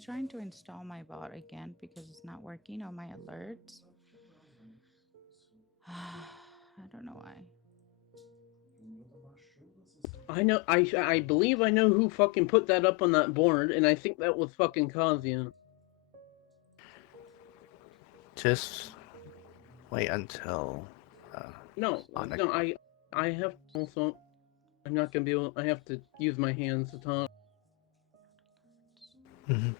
trying to install my bot again because it's not working on my alerts. I don't know why. I know. I believe I know who fucking put that up on that board, and I think that was fucking Kazuya. Just wait until No, Onyx. no. I have also. I'm not gonna be able. I have to use my hands to talk. Mhm.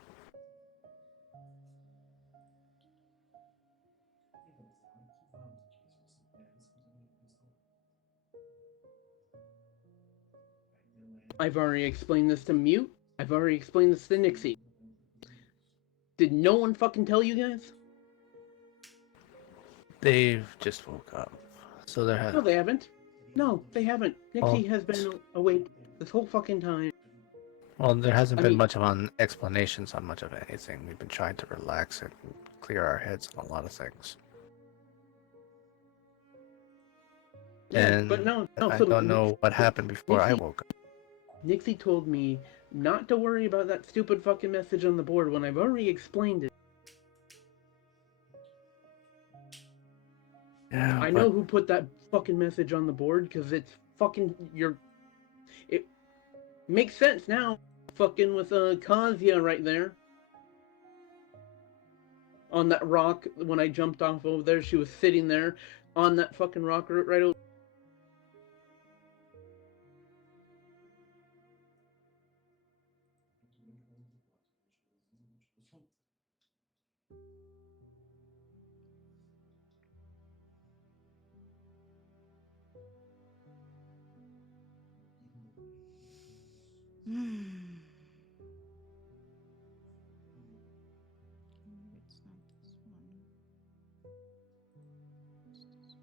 I've already explained this to Mute. I've already explained this to Nixie. Did no one fucking tell you guys? They've just woke up, so No, they haven't. No, they haven't. well, Nixie has been awake this whole fucking time. well, there hasn't I been mean, much of an explanations on much of anything. We've been trying to relax and clear our heads on a lot of things, yeah, but and no, no. I So don't know what happened before I Nixie, woke up. Nixie told me not to worry about that stupid fucking message on the board when I've already explained it. Yeah, I but know who put that fucking message on the board because it's fucking your. It makes sense now. Fucking with Kazuya right there on that rock when I jumped off over there. She was sitting there on that fucking rock right over. Hmm. Maybe it's not this one. It's this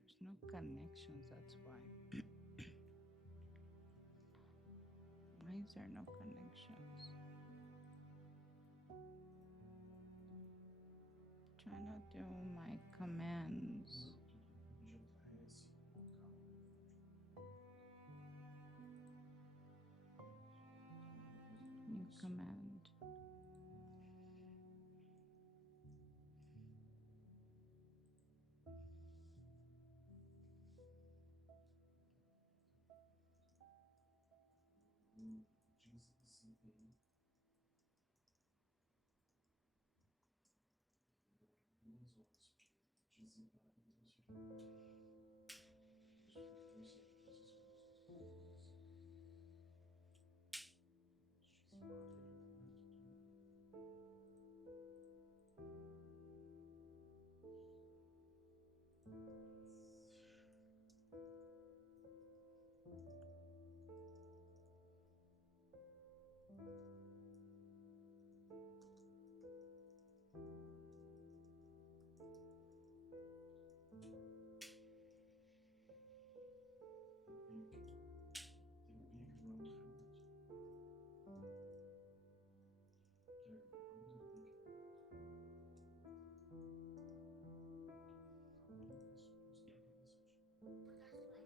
There's no connections, that's why. Why is there no connections? Trying to do my commands. New command.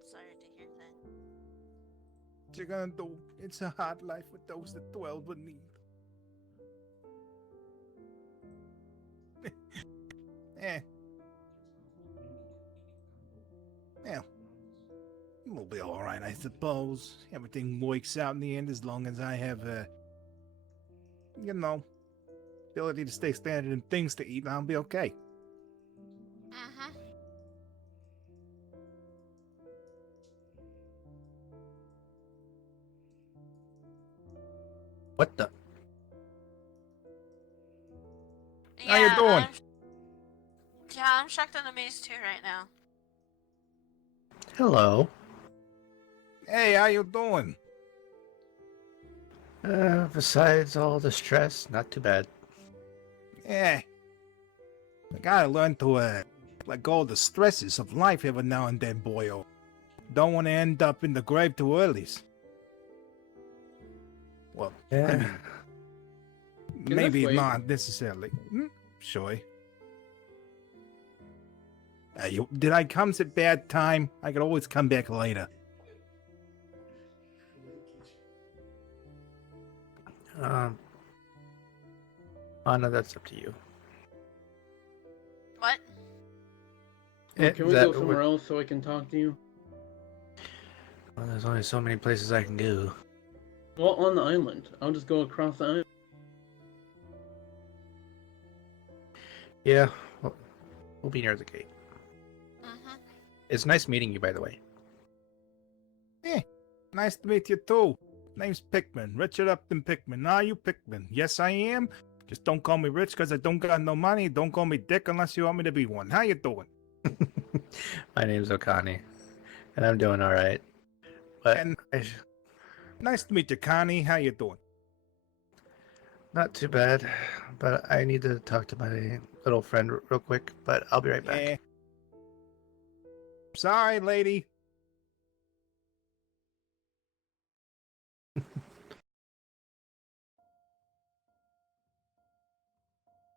Sorry to hear that. What you gonna do? It's a hard life with those that dwell beneath. eh. Well, we'll be alright, I suppose. Everything works out in the end as long as I have, ability to stay standard and things to eat, I'll be okay. Uh-huh. What the? Yeah, How you doing? I'm shocked and amazed too right now. Hello. Hey, how you doing? Besides all the stress, not too bad. Yeah. I gotta learn to, let go of the stresses of life every now and then, boyo. Don't want to end up in the grave too early. Well, Yeah. I mean, Can maybe this wait? not necessarily. Sure. Did I come at bad time? I could always come back later. Anna, that's up to you. What? Can we go somewhere else so I can talk to you? Well, there's only so many places I can go. Well, on the island. I'll just go across the island. Yeah, we'll be near the gate. Mm-hmm. It's nice meeting you, by the way. Nice to meet you too. Name's Pickman, Richard Upton Pickman. Are you Pickman? Yes, I am. Just don't call me Rich because I don't got no money. Don't call me Dick unless you want me to be one. How you doing? My name's Okani, and I'm doing all right. But And nice to meet you, Connie. How you doing? not too bad. But I need to talk to my little friend real quick. But I'll be right back. Yeah. Sorry, lady.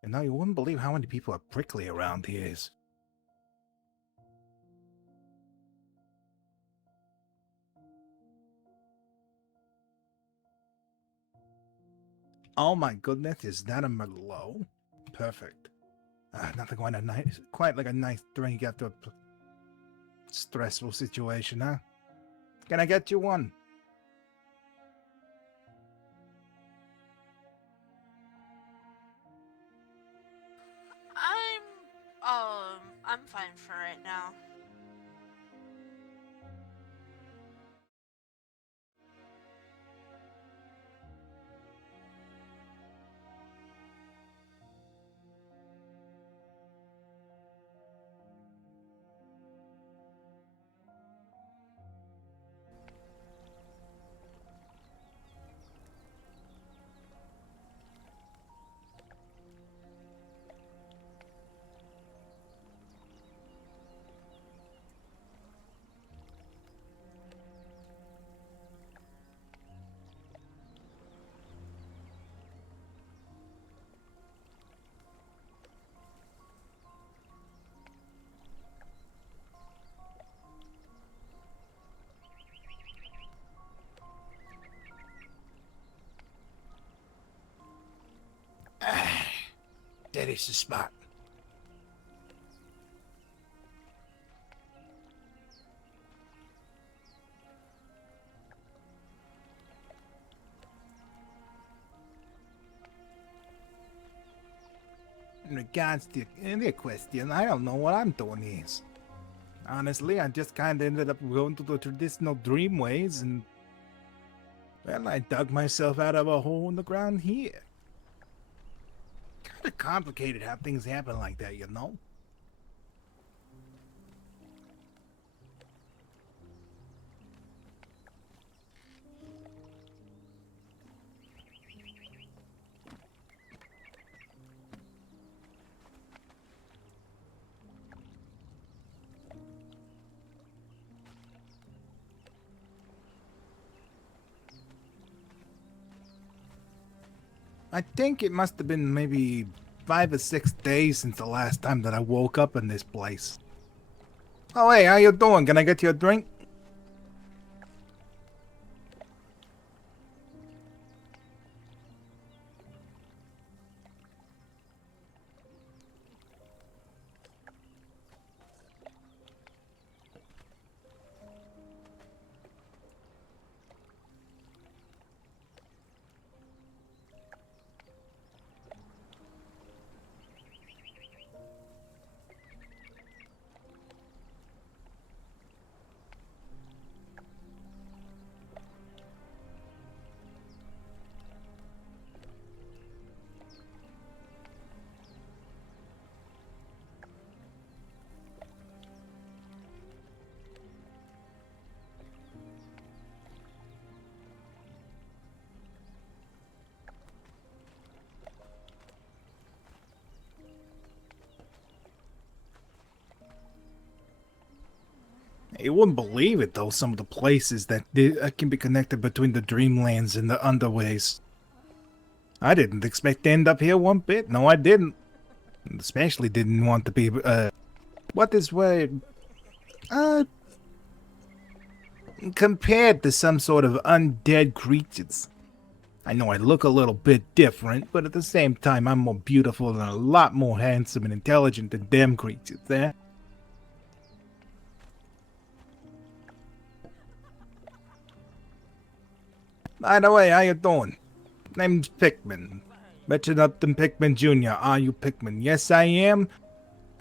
And now you wouldn't believe how many people are prickly around here. Oh my goodness, is that a Merlot? Perfect. Nothing quite like a nice drink after a stressful situation, huh? Can I get you one? I'm fine for right now. That is the spot. in regards to the question, I don't know what I'm doing is. Honestly, I just kind of ended up going to the traditional dream ways, and well, I dug myself out of a hole in the ground here. Kind of complicated how things happen like that, you know? I think it must have been maybe 5 or 6 days since the last time that I woke up in this place. Oh, hey, how you doing? Can I get you a drink? You wouldn't believe it, though, some of the places that can be connected between the Dreamlands and the Underways. I didn't expect to end up here one bit. No, I didn't. Especially didn't want to be, what is word? Compared to some sort of undead creatures. I know I look a little bit different, but at the same time, I'm more beautiful and a lot more handsome and intelligent than them creatures, eh? By the way, how you doing? Name's Pikmin. Richard Upton Pikmin Jr. Are you Pikmin? Yes, I am.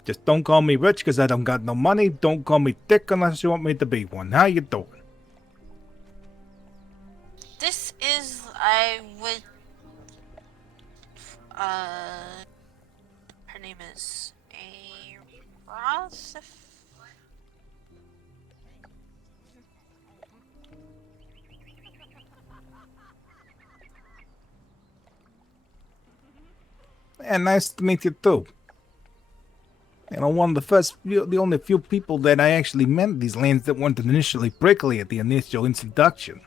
Just don't call me rich because I don't got no money. Don't call me thick unless you want me to be one. How you doing? This is I would her name is a Ross. And nice to meet you too. You know, one of the only few people that I actually met in these lands that weren't initially prickly at the initial introduction.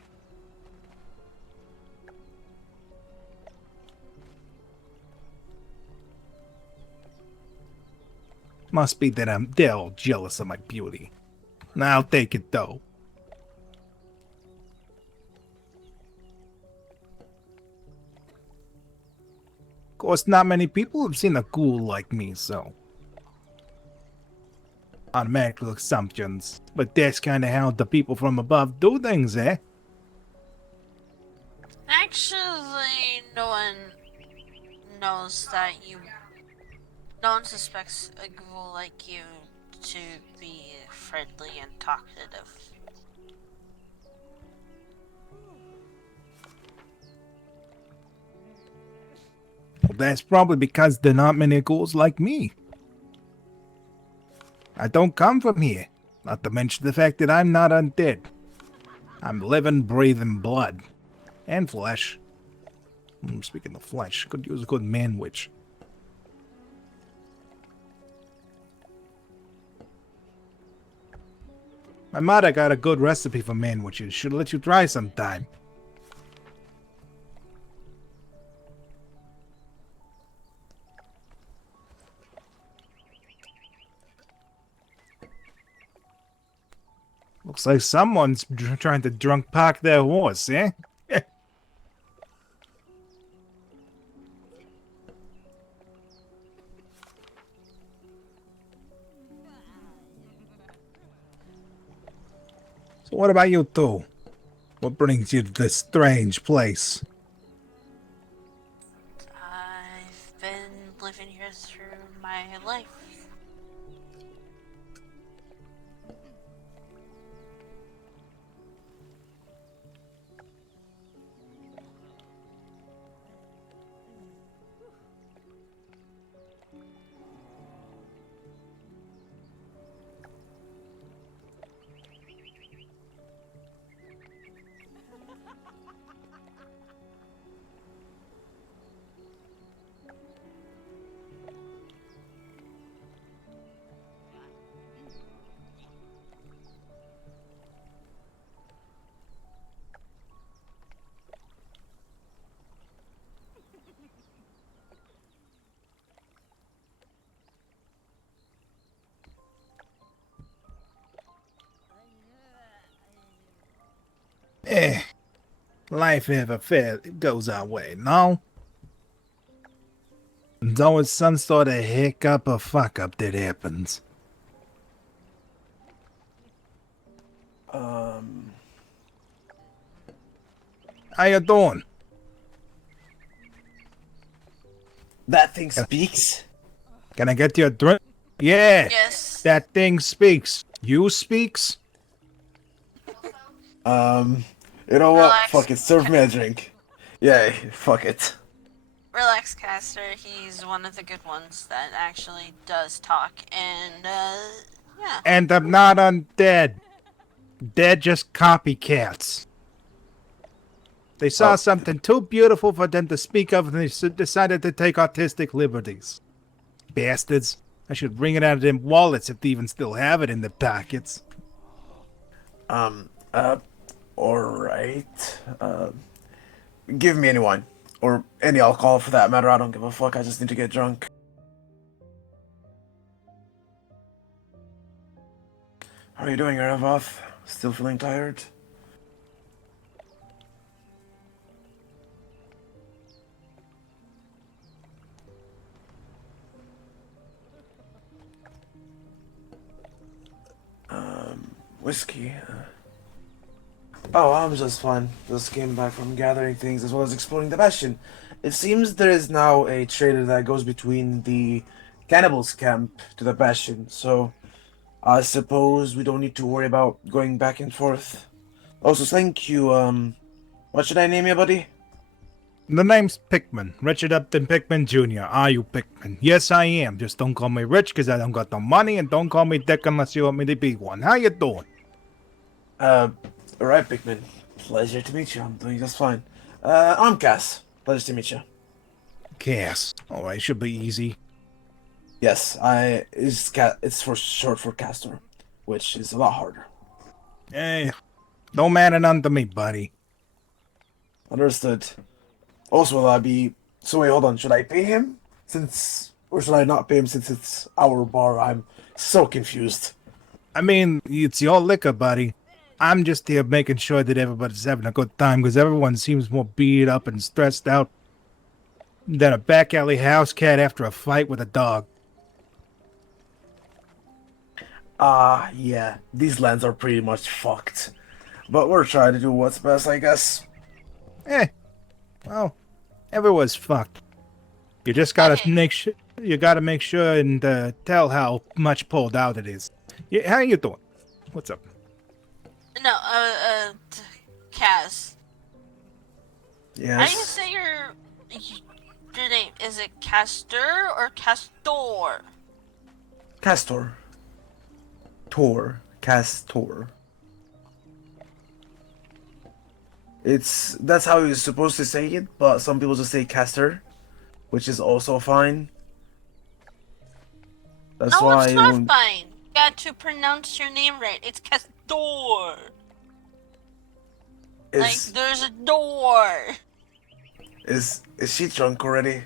Must be that they're all jealous of my beauty. I'll take it though. Of course, not many people have seen a ghoul like me, so automatic assumptions. But that's kind of how the people from above do things, eh? Actually, no one knows that you. No one suspects a ghoul like you to be friendly and talkative. Well, that's probably because there are not many ghouls like me. I don't come from here, not to mention the fact that I'm not undead. I'm living, breathing blood. And flesh. Speaking of flesh, could use a good man-witch. My mother got a good recipe for man-witches. Should let you try sometime. Looks like someone's trying to drunk park their horse, eh? So what about you two? What brings you to this strange place? I've been living here through Eh, life ever fair, it goes our way, no? There's always some sort of hiccup or fuck up that happens. How you doing? That thing speaks? Can I get you a drink? Yeah, Yes. that thing speaks. You speaks? You know what? Relax. Fuck it, serve me a drink. Yeah, fuck it. Relax, Caster. He's one of the good ones that actually does talk, and yeah. And I'm not undead. They're just copycats. They saw Oh. something too beautiful for them to speak of, and they decided to take artistic liberties. Bastards. I should bring it out of them wallets if they even still have it in their pockets. Alright. Give me any wine. Or any alcohol for that matter, I don't give a fuck, I just need to get drunk. How are you doing, Erevoth? Still feeling tired? Whiskey. Oh, I'm just fine. Just came back from gathering things as well as exploring the Bastion. It seems there is now a trader that goes between the cannibals camp to the Bastion, so I suppose we don't need to worry about going back and forth. Also, thank you, what should I name you, buddy? The name's Pickman. Richard Upton Pickman Jr. Are you Pickman? Yes, I am. Just don't call me rich because I don't got no money, and don't call me Dick unless you want me to be one. How you doing? Alright, Pickman. Pleasure to meet you. I'm doing just fine. I'm Cass. Pleasure to meet you. Cass. Alright, should be easy. Yes, it's for short for Castor, which is a lot harder. Hey, don't matter none to me, buddy. Understood. Also, will I be... So wait, hold on. Should I pay him? Or should I not pay him since it's our bar? I'm so confused. I mean, it's your liquor, buddy. I'm just here making sure that everybody's having a good time because everyone seems more beat up and stressed out than a back alley house cat after a fight with a dog. Yeah. These lands are pretty much fucked. But we're trying to do what's best, I guess. Well, everyone's fucked. You just gotta Okay. make sure. You gotta make sure and tell how much pulled out it is. Yeah, how you doing? What's up? No, Kaz. How do you Yes. say your name? Is it Castor or Castor? Castor. Castor. That's how you're supposed to say it, but some people just say Castor, which is also fine. That's No, why it's not when- fine. You got to pronounce your name right. It's Castor. Like is there's a door. is she drunk already?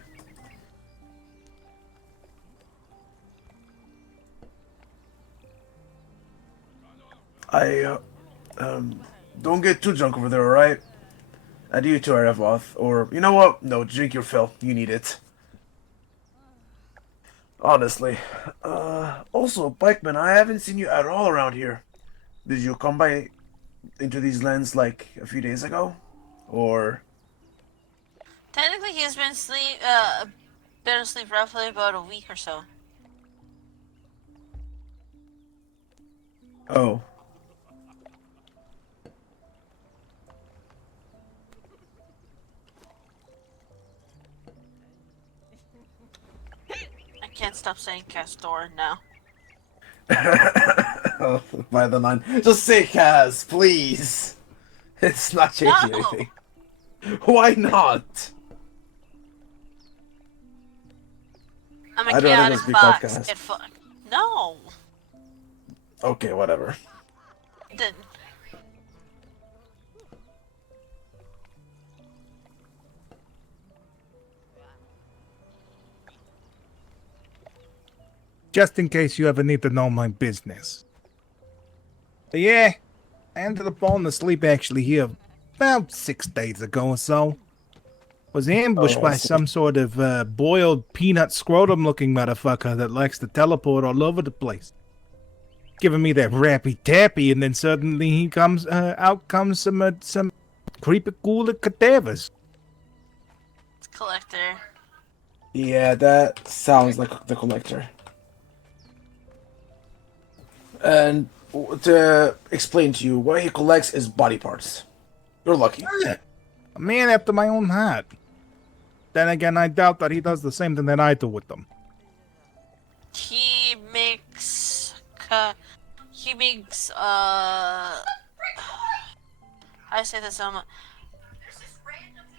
I don't get too drunk over there, alright? I do you too, Erevoth. Or you know what? No, drink your fill. You need it. Honestly. Also, Pikeman, I haven't seen you at all around here. Did you come by into these lands like a few days ago? Or Technically, he's been asleep roughly about a week or so. oh. I can't stop saying Castor now. Oh, by the line. Just say Kaz, please. It's not changing No. anything. Why not? I'm a I'd rather chaotic just be called fox. Kaz. Get fucked. No. Okay, whatever. Then Just in case you ever need to know my business. But yeah, I ended up falling asleep actually here about 6 days ago or so. Was ambushed Oh, I by see. some sort of boiled peanut scrotum-looking motherfucker that likes to teleport all over the place. Giving me that rappy tappy, and then suddenly he comes, out comes some creepy cooler cadavers. It's collector. Yeah, that sounds like the collector. And to explain to you, what he collects is body parts. You're lucky. A man after my own heart. Then again, I doubt that he does the same thing that I do with them. He makes I say this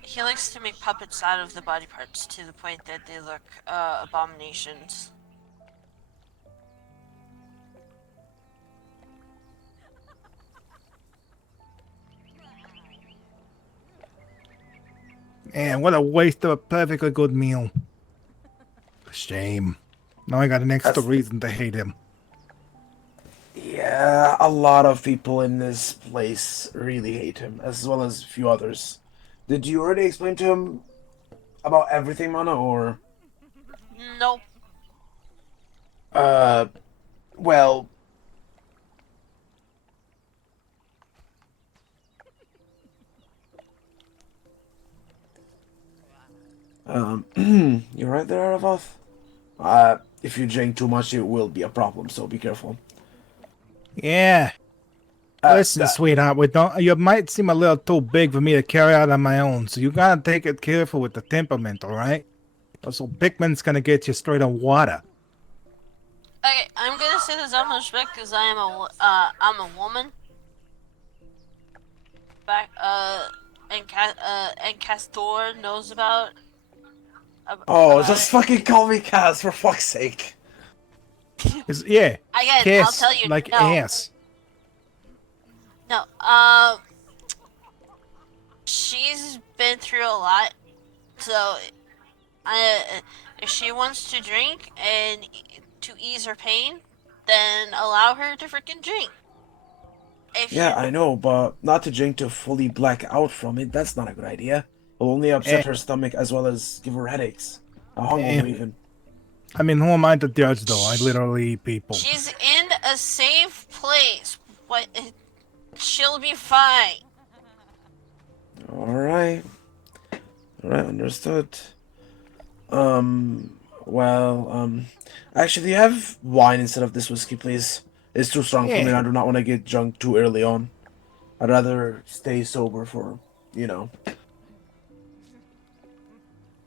he likes to make puppets out of the body parts to the point that they look abominations. Man, what a waste of a perfectly good meal. Shame. Now I got an extra That's- reason to hate him. Yeah, a lot of people in this place really hate him, as well as a few others. Did you already explain to him about everything, Mana, or? Nope. Well... you're right there, Aravath. If you drink too much, it will be a problem, so be careful. Yeah. Listen, sweetheart, you might seem a little too big for me to carry out on my own, so you gotta take it careful with the temperament, alright? Also, Pikmin's gonna get you straight on water. Okay, I'm gonna say this out of respect because I'm a woman. And Castor knows about. Oh, about just it. fucking call me Kaz, for fuck's sake. Yeah, Again, kiss I'll tell you like no. ass. No, she's been through a lot, so if she wants to drink and to ease her pain, then allow her to freaking drink. Yeah, I know, but not to drink to fully black out from it, that's not a good idea. It'll only upset her stomach as well as give her headaches. A hungover even. I mean, who am I to judge, though? I literally eat people. She's in a safe place. What? She'll be fine. Alright. Alright, understood. Actually, do you have wine instead of this whiskey, please? It's too strong for me, Yeah. I do not want to get drunk too early on. I'd rather stay sober for,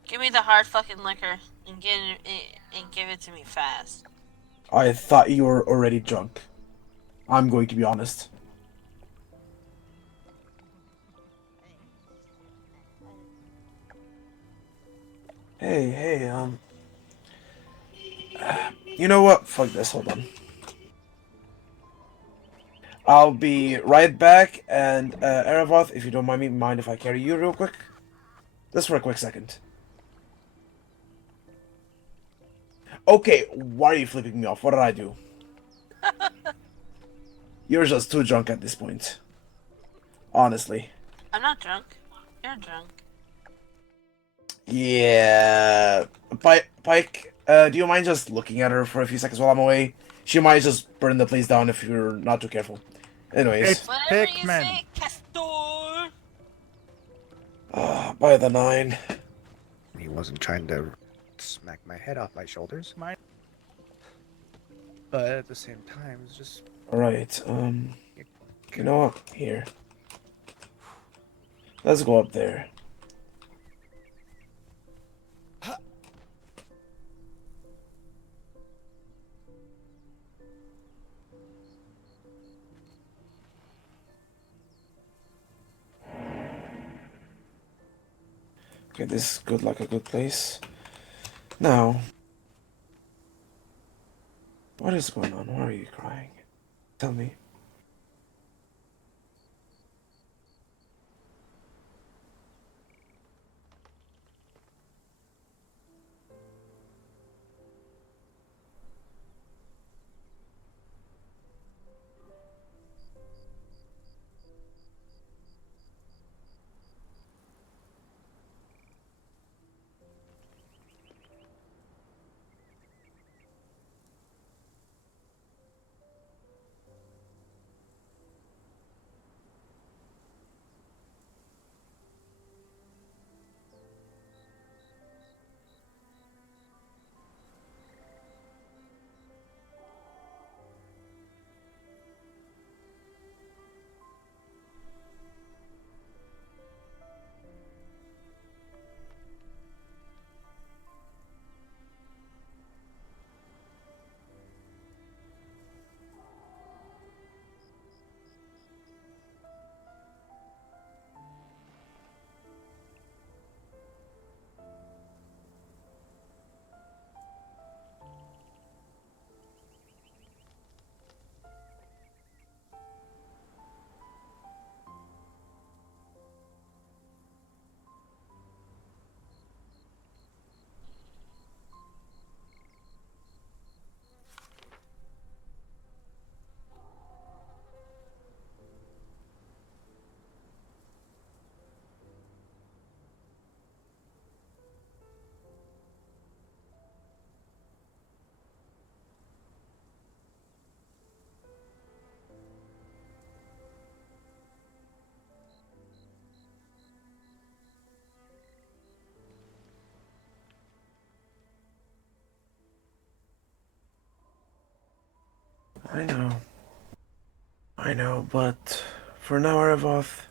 Give me the hard fucking liquor and give it to me fast. I thought you were already drunk. I'm going to be honest. Hey, you know what? Fuck this, hold on. I'll be right back, and, Aravath, if you don't mind if I carry you real quick? Just for a quick second. Okay, why are you flipping me off? What did I do? You're just too drunk at this point. Honestly. I'm not drunk. You're drunk. Yeah. Pike, do you mind just looking at her for a few seconds while I'm away? She might just burn the place down if you're not too careful. Anyways. It's Whatever you Pikmin. say, Castor. By the 9. He wasn't trying to smack my head off my shoulders. But at the same time, it's just... Alright, you know what? Here. Let's go up there. Okay, this good like a good place. Now, what is going on? Why are you crying? Tell me. I know. I know, but for now, Aravoth,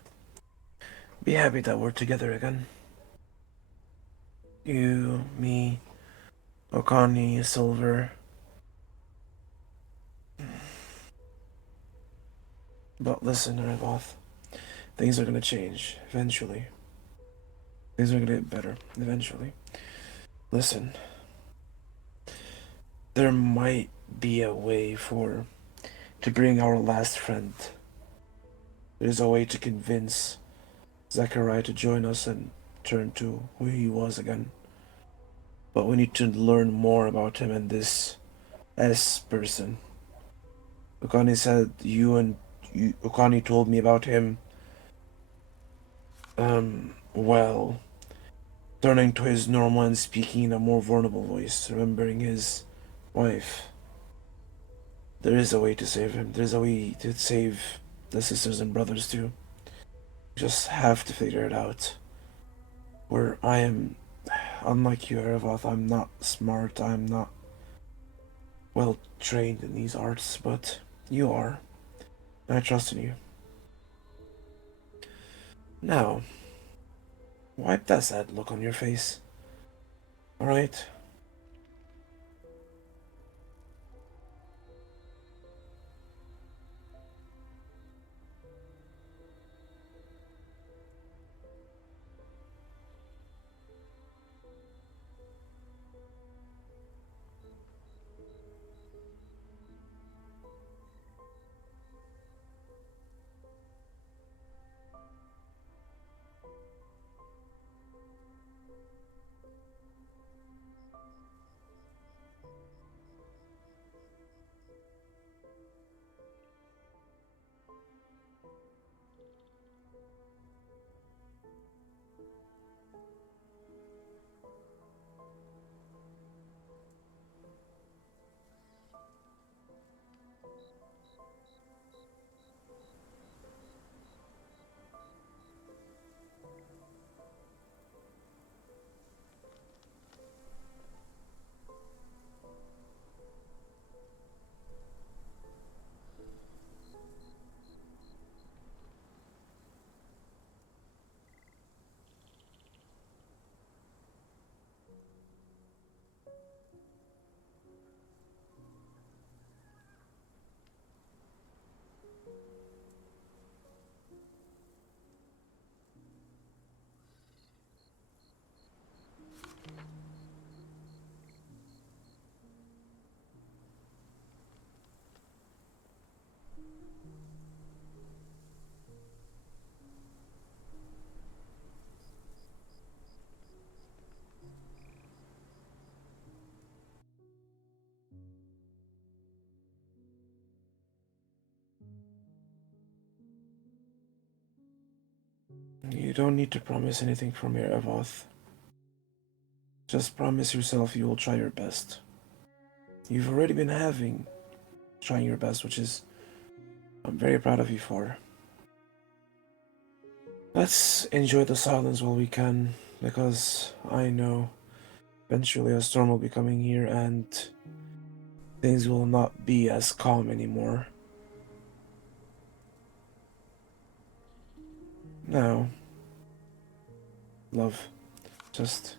be happy that we're together again. You, me, Okani, Silver. But listen, Aravoth, things are gonna change eventually. Things are gonna get better eventually. Listen, there might be a way to bring our last friend. There's a way to convince Zachariah to join us and turn to who he was again. But we need to learn more about him and this S person. Okani said Okani told me about him. Well, turning to his normal and speaking in a more vulnerable voice, remembering his wife. There is a way to save him. There's a way to save the sisters and brothers too. Just have to figure it out. Where I am, unlike you, Aravoth, I'm not smart, I'm not well trained in these arts, but you are. I trust in you. Now, wipe that sad look on your face. Alright? You don't need to promise anything from here, Aravoth. Just promise yourself you will try your best. You've already been trying your best, which is I'm very proud of you for. Let's enjoy the silence while we can, because I know eventually a storm will be coming here and things will not be as calm anymore. Now, love, just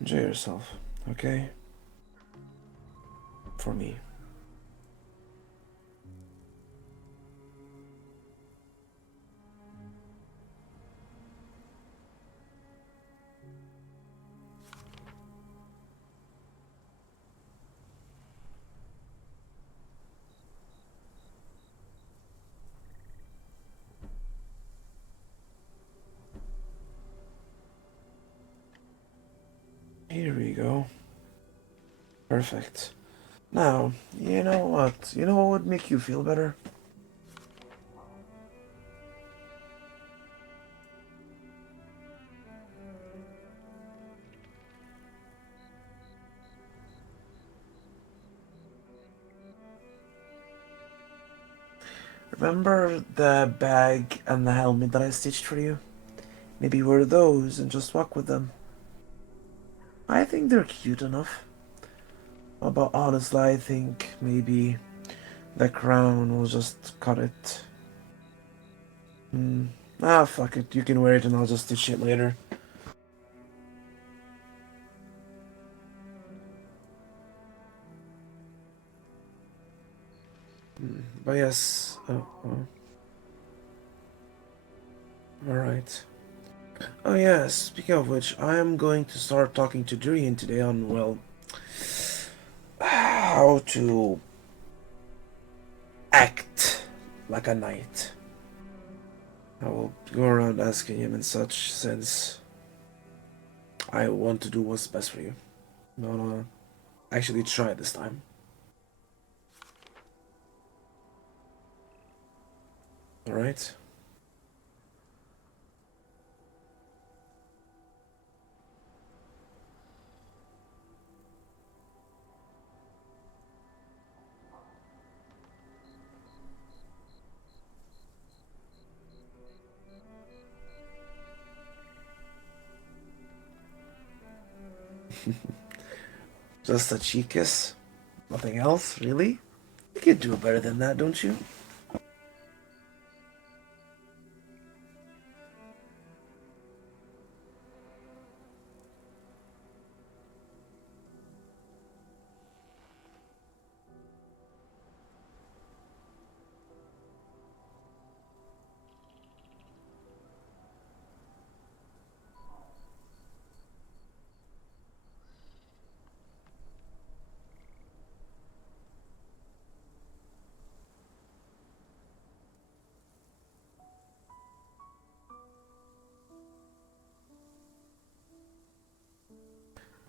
enjoy yourself, okay? For me. Here we go. Perfect. Now, you know what? You know what would make you feel better? Remember the bag and the helmet that I stitched for you? Maybe wear those and just walk with them. I think they're cute enough. But honestly, I think maybe The crown will just cut it. Ah, fuck it. You can wear it and I'll just stitch it later. But yes. Alright. Oh yes, speaking of which, I am going to start talking to Durian today on, well, how to act like a knight. I will go around asking him and such, since I want to do what's best for you. No, actually try this time. Alright? Just a cheek kiss? Nothing else, really? You can do better than that, don't you?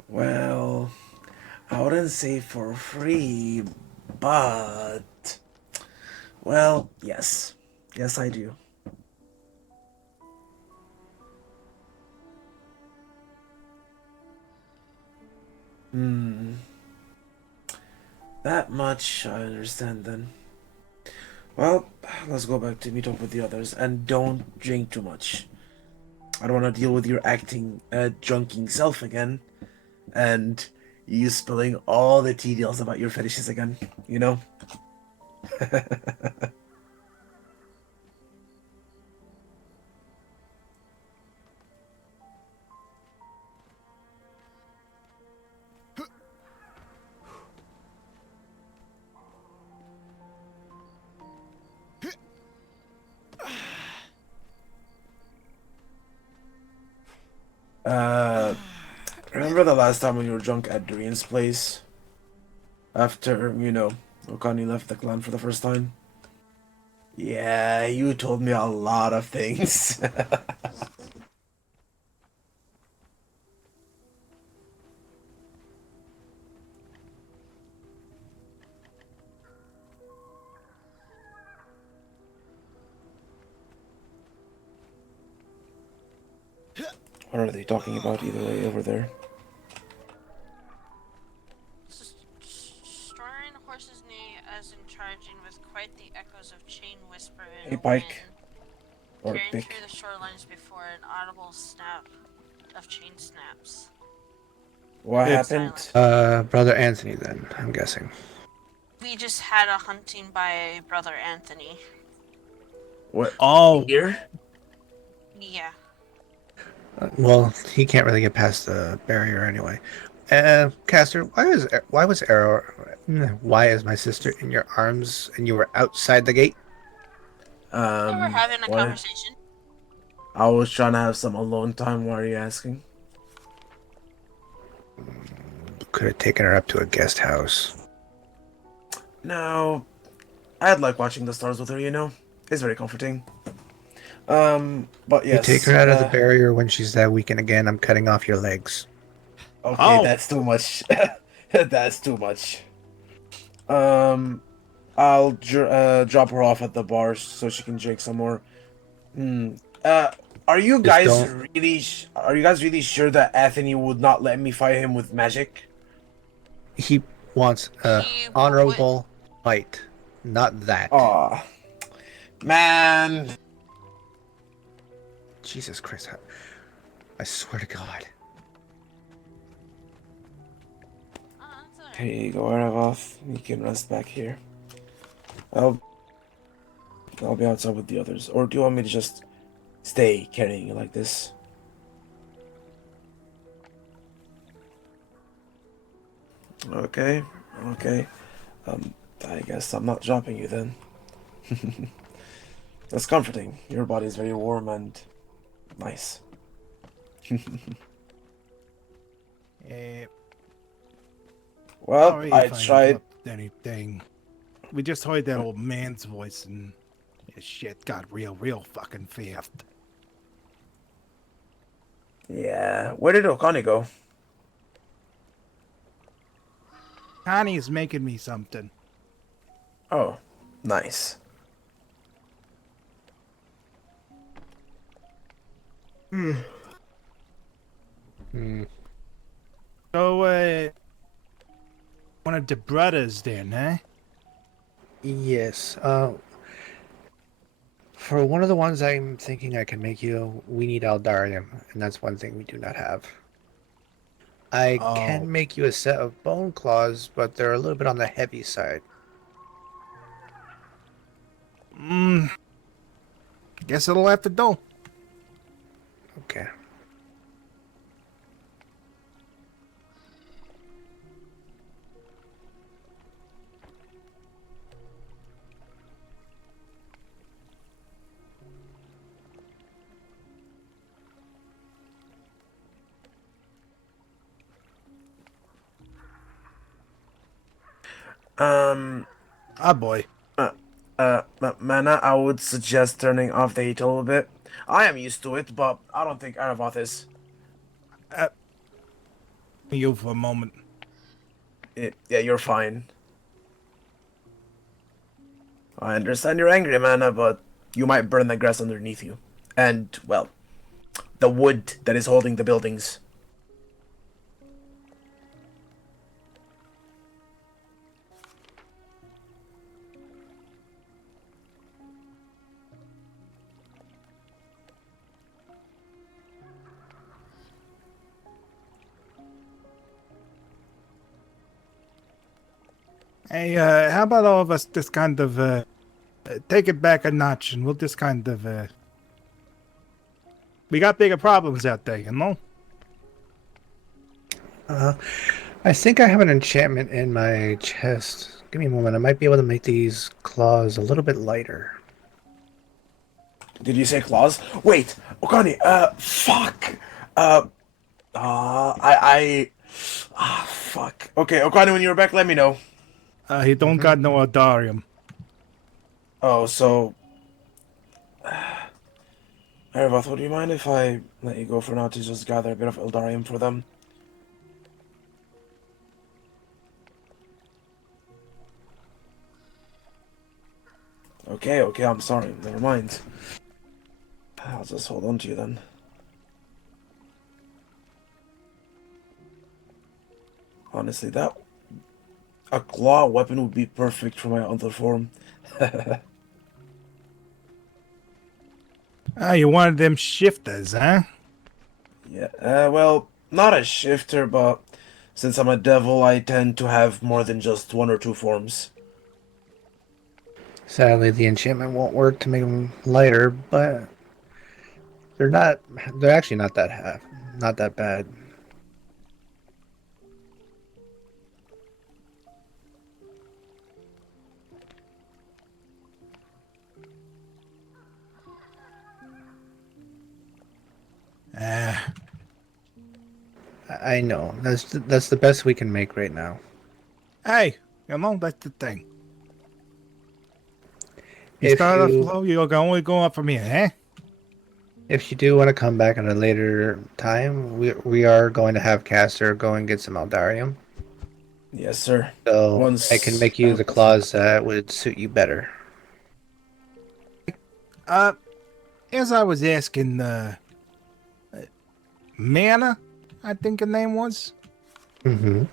Well, I wouldn't say for free, but... Well, yes. Yes, I do. That much I understand then. Well, let's go back to meet up with the others, and don't drink too much. I don't want to deal with your acting drunking self again, and you spilling all the tea deals about your fetishes again, you know? Remember the last time when you were drunk at Durian's place? After, Okani left the clan for the first time? Yeah, you told me a lot of things. What are they talking about either way over there? Storing the horse's knee as in charging with quite the echoes of chain whisper in Hey, a Pike. wind, Or carrying Pick. through the shorelines before an audible snap of chain snaps. What It's- happened? Brother Anthony, then, I'm guessing. We just had a hunting by Brother Anthony. What? Oh, Here? Yeah. Well, he can't really get past the barrier anyway. Caster, why is my sister in your arms and you were outside the gate? We were having a what? conversation. I was trying to have some alone time. Why are you asking? Could have taken her up to a guest house. No, I'd like watching the stars with her. It's very comforting. But yes. You take her out of the barrier when she's that weakened again, I'm cutting off your legs. Okay, Oh. that's too much. That's too much. I'll drop her off at the bar so she can drink some more. Are you guys don't- really sure that Anthony would not let me fight him with magic? He wants a He honorable fight, not that. Aw, man. Jesus Christ. I swear to God. That's alright. Here you go, Aravoth. You can rest back here. I'll be outside with the others. Or do you want me to just stay carrying you like this? Okay, okay. I guess I'm not dropping you then. That's comforting. Your body is very warm and nice. Well, Sorry I if tried. interrupt anything. We just heard that old man's voice and shit got real fucking fast. Yeah, where did Okani go? Connie's making me something. Oh, nice. Hmm. So, one of the brothers then, huh? Yes. For one of the ones I'm thinking I can make you, we need Aldarium, and that's one thing we do not have. I Oh. can make you a set of bone claws, but they're a little bit on the heavy side. Guess it'll have to do. Okay. Ah, boy. Mana, I would suggest turning off the heat a little bit. I am used to it, but I don't think Aravath is. You for a moment. Yeah, you're fine. I understand you're angry, Mana, but you might burn the grass underneath you. And, well, the wood that is holding the buildings. Hey, how about all of us just kind of, take it back a notch and we'll just kind of, we got bigger problems out there, you know? I think I have an enchantment in my chest. Give me a moment. I might be able to make these claws a little bit lighter. Did you say claws? Wait, Okani, fuck. Fuck. Okay, Okani, when you're back, let me know. He don't got no Aldarium. Oh, so... Aravath, would you mind if I let you go for now to just gather a bit of Eldarium for them? Okay, I'm sorry. Never mind. I'll just hold on to you then. Honestly, a claw weapon would be perfect for my other form. Ah, you one of them shifters, huh? Yeah, well, not a shifter, but since I'm a devil, I tend to have more than just one or two forms. Sadly, the enchantment won't work to make them lighter, but they're actually not that bad. I know. That's the best we can make right now. Hey, you know, that's the thing. You If start off you- low, you're only go up from here, eh? If you do want to come back at a later time, we are going to have Caster go and get some Aldarium. Yes, sir. So Once I can make you the claws that would suit you better. As I was asking, Mana, I think her name was. Mm-hmm.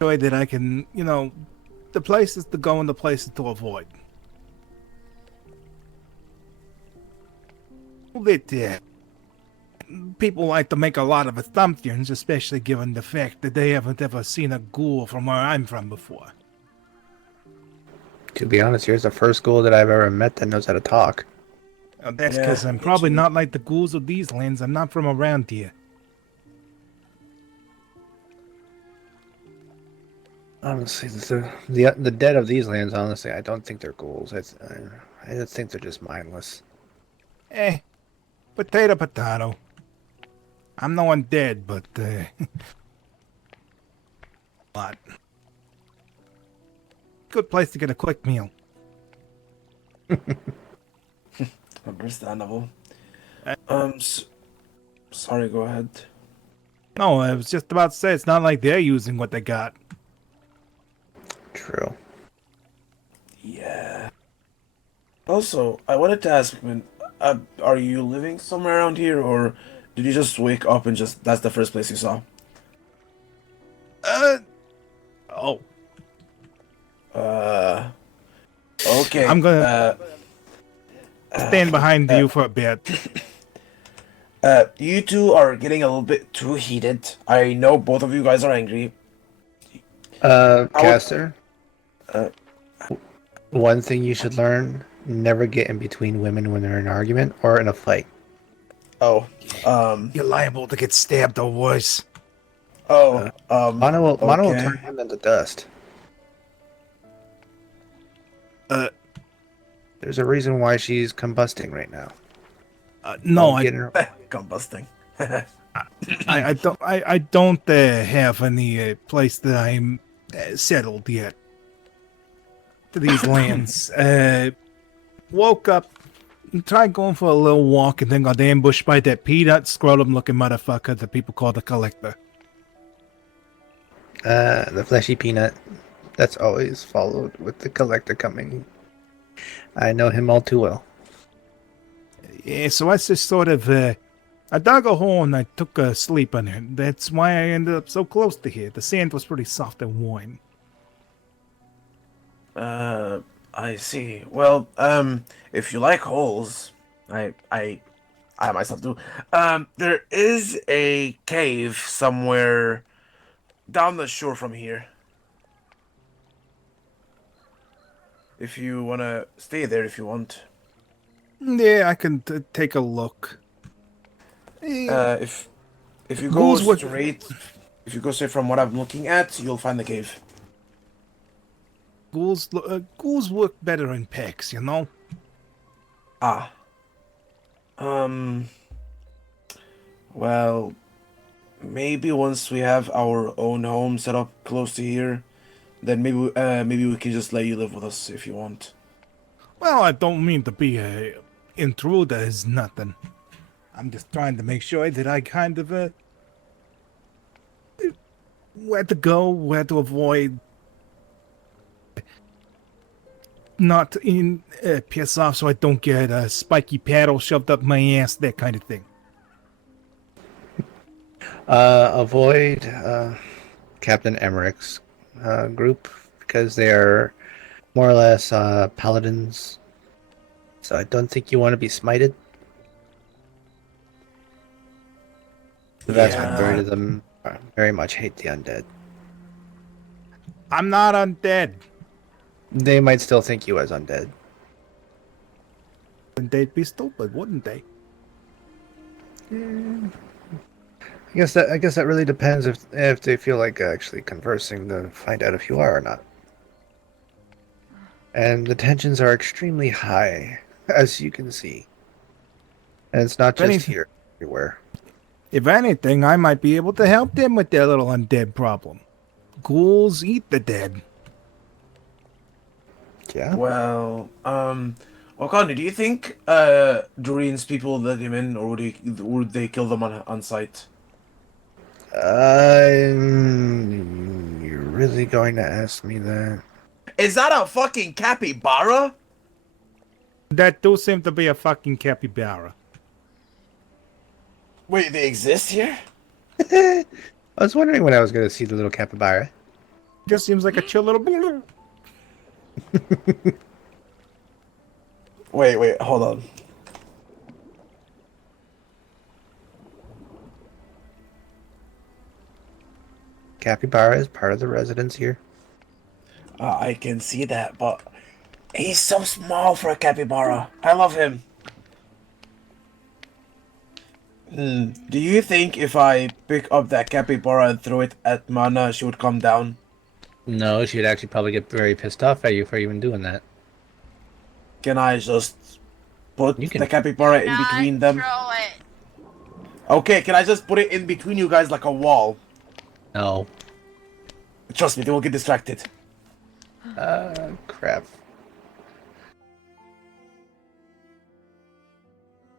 Way that I can, you know, the places to go and the places to avoid. That people like to make a lot of assumptions, especially given the fact that they haven't ever seen a ghoul from where I'm from before. To be honest, here's the first ghoul that I've ever met that knows how to talk. That's Yeah, because I'm me probably too. not like the ghouls of these lands. I'm not from around here. Honestly, the dead of these lands, honestly, I don't think they're ghouls. I just think they're just mindless. Potato, potato. I'm no undead, but, lot. Good place to get a quick meal. Understandable. Sorry, go ahead. No, I was just about to say, it's not like they're using what they got. True. Yeah. Also, I wanted to ask, man, are you living somewhere around here, or did you just wake up and just that's the first place you saw? Oh. Okay. I'm gonna stand behind you for a bit. You two are getting a little bit too heated. I know both of you guys are angry. Caster? Uh, One thing you should learn, never get in between women when they're in an argument or in a fight. Oh, You're liable to get stabbed or worse. Mono will okay. turn him into dust. There's a reason why she's combusting right now. No, Don't get in her- Combusting. I don't have any place that I'm settled yet to these lands. Woke up, tried going for a little walk, and then got ambushed by that peanut scrotum-looking motherfucker that people call the Collector. The fleshy peanut. That's always followed with the collector coming. I know him all too well. Yeah, so I just sort of, I dug a hole and I took a sleep on it. That's why I ended up so close to here. The sand was pretty soft and warm. I see. Well, if you like holes, I myself do. There is a cave somewhere down the shore from here. If you wanna stay there, if you want. Yeah, I can take a look. If you go Ghouls would- straight, if you go straight from what I'm looking at, you'll find the cave. Ghouls work better in packs, you know? Ah. Well, maybe once we have our own home set up close to here, then maybe we can just let you live with us if you want. Well, I don't mean to be a intruder is nothing. I'm just trying to make sure that I kind of, where to go, where to avoid. Not in piss off so I don't get a spiky paddle shoved up my ass, that kind of thing. Avoid Captain Emmerich's group because they are more or less paladins. So I don't think you want to be smited. The vast Yeah. majority of them very much hate the undead. I'm not undead. They might still think you as undead. And they'd be stupid, wouldn't they? I guess that really depends if they feel like actually conversing to find out if you are or not. And the tensions are extremely high, as you can see. And it's not just Anything- here, everywhere. If anything, I might be able to help them with their little undead problem. Ghouls eat the dead. Yeah. Well, Wakanda, do you think Dorian's people let him in, or would they kill them on sight? You're really going to ask me that? Is that a fucking capybara? That do seem to be a fucking capybara. Wait, they exist here? I was wondering when I was going to see the little capybara. Just seems like a chill little. Wait, hold on. capybara is part of the residents here. I can see that, but he's so small for a capybara. I love him. Do you think if I pick up that capybara and throw it at Mana, she would come down? No, she'd actually probably get very pissed off at you for even doing that. Can I just put You can- the capybara in Not between them? throw it. Okay, can I just put it in between you guys like a wall? No. Trust me, they will get distracted. Crap.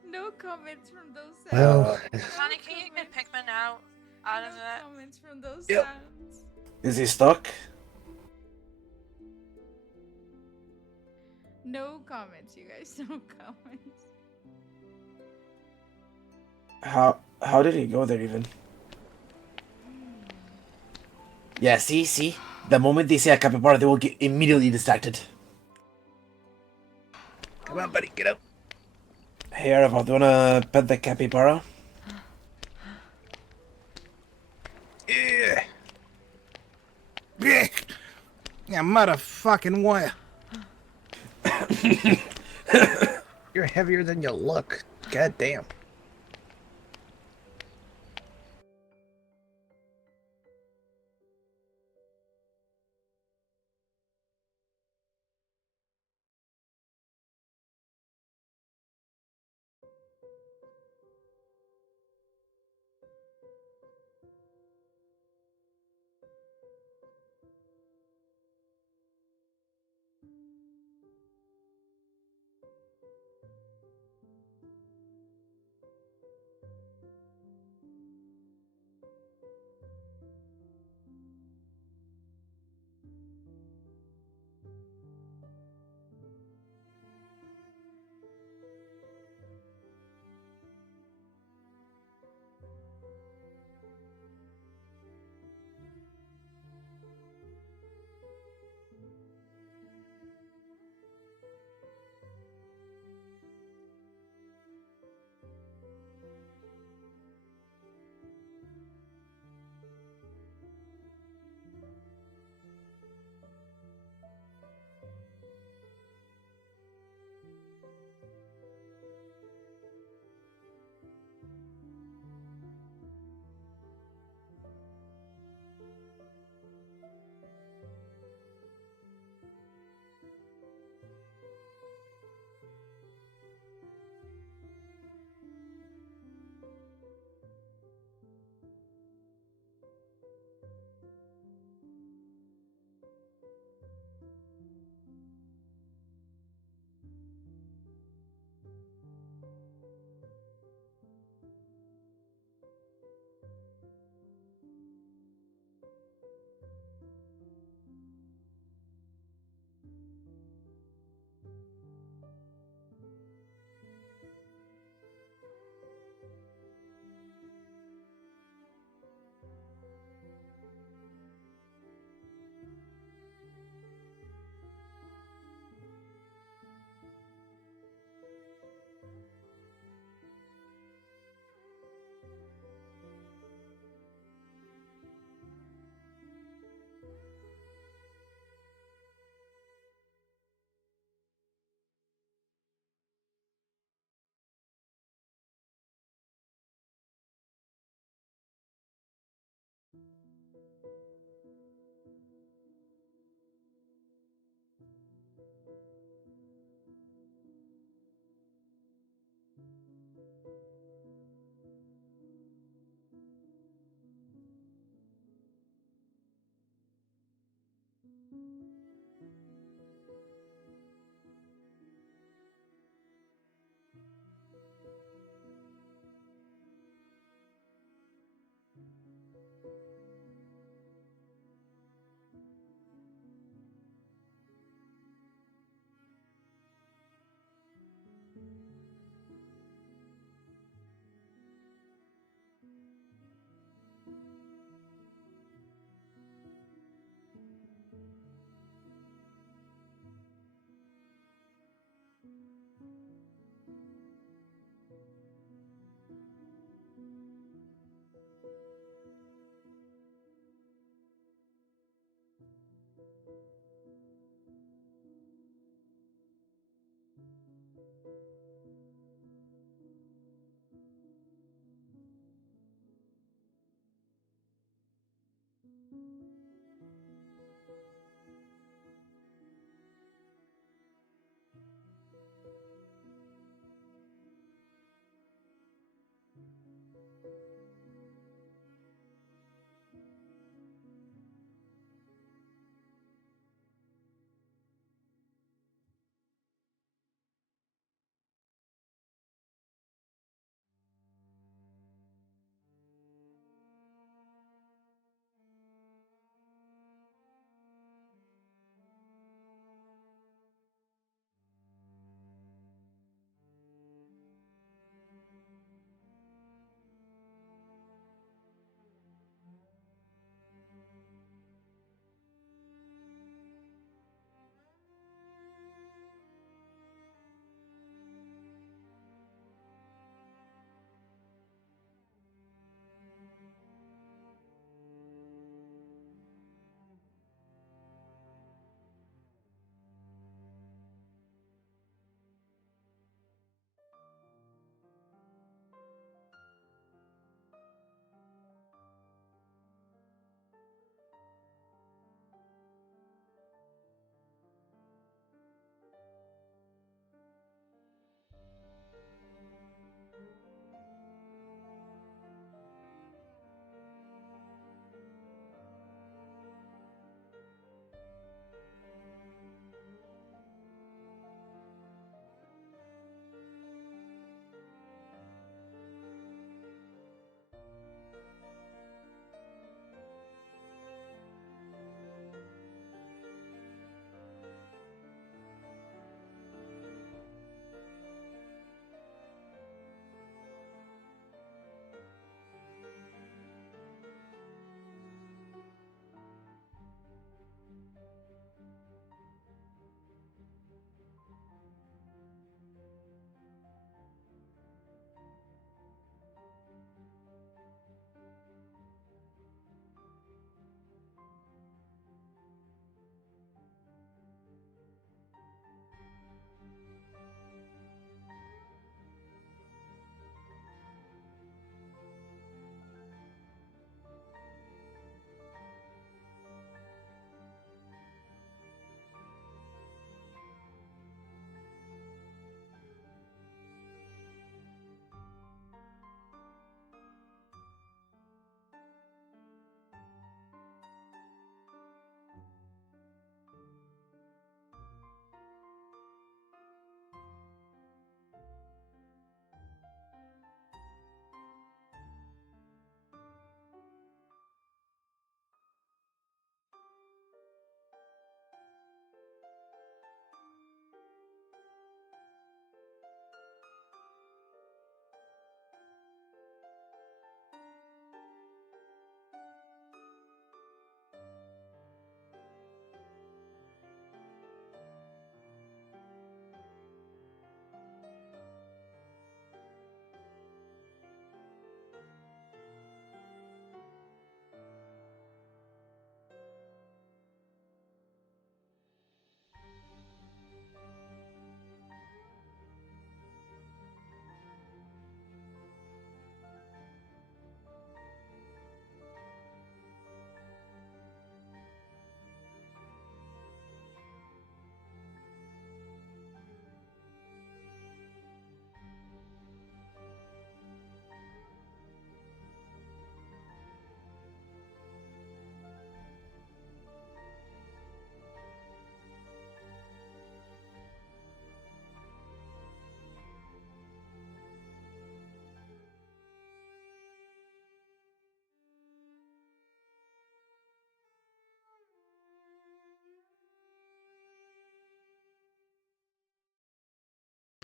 No comments from those sounds. Well, Sonic, can you get Pikmin out of that? Comments from those Yep. sounds. Is he stuck? No comments, you guys. No comments. How did he go there even? Yeah, see? The moment they see a capybara, they will get immediately distracted. Come on, buddy, get up. Hey, Arava, do you wanna pet the capybara? Yeah. Yeah. Yeah, motherfucking what? you're heavier than you look. God damn.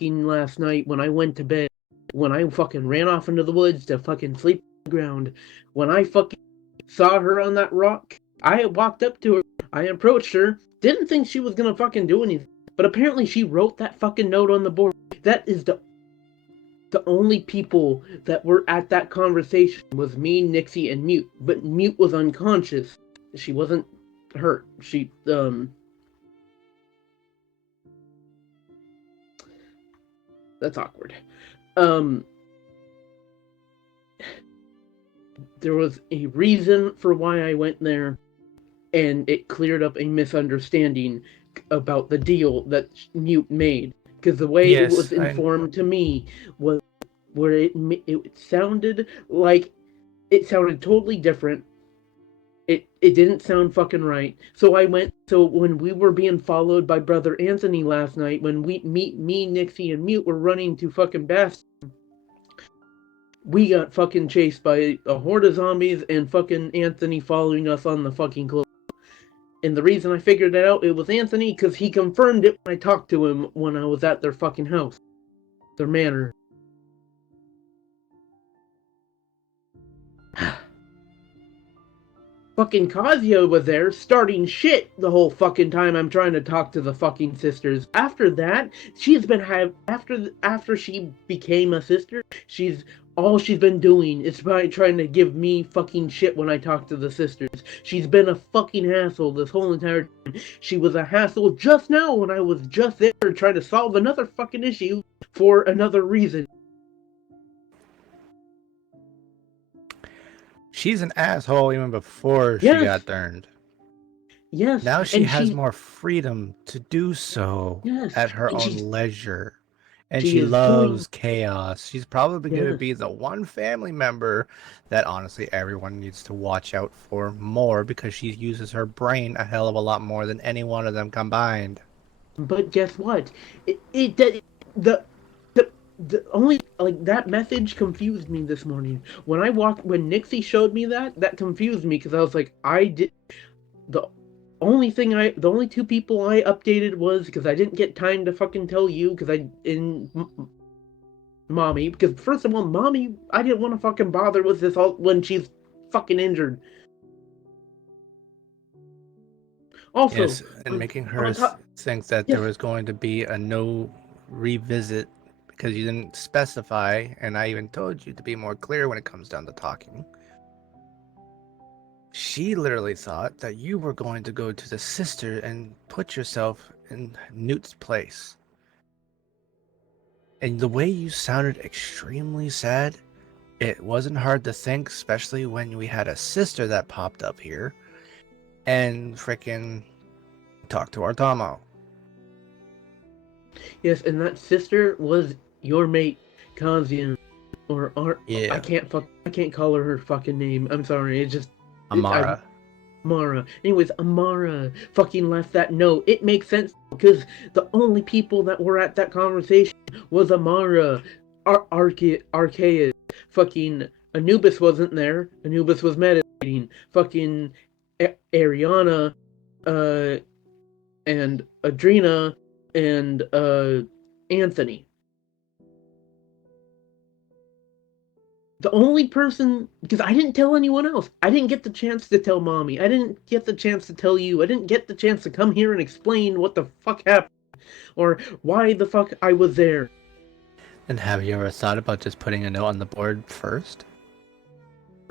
Last night when I went to bed, when I fucking ran off into the woods to fucking sleep on the ground, when I fucking saw her on that rock, I walked up to her, I approached her, didn't think she was gonna fucking do anything, but apparently she wrote that fucking note on the board. That is the only people that were at that conversation was me, Nixie, and Mute, but Mute was unconscious. She wasn't hurt. She that's awkward. There was a reason for why I went there, and it cleared up a misunderstanding about the deal that Mute made. Because the way it was informed to me was where it sounded like it sounded totally different. It didn't sound fucking right. So I went. So when we were being followed by Brother Anthony last night, when me, Nixie, and Mute were running to fucking Bath, we got fucking chased by a horde of zombies and fucking Anthony following us on the fucking cliff. And the reason I figured that out, it was Anthony, because he confirmed it when I talked to him when I was at their fucking house. Their manor. Fucking Kazuya was there, starting shit the whole fucking time I'm trying to talk to the fucking sisters. After that, she's been after she became a sister, all she's been doing is trying to give me fucking shit when I talk to the sisters. She's been a fucking hassle this whole entire time. She was a hassle just now when I was just there trying to solve another fucking issue for another reason. She's an asshole even before she got turned. Yes. Now she has more freedom to do so at her own leisure. And she loves chaos. She's probably going to be the one family member that honestly everyone needs to watch out for more, because she uses her brain a hell of a lot more than any one of them combined. But guess what? The only, like, that message confused me this morning. When Nixie showed me that confused me, because I was like, the only two people I updated was because I didn't get time to fucking tell you, because Mommy, because first of all, Mommy, I didn't want to fucking bother with this all when she's fucking injured. Also, yes, and making her think that there was going to be a no revisit because you didn't specify, and I even told you to be more clear when it comes down to talking. She literally thought that you were going to go to the sister and put yourself in Newt's place. And the way you sounded extremely sad, it wasn't hard to think, especially when we had a sister that popped up here and frickin' talked to Artamo. Yes, and that sister was your mate, Kazuya, or I can't call her fucking name. I'm sorry. It's just Amara. Amara. Anyways, Amara fucking left that note. It makes sense because the only people that were at that conversation was Amara, Arceus, fucking Anubis wasn't there. Anubis was meditating. Fucking Ariana, and Adrena, and Anthony. The only person, because I didn't tell anyone else. I didn't get the chance to tell Mommy. I didn't get the chance to tell you. I didn't get the chance to come here and explain what the fuck happened or why the fuck I was there. And have you ever thought about just putting a note on the board first?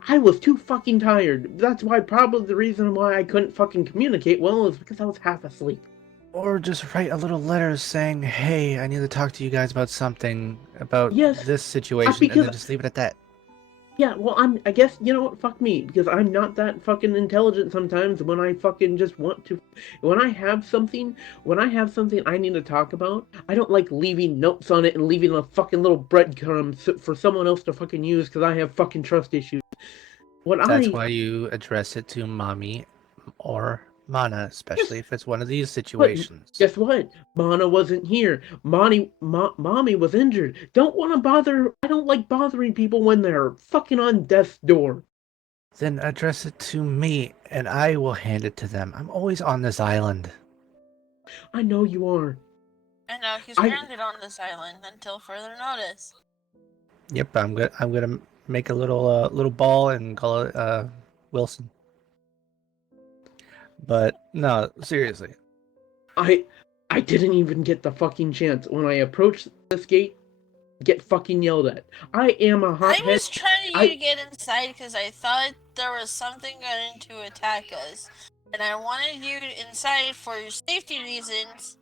I was too fucking tired. That's why probably the reason why I couldn't fucking communicate well is because I was half asleep. Or just write a little letter saying, hey, I need to talk to you guys about something, about this situation, and then just leave it at that. Yeah, well, I guess, you know what, fuck me, because I'm not that fucking intelligent sometimes when I fucking just want to. When I have something I need to talk about, I don't like leaving notes on it and leaving a fucking little breadcrumbs for someone else to fucking use because I have fucking trust issues. That's why you address it to Mommy or Mana, especially if it's one of these situations. But guess what? Mana wasn't here. Mommy was injured. Don't want to bother. I don't like bothering people when they're fucking on death's door. Then address it to me, and I will hand it to them. I'm always on this island. I know you are. And now he's stranded on this island until further notice. Yep, I'm gonna make a little ball and call it Wilson. But no, seriously. I didn't even get the fucking chance when I approached this gate. Get fucking yelled at. I am a hothead. I was trying to get inside because I thought there was something going to attack us, and I wanted you inside for safety reasons.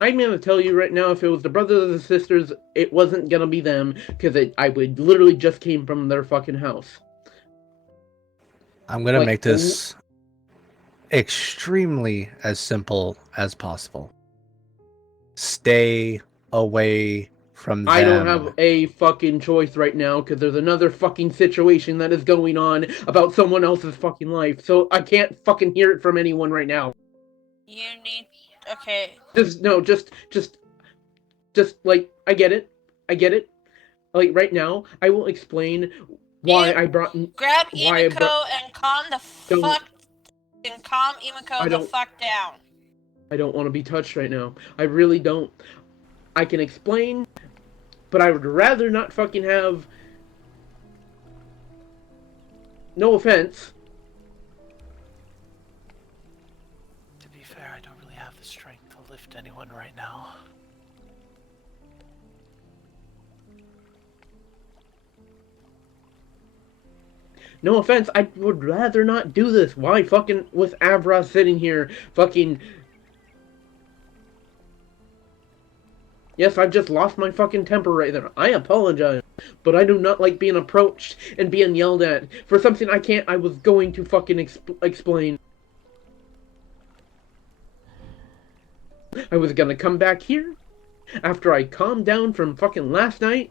I'm gonna tell you right now, if it was the brothers or the sisters, it wasn't gonna be them, because I would literally just came from their fucking house. I'm gonna Like, make this extremely as simple as possible. Stay away from them. I don't have a fucking choice right now, because there's another fucking situation that is going on about someone else's fucking life, so I can't fucking hear it from anyone right now. You need. Okay. Just, like, I get it. Like, right now, I will explain why I brought... Grab why I Emiko and calm the Don't- fuck. And calm Emiko the don't- fuck down. I don't want to be touched right now. I really don't. I can explain, but I would rather not fucking have... No offense. To be fair, I don't really have the strength to lift anyone right now. No offense, I would rather not do this. Why fucking with Avra sitting here fucking... Yes, I've just lost my fucking temper right there. I apologize. But I do not like being approached and being yelled at for something I was going to fucking explain. I was gonna come back here after I calmed down from fucking last night.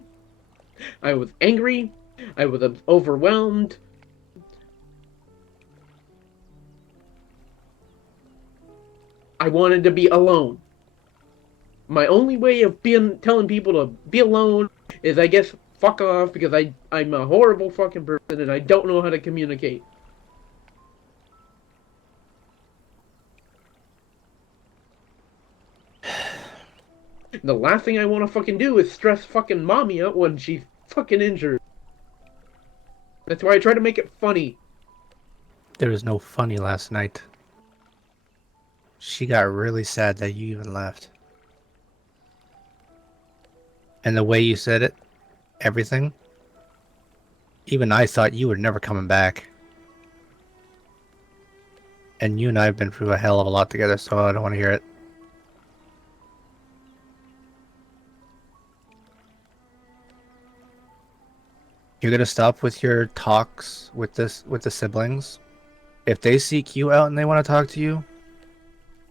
I was angry. I was overwhelmed. I wanted to be alone. My only way of telling people to be alone is, I guess, fuck off, because I'm a horrible fucking person and I don't know how to communicate. The last thing I want to fucking do is stress fucking mommy out when she's fucking injured. That's why I try to make it funny. There was no funny last night. She got really sad that you even left. And the way you said it, everything, even I thought you were never coming back. And you and I have been through a hell of a lot together, so I don't want to hear it. You're gonna stop with your talks with the siblings. If they seek you out and they want to talk to you,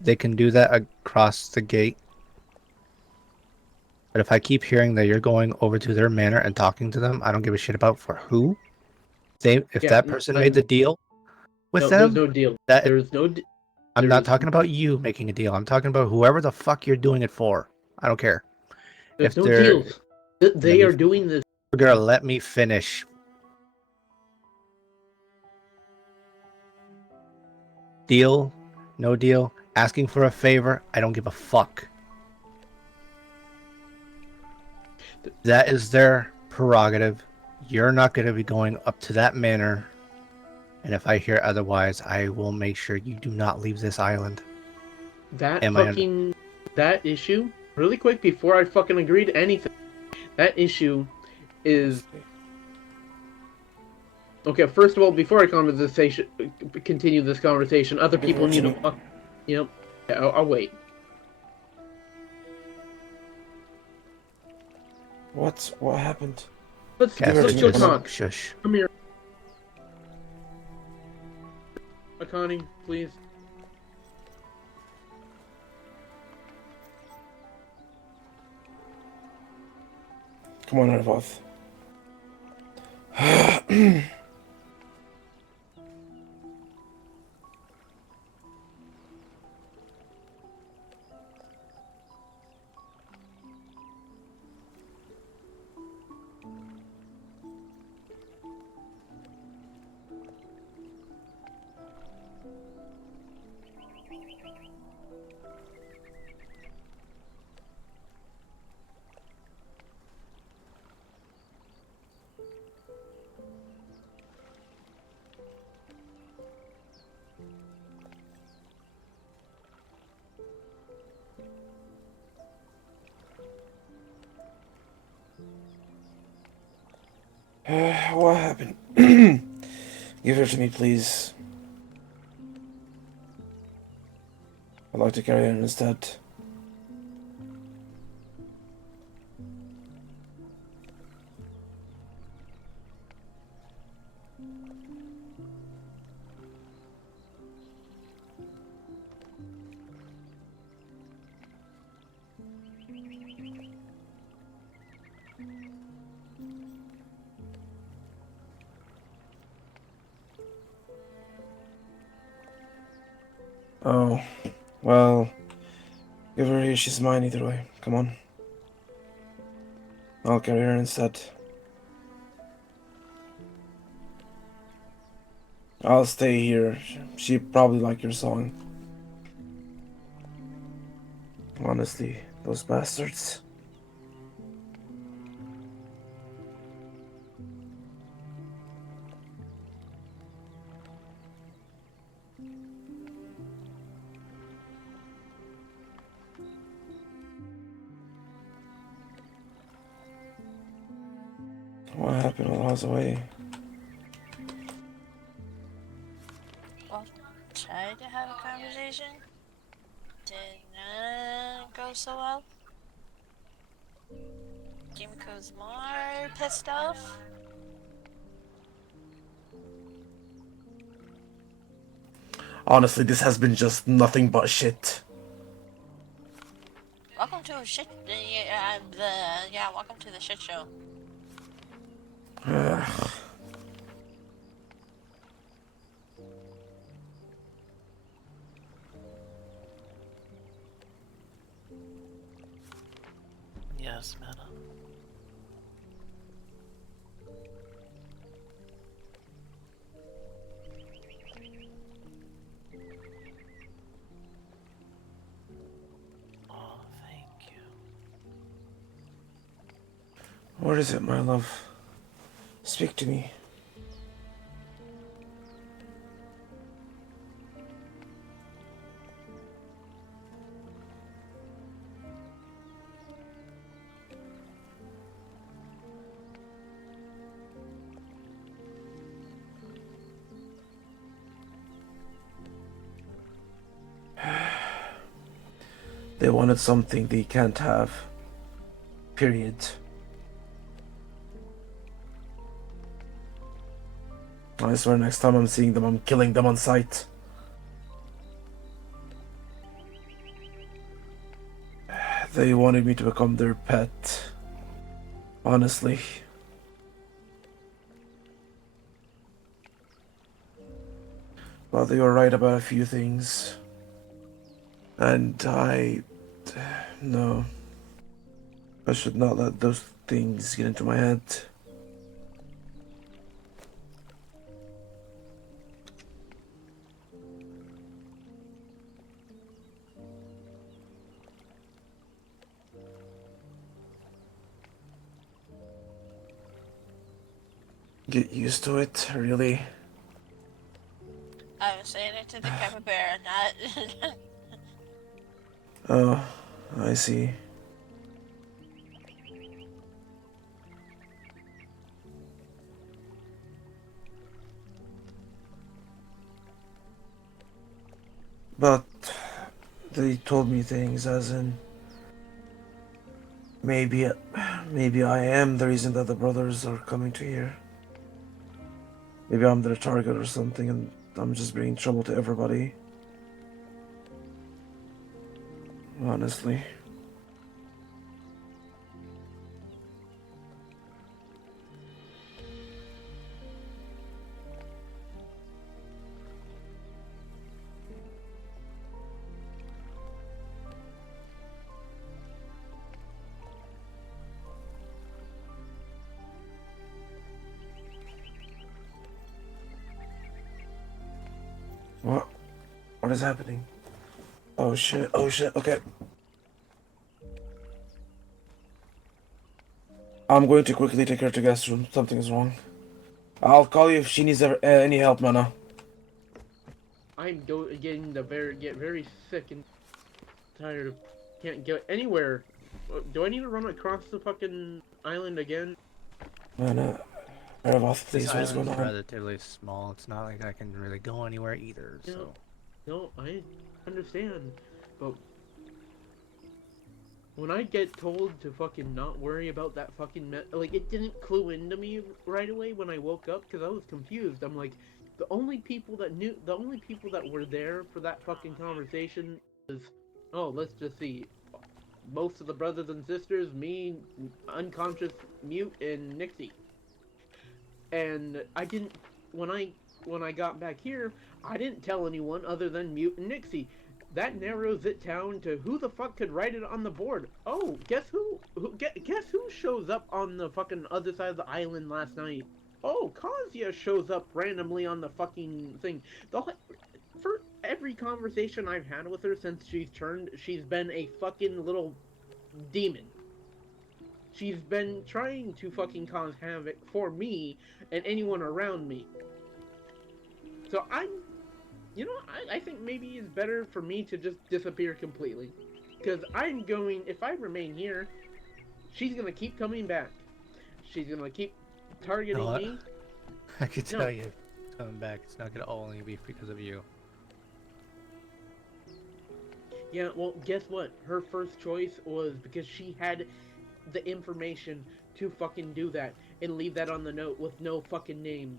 they can do that across the gate. But if I keep hearing that you're going over to their manor and talking to them, I don't give a shit about for who. If that person made the deal with them, there's no deal. There's no. I'm not talking about you making a deal. I'm talking about whoever the fuck you're doing it for. I don't care. There's no deals. They are doing this. Girl, let me finish. Deal, no deal, asking for a favor, I don't give a fuck. That is their prerogative. You're not going to be going up to that manor. And if I hear otherwise, I will make sure you do not leave this island. That issue, really quick before I fucking agree to anything, that issue is... Okay, first of all, before I continue this conversation, other people need to... You know, I'll wait. What happened? Let's go talk. Shush. Come here. Akani, please. Come on, Arvoth. What happened? Give her to me, please. like to carry her instead. Oh, well, give her here, she's mine either way. Come on. I'll carry her instead. I'll stay here. She probably like your song. Honestly, those bastards. What happened while I was away? Well, tried to have a conversation. Did not go so well. Kimiko's more pissed off. Honestly, this has been just nothing but shit. Welcome to a shit. Welcome to the shit show. Ugh. Yes, Mana. Oh, thank you. What is it, my love? Speak to me. They wanted something they can't have. Period. I swear next time I'm seeing them, I'm killing them on sight. They wanted me to become their pet. Honestly. Well, they were right about a few things. And no. I should not let those things get into my head. Get used to it, really. I was saying it to the capybara, not. Oh, I see. But they told me things as in maybe I am the reason that the brothers are coming to here. Maybe I'm their target or something and I'm just bringing trouble to everybody. Honestly. What? What is happening? Oh shit, okay. I'm going to quickly take her to guest room. Something is wrong. I'll call you if she needs any help, Mana. I'm getting get very sick and tired of can't get anywhere. Do I need to run across the fucking island again? Mana, Erevoth, This please, what is going island's on? relatively small. It's not like I can really go anywhere either. So No, I understand. But when I get told to fucking not worry about that fucking like, it didn't clue into me right away when I woke up because I was confused. I'm like, the only people that were there for that fucking conversation is, oh, let's just see, most of the brothers and sisters, me, unconscious mute, and Nixie. And I didn't when I got back here, I didn't tell anyone other than Mute and Nixie. That narrows it down to who the fuck could write it on the board. Oh, guess who? Guess who shows up on the fucking other side of the island last night? Oh, Kazuya shows up randomly on the fucking thing. For every conversation I've had with her since she's been a fucking little demon. She's been trying to fucking cause havoc for me and anyone around me. So I think maybe it's better for me to just disappear completely. Because if I remain here, she's gonna keep coming back. She's gonna keep targeting me. I can tell you, coming back, it's not gonna only be because of you. Yeah, well, guess what? Her first choice was because she had the information to fucking do that and leave that on the note with no fucking name.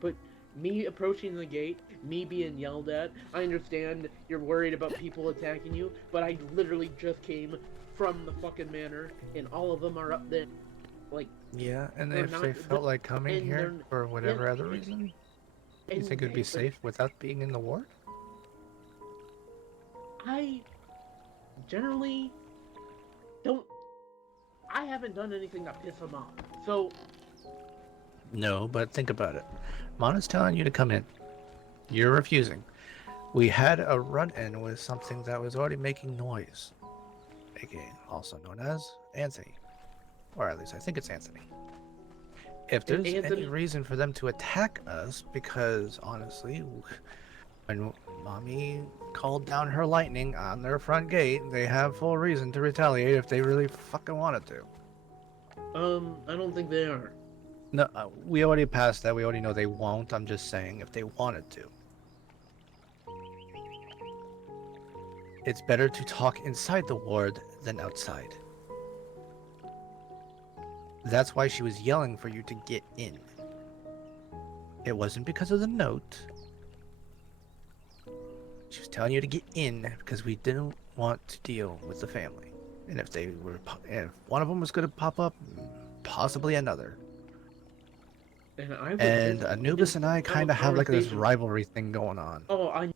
But me approaching the gate, me being yelled at, I understand you're worried about people attacking you, but I literally just came from the fucking manor, and all of them are up there. Like, Yeah, and they're if not- they felt like coming and here they're- for whatever yeah, other reason, you and think it would be but safe without being in the ward? I generally don't. I haven't done anything to piss them off, so No, but think about it. Mana's telling you to come in. You're refusing. We had a run-in with something that was already making noise, aka also known as Anthony. Or at least I think it's Anthony. If there's any Anthony- reason for them to attack us, because honestly, when Mommy called down her lightning on their front gate, they have full reason to retaliate if they really fucking wanted to. I don't think they are. No, we already passed that. We already know they won't. I'm just saying if they wanted to. It's better to talk inside the ward than outside. That's why she was yelling for you to get in. It wasn't because of the note. She was telling you to get in because we didn't want to deal with the family. And if one of them was going to pop up, possibly another. And Anubis and I kind of have like this conversation- rivalry thing going on. Oh, I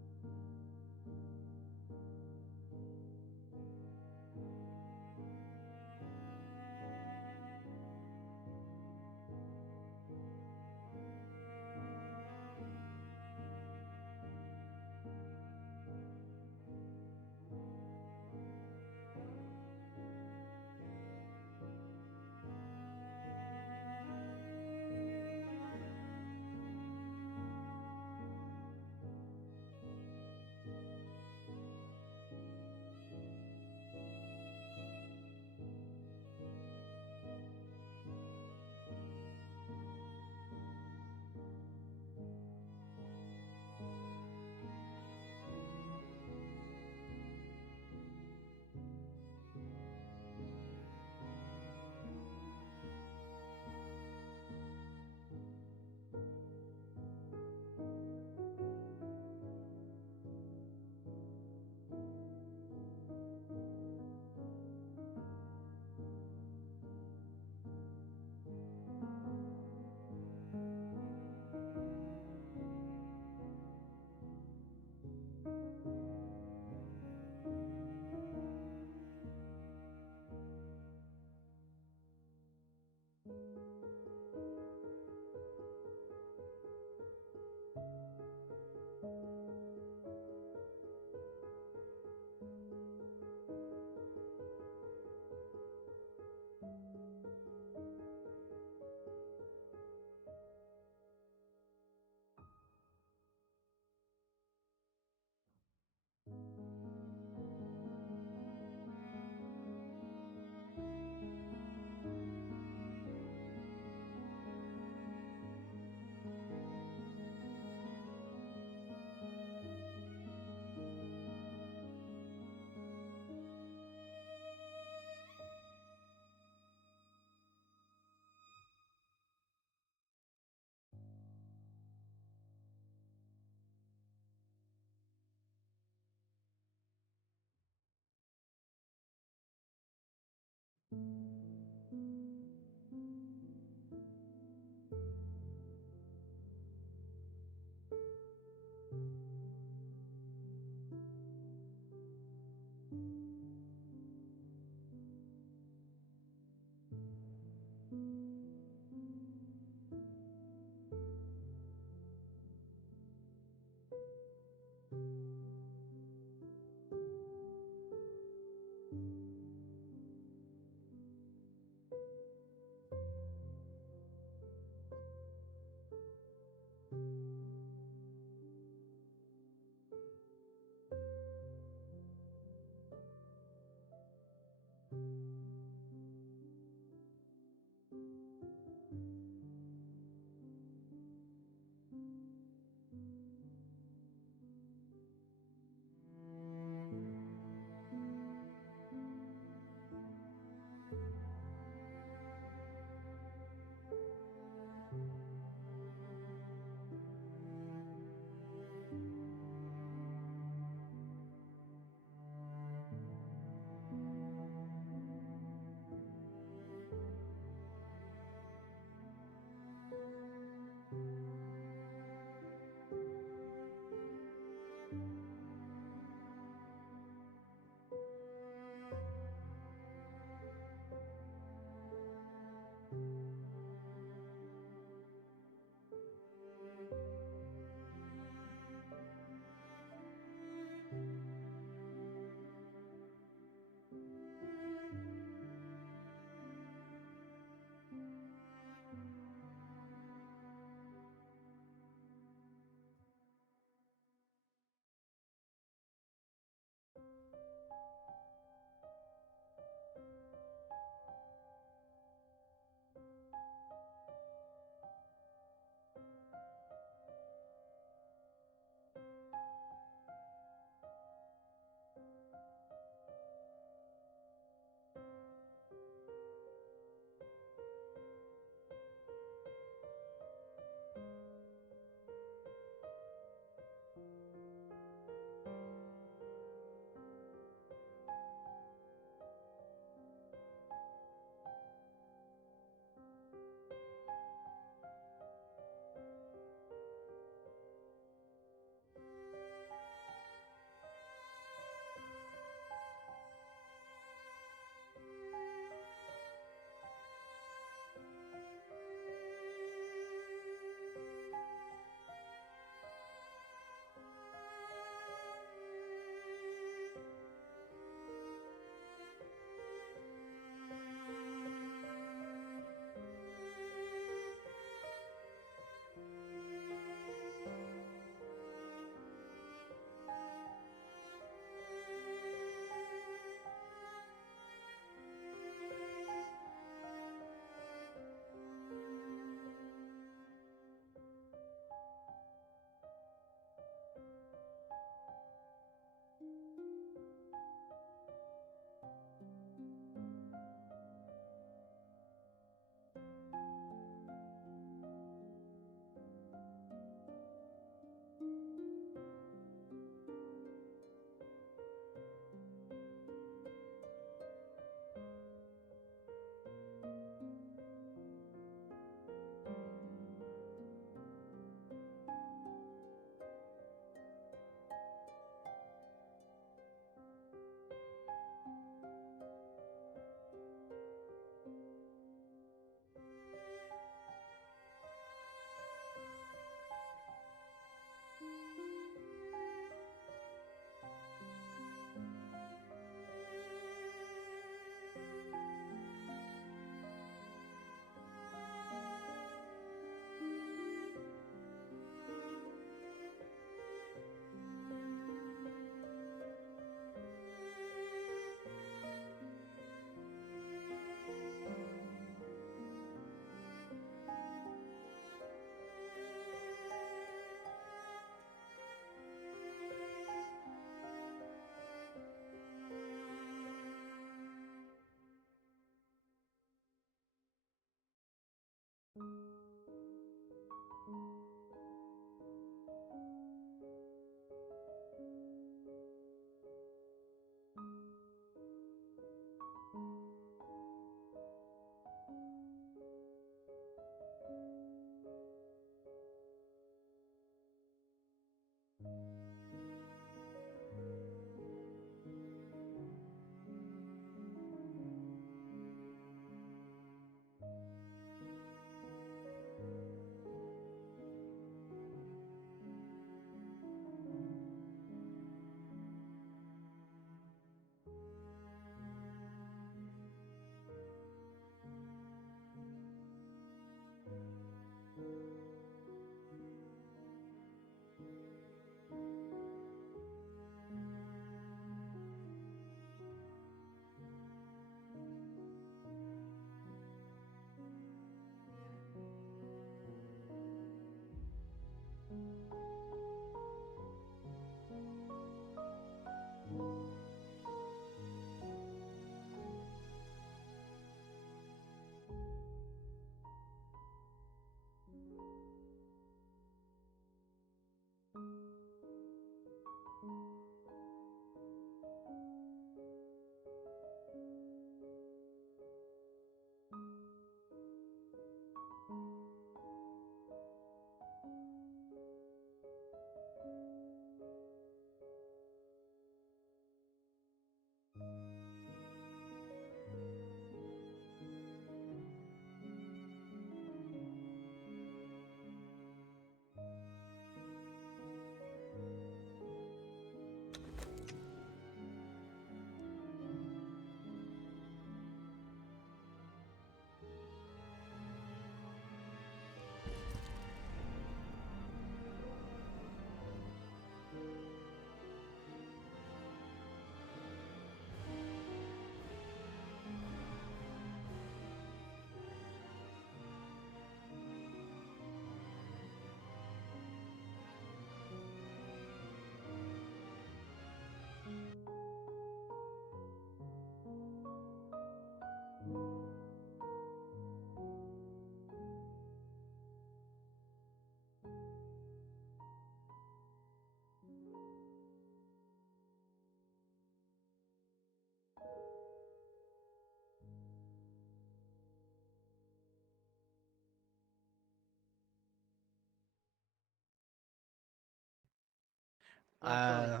Last night.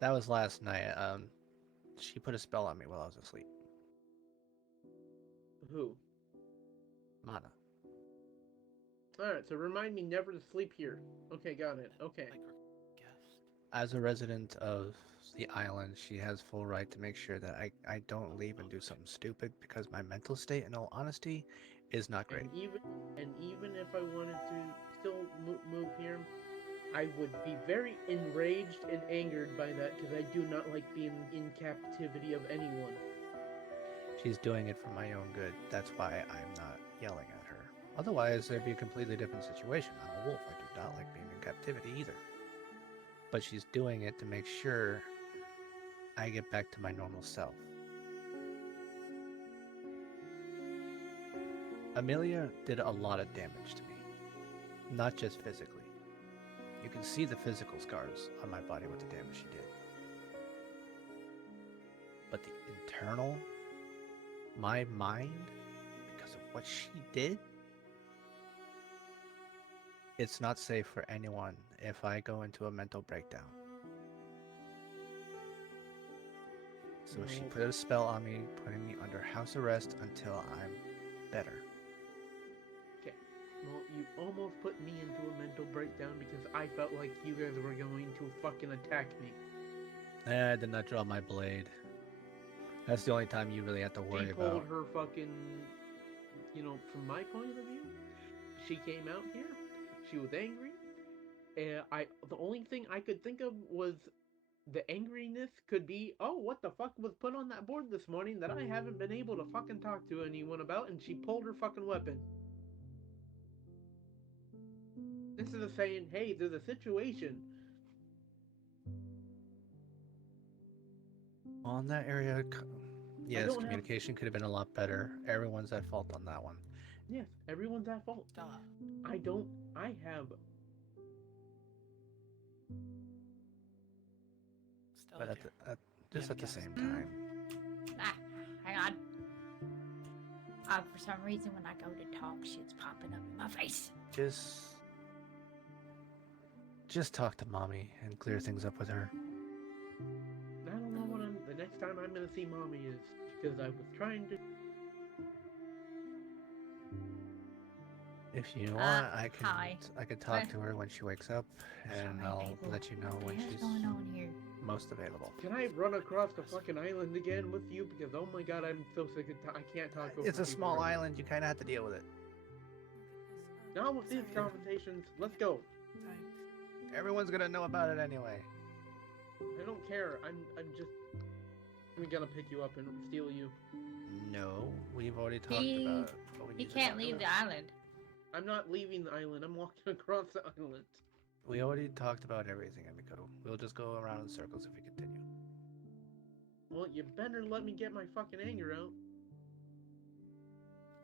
That was last night. She put a spell on me while I was asleep. Who? Mana. Alright, so remind me never to sleep here. Okay, got it. Okay. Like guest. As a resident of the island, she has full right to make sure that I don't leave and do something stupid because my mental state, in all honesty, is not great. And even if I wanted to still move here, I would be very enraged and angered by that because I do not like being in captivity of anyone. She's doing it for my own good. That's why I'm not yelling at her. Otherwise, there'd be a completely different situation. I'm a wolf. I do not like being in captivity either. But she's doing it to make sure I get back to my normal self. Amelia did a lot of damage to me. Not just physically. You can see the physical scars on my body with the damage she did. But the internal, my mind, because of what she did, it's not safe for anyone if I go into a mental breakdown. So she put a spell on me, putting me under house arrest until I'm better. Okay. Well, you almost put me into a mental breakdown because I felt like you guys were going to fucking attack me. I did not draw my blade. That's the only time you really have to worry She pulled about. her fucking, from my point of view, she came out here, she was angry, and the only thing I could think of was the angriness could be, oh, what the fuck was put on that board this morning that I haven't been able to fucking talk to anyone about, and she pulled her fucking weapon. Instead of saying, hey, there's a situation. On that area, yes, communication could have been a lot better. Everyone's at fault on that one. Yes, everyone's at fault. Stella. I have... Stella, But dear. Just Yeah, at the yes. same time. Ah, hang on. For some reason, when I go to talk, shit's popping up in my face. Just talk to mommy and clear things up with her. I don't know when the next time I'm gonna see mommy is, because I was trying to. If you want, Hi. I can talk to her when she wakes up, and Sorry, I'll people. let you know What when the hell's she's going on here? most available. Can I run across the fucking island again with you? Because oh my god, I'm so sick of I can't talk over It's a people small right now. island. You kind of have to deal with it. Now with these Sorry. conversations, let's go. Time. Everyone's gonna know about it anyway. I don't care. I'm just. I'm gonna pick you up and steal you. No, we've already talked He- about what we He need to can't talk leave about. the island. I'm not leaving the island. I'm walking across the island. We already talked about everything, Emiko. We'll just go around in circles if we continue. Well, you better let me get my fucking anger out.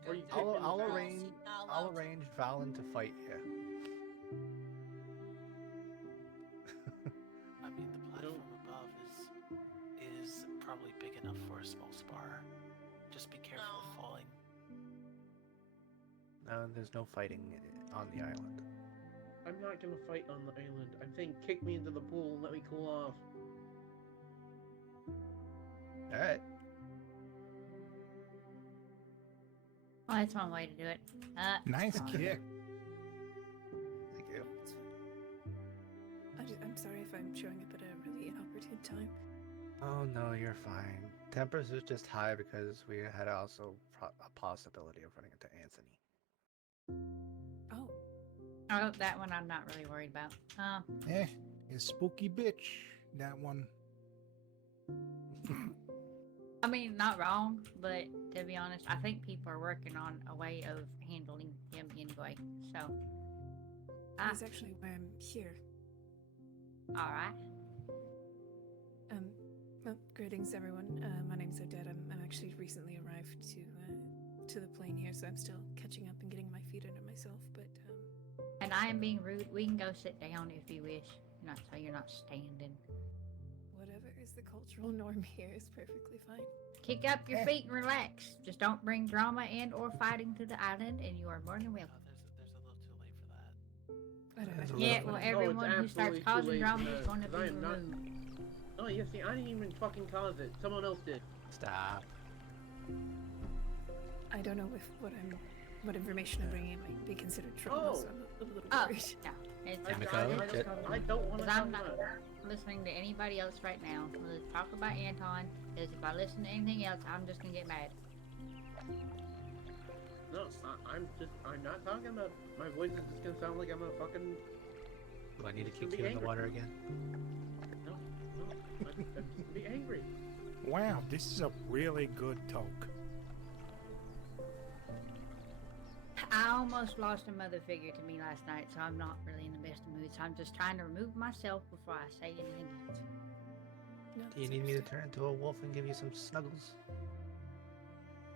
Or you kick I'll, in the I'll face. arrange. I'll arrange Valen to fight you. I mean, the platform above is probably big enough for a small spar. Just be careful of No. falling. No, there's no fighting on the island. I'm not gonna fight on the island. I'm saying kick me into the pool and let me cool off. All right. Well, that's one way to do it. Nice fine. kick. Thank you. It's fine. I'm sorry if I'm showing up at a really inopportune time. Oh no, you're fine. Tempers is just high because we had also a possibility of running into Anthony. Oh, Oh, that one I'm not really worried about. A spooky bitch. That one. I mean, not wrong, but to be honest, I think people are working on a way of handling him anyway. So, that's actually why I'm here. all right. Well, greetings everyone. My name's Odette. I'm actually recently arrived to the plane here, so I'm still catching up and getting my feet under myself. But And I am being rude. We can go sit down if you wish. Not so you're not standing. whatever is the cultural norm here is perfectly fine. Kick up your feet and relax. Just don't bring drama and or fighting to the island, and you are more than welcome. There's a little too late for that. There's a Yeah, little well, bit. everyone who starts absolutely too causing late drama for is that, going to 'cause be I am not- removed. Oh, yeah, see, I didn't even fucking cause it. Someone else did. Stop. I don't know if what information I'm bringing in might be considered trauma, Oh. so I'm a little Oh, worried. no. It's I, Emiko, I don't want to Because I'm talk not about it. listening to anybody else right now. Let's talk about Anton. Because if I listen to anything else, I'm just going to get mad. No, I'm not talking about it. My voice is just gonna sound like I'm a fucking. Do I need to Just kick be you in the angry. water again? No, I'm just gonna be angry. Wow, this is a really good talk. I almost lost a mother figure to me last night, so I'm not really in the best of moods. So I'm just trying to remove myself before I say anything else. No, Do you that's need me to understandable. turn into a wolf and give you some snuggles?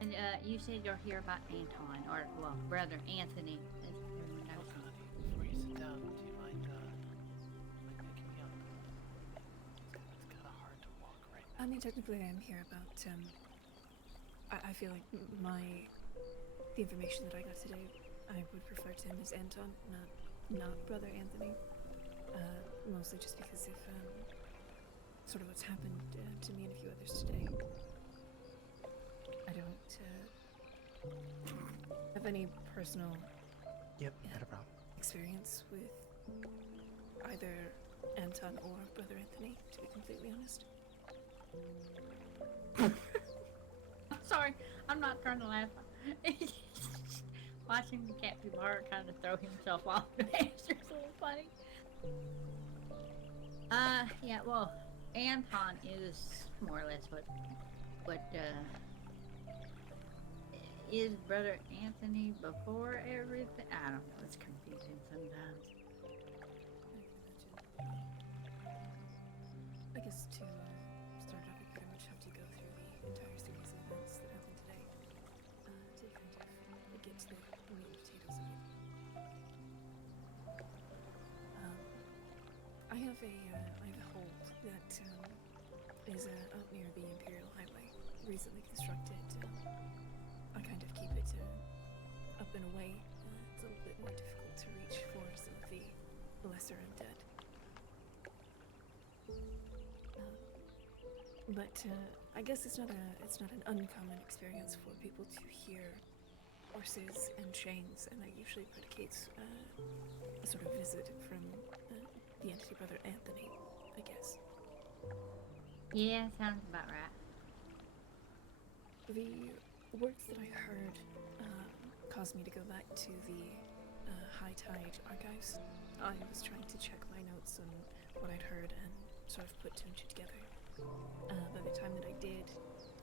And you said you're here about Anton, or, well, brother Anthony. As everyone knows. Oh, honey, before you sit down, do you mind picking me up? It's kind of hard to walk right now. I mean, technically, I'm here about. I feel like the information that I got today, I would refer to him as Anton, not Brother Anthony. Mostly just because of sort of what's happened to me and a few others today. I don't have any personal Yep, Yeah. not a problem. experience with either Anton or Brother Anthony, to be completely honest. Sorry, I'm not trying to laugh. Watching the capybara kind of throw himself off the bench is a little funny. Yeah, well, Anton is more or less what is Brother Anthony before everything? I don't know, it's confusing sometimes. I guess to start off, we pretty much have to go through the entire series of events that happened today to kind of get to the meat and potatoes of it. I have a hold that is out near the Imperial Highway, recently constructed. I kind of keep it up and away. It's a little bit more difficult to reach for some of the lesser undead. But I guess it's not an uncommon experience for people to hear horses and chains, and that usually predicates a sort of visit from the entity brother Anthony, I guess. Yeah, sounds about right. The words that I heard caused me to go back to the High Tide archives. I was trying to check my notes on what I'd heard and sort of put two and two together. By the time that I did,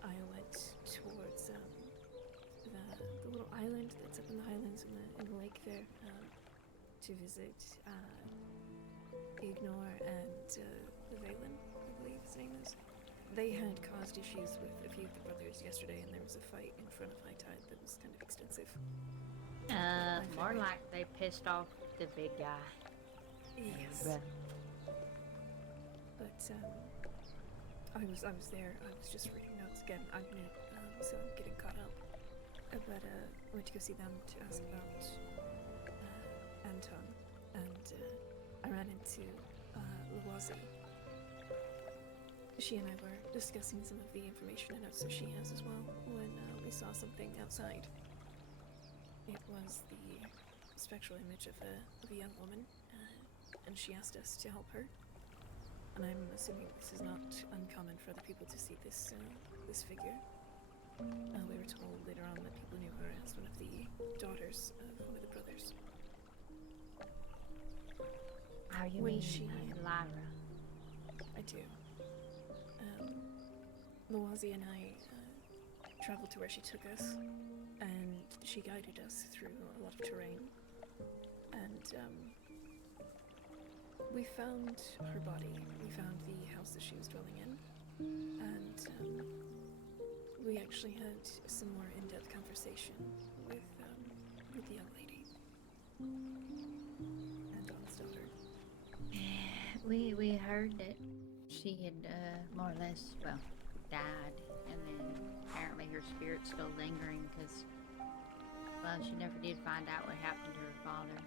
I went towards the little island that's up in the highlands in the lake there to visit Ignore and Valen, I believe his name is. They had caused issues with a few of the brothers yesterday, and there was a fight in front of High Tide that was kind of extensive. More like they pissed off the big guy. Yes. But I was there. I was just reading notes again. I'm new, so I'm getting caught up. But I went to go see them to ask about Anton, and I ran into Lawazi. She and I were discussing some of the information and notes that she has as well when we saw something outside. It was the spectral image of a young woman, and she asked us to help her. And I'm assuming this is not uncommon for other people to see this figure. We were told later on that people knew her as one of the daughters of one of the brothers. How you When mean, she- Lyra? I do. Lawazi and I traveled to where she took us, and she guided us through a lot of terrain. And we found her body. We found the house that she was dwelling in, and we actually had some more in-depth conversation with the young lady. Anton's daughter. We heard that she had more or less, well, died, and then apparently her spirit's still lingering because, well, she never did find out what happened to her father.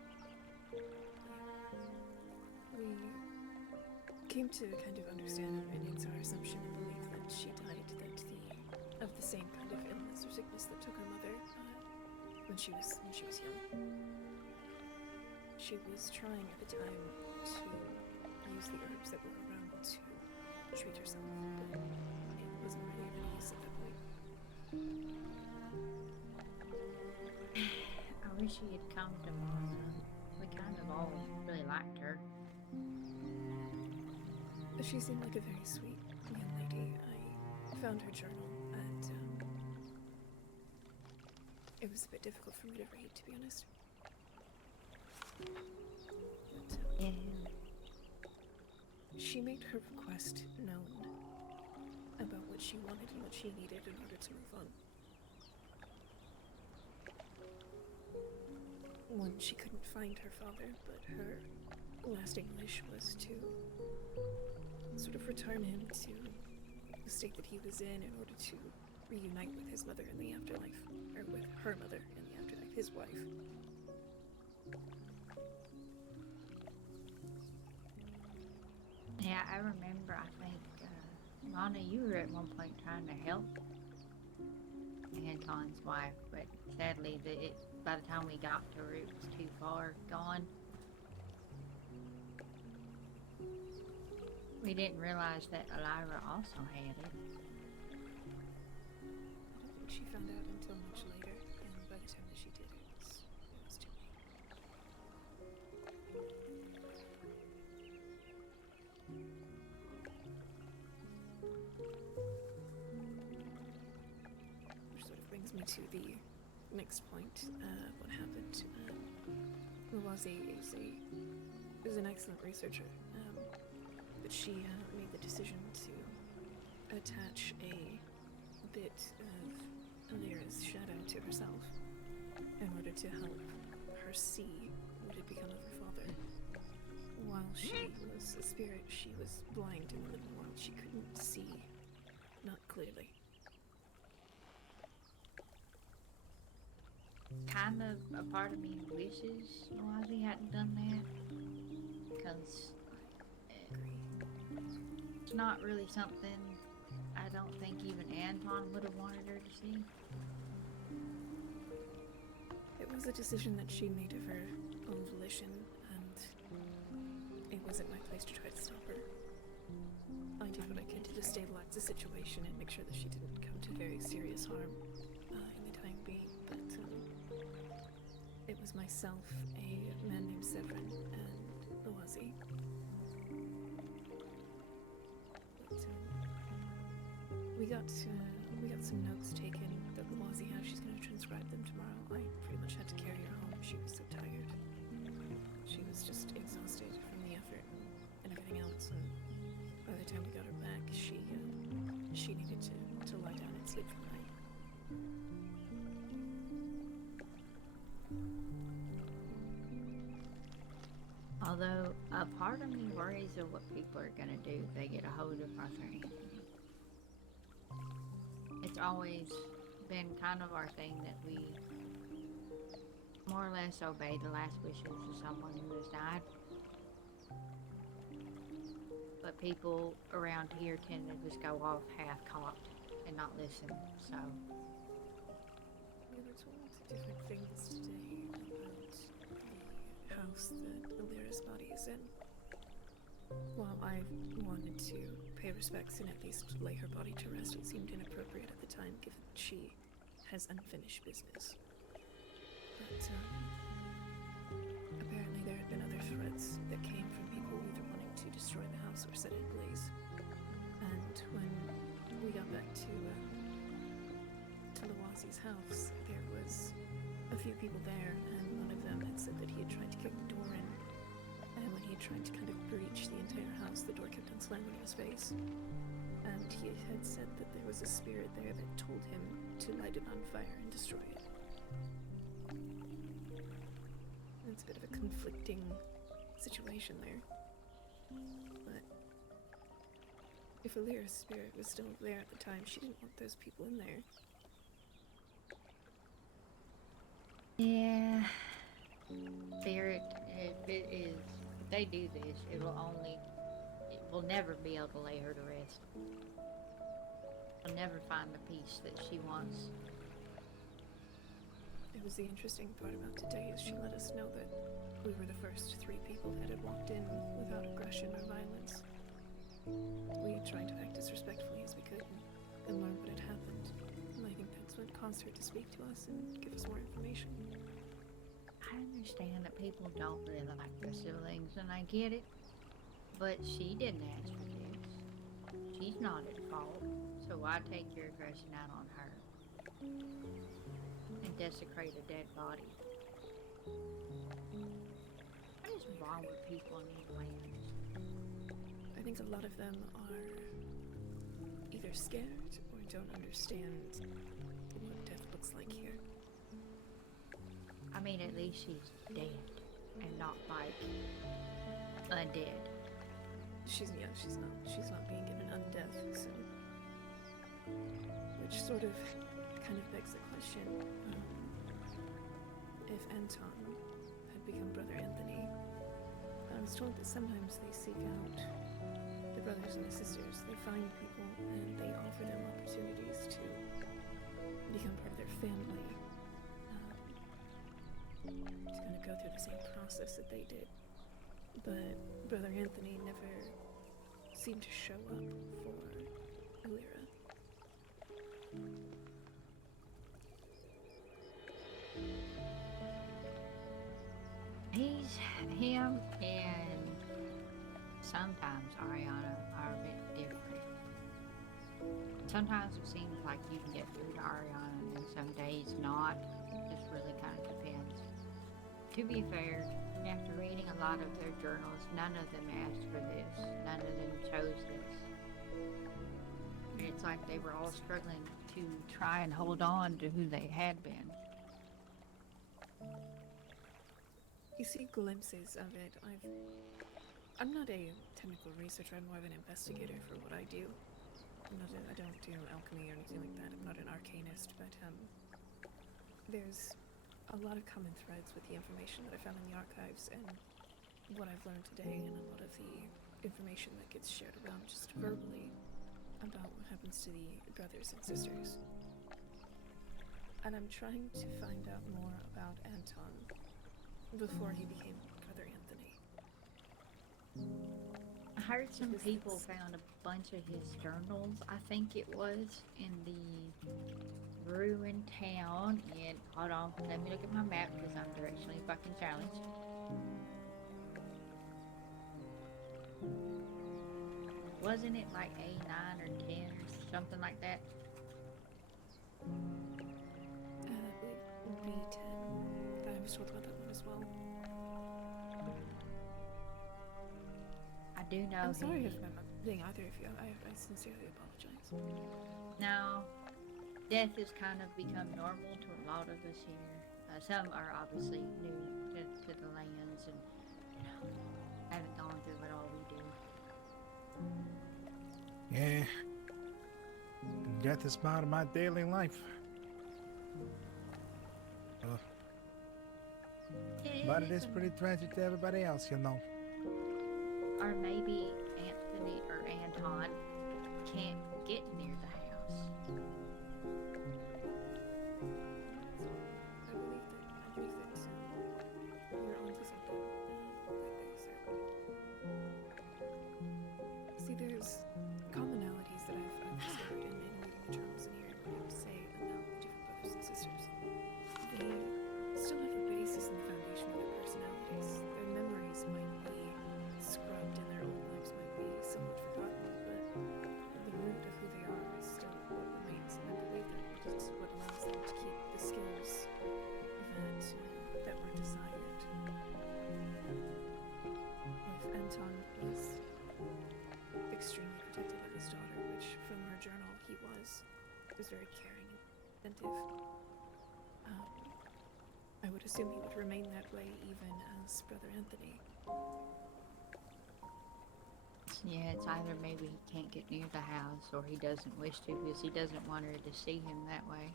We came to kind of understand, and it's our assumption and belief that she died of the same kind of illness or sickness that took her mother when she was young. She was trying at the time to use the herbs that were around to treat herself, but it wasn't really of any use at that point. I wish she had come to Martha. We kind of all really liked her. She seemed like a very sweet young lady. I found her journal, and it was a bit difficult for me to read, to be honest. But, Yeah. she made her request known about what she wanted and what she needed in order to move on. One, she couldn't find her father, but her lasting wish was to sort of return him to the state that he was in order to reunite with his mother in the afterlife, or with her mother in the afterlife, his wife. Yeah, I remember, I think, Lana, you were at one point trying to help Anton's wife, but sadly, by the time we got to her, it was too far gone. We didn't realize that Elira also had it. I don't think she found out until much later, and by the time that she did, it was too late. Which sort of brings me to the next point. What happened? Lawazi is an excellent researcher, but she made the decision to attach a bit of Alira's shadow to herself in order to help her see what had become of her father. while she was a spirit, she was blind in the living world. She couldn't see, not clearly. Kind of a part of me wishes Nawazi hadn't done that. Because it's not really something I don't think even Anton would have wanted her to see. It was a decision that she made of her own volition, and it wasn't my place to try to stop her. I did what I could to destabilize the situation and make sure that she didn't come to very serious harm in the time being, but it was myself, a man named Severin, and Lawazi. But, we got some notes taken that Lawazi has. She's going to transcribe them tomorrow. I pretty much had to carry her home. She was so tired. She was just exhausted from the effort and everything else. And by the time we got her back, she needed to lie down and sleep for the night. Although a part of me worries of what people are gonna do if they get a hold of Arthur Anthony. It's always been kind of our thing that we more or less obey the last wishes of someone who has died. But people around here tend to just go off half-cocked and not listen, so... We were told different things today about the house that Alira's body is in. While I wanted to pay respects and at least lay her body to rest, it seemed inappropriate at the time, given that she has unfinished business. But, apparently there had been other threats that came from people either wanting to destroy the house or set it ablaze. And when we got back to Lawazi's house, there was a few people there, and one of them had said that he had tried to kick the door in. And when he had tried to kind of breach the entire house, the door kept on slamming in his face. And he had said that there was a spirit there that told him to light it on fire and destroy it. And it's a bit of a conflicting situation there. But if Alira's spirit was still there at the time, she didn't want those people in there. Yeah. Spirit, if they do this, it will never be able to lay her to rest. She'll never find the peace that she wants. It was the interesting part about today is she let us know that we were the first 3 people that had walked in without aggression or violence. We tried to act as respectfully as we could and learn what had happened. And I think that's what caused her to speak to us and give us more information. I understand that people don't really like their siblings, and I get it. But she didn't ask for this. She's not at fault, so why take your aggression out on her? And desecrate a dead body. What is wrong with people in these lands? I think a lot of them are either scared or don't understand what death looks like here. I mean, at least she's dead, and not like undead. She's not being given undeath, so which sort of kind of begs the question, if Anton had become Brother Anthony. I was told that sometimes they seek out the brothers and the sisters. They find people and they offer them opportunities to become part of their family, to kind of go through the same process that they did. But Brother Anthony never seemed to show up for Alira. Him and sometimes Ariana are a bit different. Sometimes it seems like you can get through to Ariana and some days not. It just really kind of depends. To be fair, after reading a lot of their journals, none of them asked for this. None of them chose this. It's like they were all struggling to try and hold on to who they had been. You see glimpses of it. I'm not a technical researcher. I'm more of an investigator for what I do. I don't do alchemy or anything like that. I'm not an arcanist, but there's a lot of common threads with the information that I found in the archives and what I've learned today, and a lot of the information that gets shared around just verbally about what happens to the brothers and sisters. And I'm trying to find out more about Anton before he became Brother Anthony. I heard some people found a bunch of his journals, I think it was, in the ruined town in, hold on, let me look at my map because I'm directionally fucking challenged. Wasn't it like A9 or 10 or something like that? I believe B10. I was told about that one as well. I do know I'm sorry he... if I'm upsetting either of you. I sincerely apologize. No, death has kind of become normal to a lot of us here. Some are obviously new to the lands and, you know, haven't gone through what all we do. Yeah. Death is part of my daily life. But it is pretty tragic to everybody else, you know. Or maybe Anthony or Anton can't get near the house. I believe that you're onto something there, sir. See, there's commonalities that I've discovered in reading the journals and hearing what you have to say about the different brothers and sisters. They still have a basis in the foundation of their personalities. Their memories might be scrubbed and their old lives might be somewhat forgotten, but the root of who they are is still what remains. And I believe that it's what allows them to keep the skills that were desired. If Anton was extremely protective of his daughter, which from her journal he was very caring and attentive. I would assume he would remain that way even as Brother Anthony. Yeah, it's either maybe he can't get near the house or he doesn't wish to because he doesn't want her to see him that way.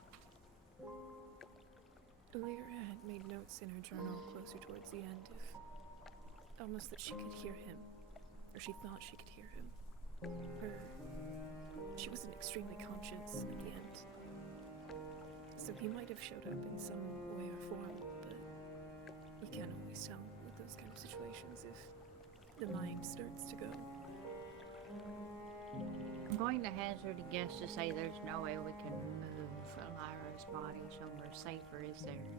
Lyra had made notes in her journal closer towards the end of almost that she could hear him, or she thought she could hear him. She wasn't extremely conscious at the end. So he might have showed up in some way or form, but you can't always tell with those kind of situations if the mind starts to go. I'm going to hazard a guess to say there's no way we can move Lyra's body somewhere safer, is there?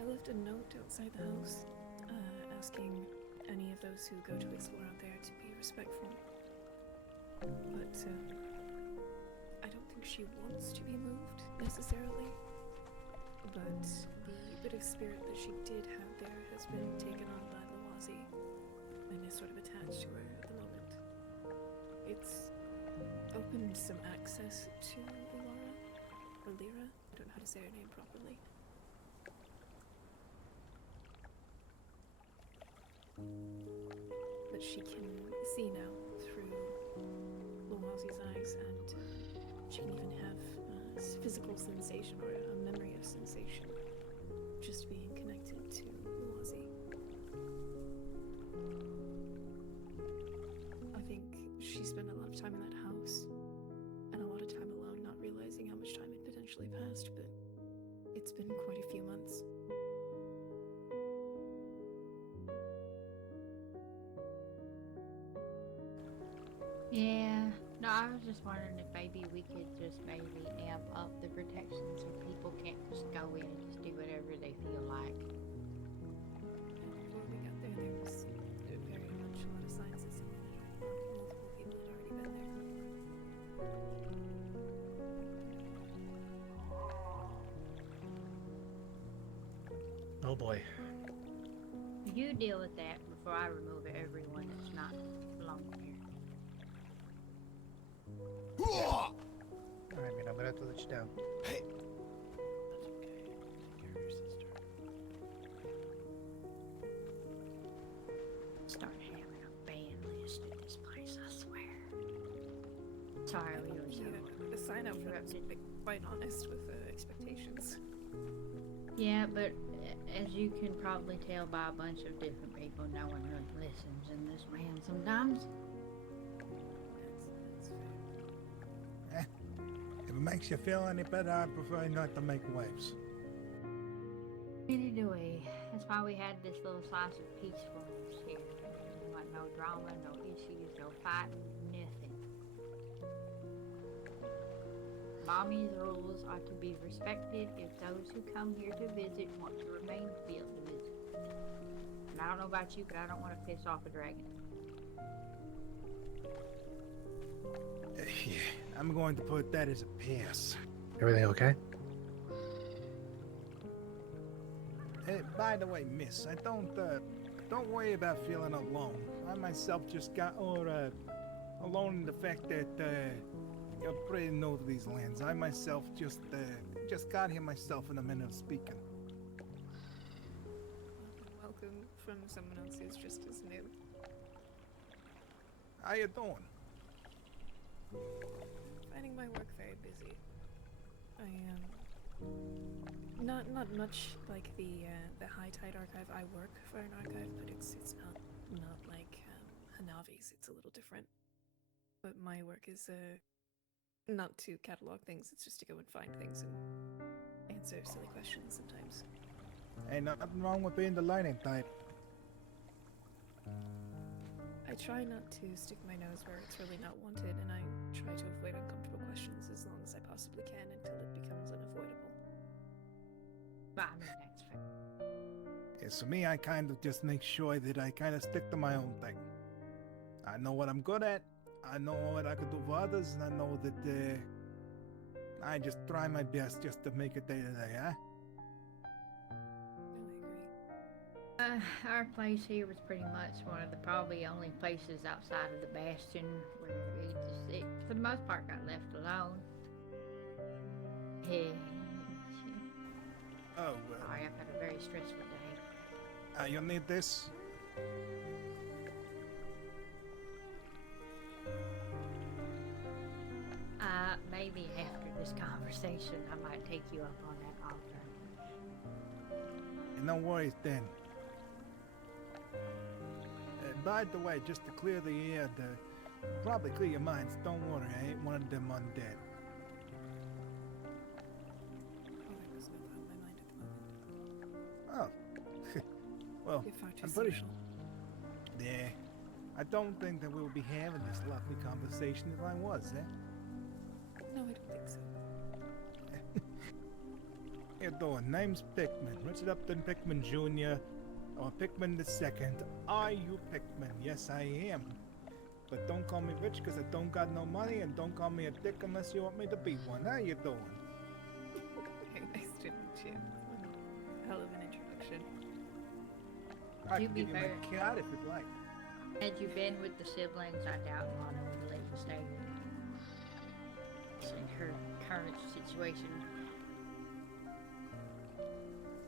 I left a note outside the house, asking any of those who go to explore out there to be respectful. But, I don't think she wants to be moved, necessarily. But the bit of spirit that she did have there has been taken on by Lawazi, and is sort of attached to her at the moment. It's opened some access to Lyra, or Lyra, I don't know how to say her name properly. But she can see now through Lawazi's eyes, and she can even have physical sensation or a memory of sensation just being connected to Lawazi. I think she spent a lot of time in that house and a lot of time alone, not realizing how much time had potentially passed, but it's been quite a few months. Yeah. No, I was just wondering if maybe we could just maybe amp up the protection so people can't just go in and just do whatever they feel like. Before we got there, there was very much a lot of signs that multiple people had already been there. Oh boy. You deal with that before I remove everyone that's not belonging here. I mean, I'm gonna have to let you down. That's okay. You're your sister. start having a ban list at this place, I swear. Sorry, we were so The sign up for that's interrupted. quite honest with expectations. Yeah, but as you can probably tell by a bunch of different people, no one really listens in this man sometimes. That's fair. If it makes you feel any better, I prefer not to make waves. Neither do we. That's why we had this little slice of peacefulness here. There wasn't no drama, no issues, no fighting, nothing. Mommy's rules are to be respected if those who come here to visit want to remain to be able to visit. And I don't know about you, but I don't want to piss off a dragon. Yeah, I'm going to put that as a pass. Everything okay? Hey, by the way, miss, I don't worry about feeling alone. I myself just got alone in the fact that you're pretty new to these lands. I myself just got here myself in a minute of speaking. Welcome from someone else who's just as new. How you doing? Finding my work very busy. I am not much like the High Tide Archive. I work for an archive, but it's not like Hanavi's. It's a little different. But my work is not to catalog things. It's just to go and find things and answer silly questions sometimes. Ain't nothing wrong with being the lightning type. I try not to stick my nose where it's really not wanted, and I try to avoid uncomfortable questions as long as I possibly can until it becomes unavoidable. But I mean, that's fair. Yeah, so me, I kind of just make sure that I kind of stick to my own thing. I know what I'm good at. I know what I could do for others, and I know that I just try my best just to make it day to day, huh? No, I agree. Our place here was pretty much one of the probably only places outside of the Bastion where it for the most part, got left alone. Yeah. Oh, Sorry, I've had a very stressful day. you'll need this. Maybe after this conversation, I might take you up on that offer. No worries then. By the way, just to clear the air, probably clear your minds. Don't worry, I ain't one of them undead. Oh, there was no thought in my mind at the moment. Oh. Well, You're far too I'm pretty social. yeah. I don't think that we'll be having this lovely conversation if I was, eh? No, I don't think so. How you doing? Name's Pickman. Richard Upton Pickman Jr. or Pickman II. Are you Pickman? Yes, I am. But don't call me rich because I don't got no money, and don't call me a dick unless you want me to be one. How you doing? Hey, nice to meet you. Hell of an introduction. I To can be give you fair- my card if you'd like. Had you been with the siblings, I doubt Lana would let you stay here. In her current situation.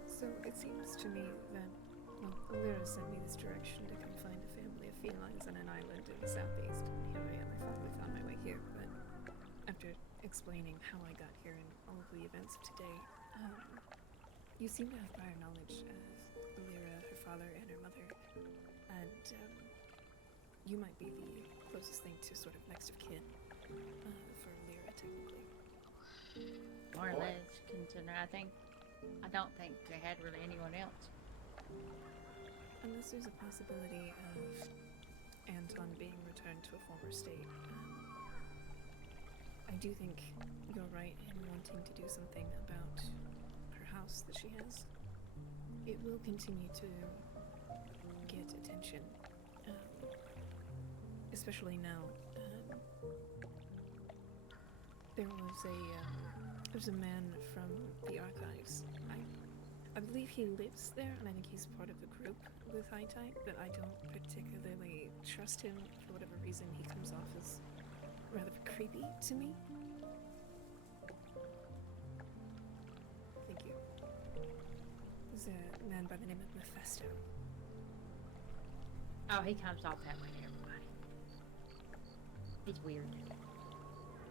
So it seems to me that, well, Lyra sent me this direction to come find a family of felines on an island in the southeast. Here I am. I finally found my way here, but after explaining how I got here and all of the events of today, you seem to have prior knowledge of Lyra, her father, and her mother, and you might be the closest thing to sort of next of kin for Lyra, technically. More or less, considering I don't think they had really anyone else. Unless there's a possibility of Anton being returned to a former state. I do think you're right in wanting to do something about her house that she has. It will continue to get attention, especially now. There's a man from the archives. I believe he lives there, and I think he's part of the group with High Tide, but I don't particularly trust him for whatever reason. He comes off as rather creepy to me. Thank you. There's a man by the name of Mephisto. Oh, he comes off that way to everybody. He's weird.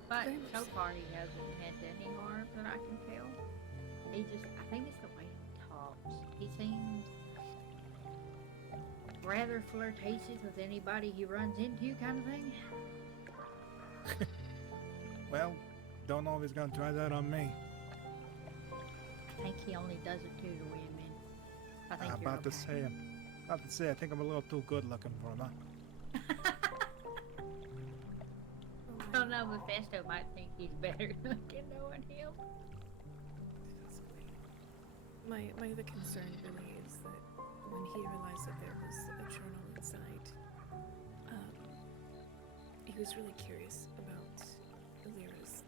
But Very much so so. far he hasn't had any harm that I can tell. He just, I think it's the way he talks. He seems rather flirtatious with anybody he runs into, kind of thing. Well, don't know if he's gonna try that on me. I think he only does it to the women. I think I'm you're about to okay. say, I think I'm a little too good looking for him, huh? I don't know, Mephisto might think he's better looking knowing him. Possibly. My other concern really is that when he realized that there was a journal inside, he was really curious about Lyra's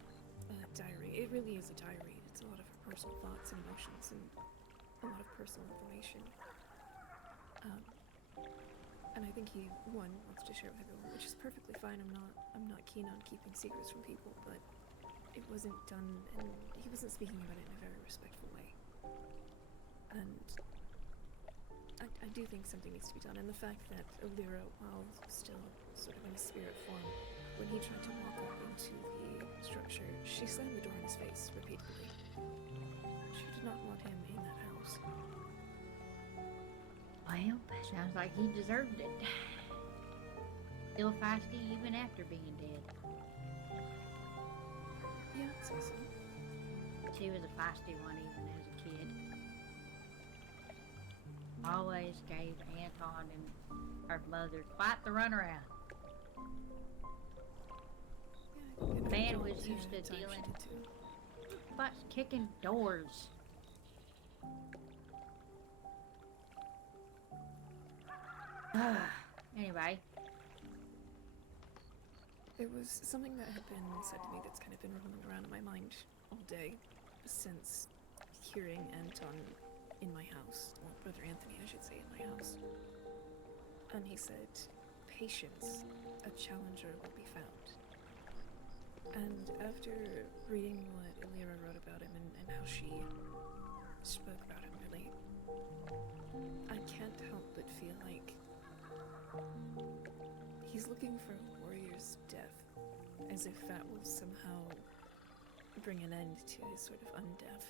diary. It really is a diary. It's a lot of her personal thoughts and emotions and a lot of personal information. And I think he, one, wants to share with everyone, which is perfectly fine. I'm not keen on keeping secrets from people, but it wasn't done, and he wasn't speaking about it in a very respectful way. And I do think something needs to be done, and the fact that Lyra, while still sort of in a spirit form, when he tried to walk up into the structure, she slammed the door in his face repeatedly. She did not want him in that house. Well, sounds like he deserved it. Still feisty even after being dead. Yeah, I'd say so. She was a feisty one even as a kid. Always gave Anton and her mother quite the runaround. Yeah, and Man after was all used the to time she dealing- did too. But kicking doors. Anyway, There was something that had been said to me that's kind of been rolling around in my mind all day since hearing Anton in my house, or Brother Anthony, I should say, in my house. And he said, "Patience, a challenger will be found." And after reading what Lyra wrote about him and how she spoke about him, really, I can't help but feel like he's looking for a warrior's death, as if that will somehow bring an end to his sort of undeath.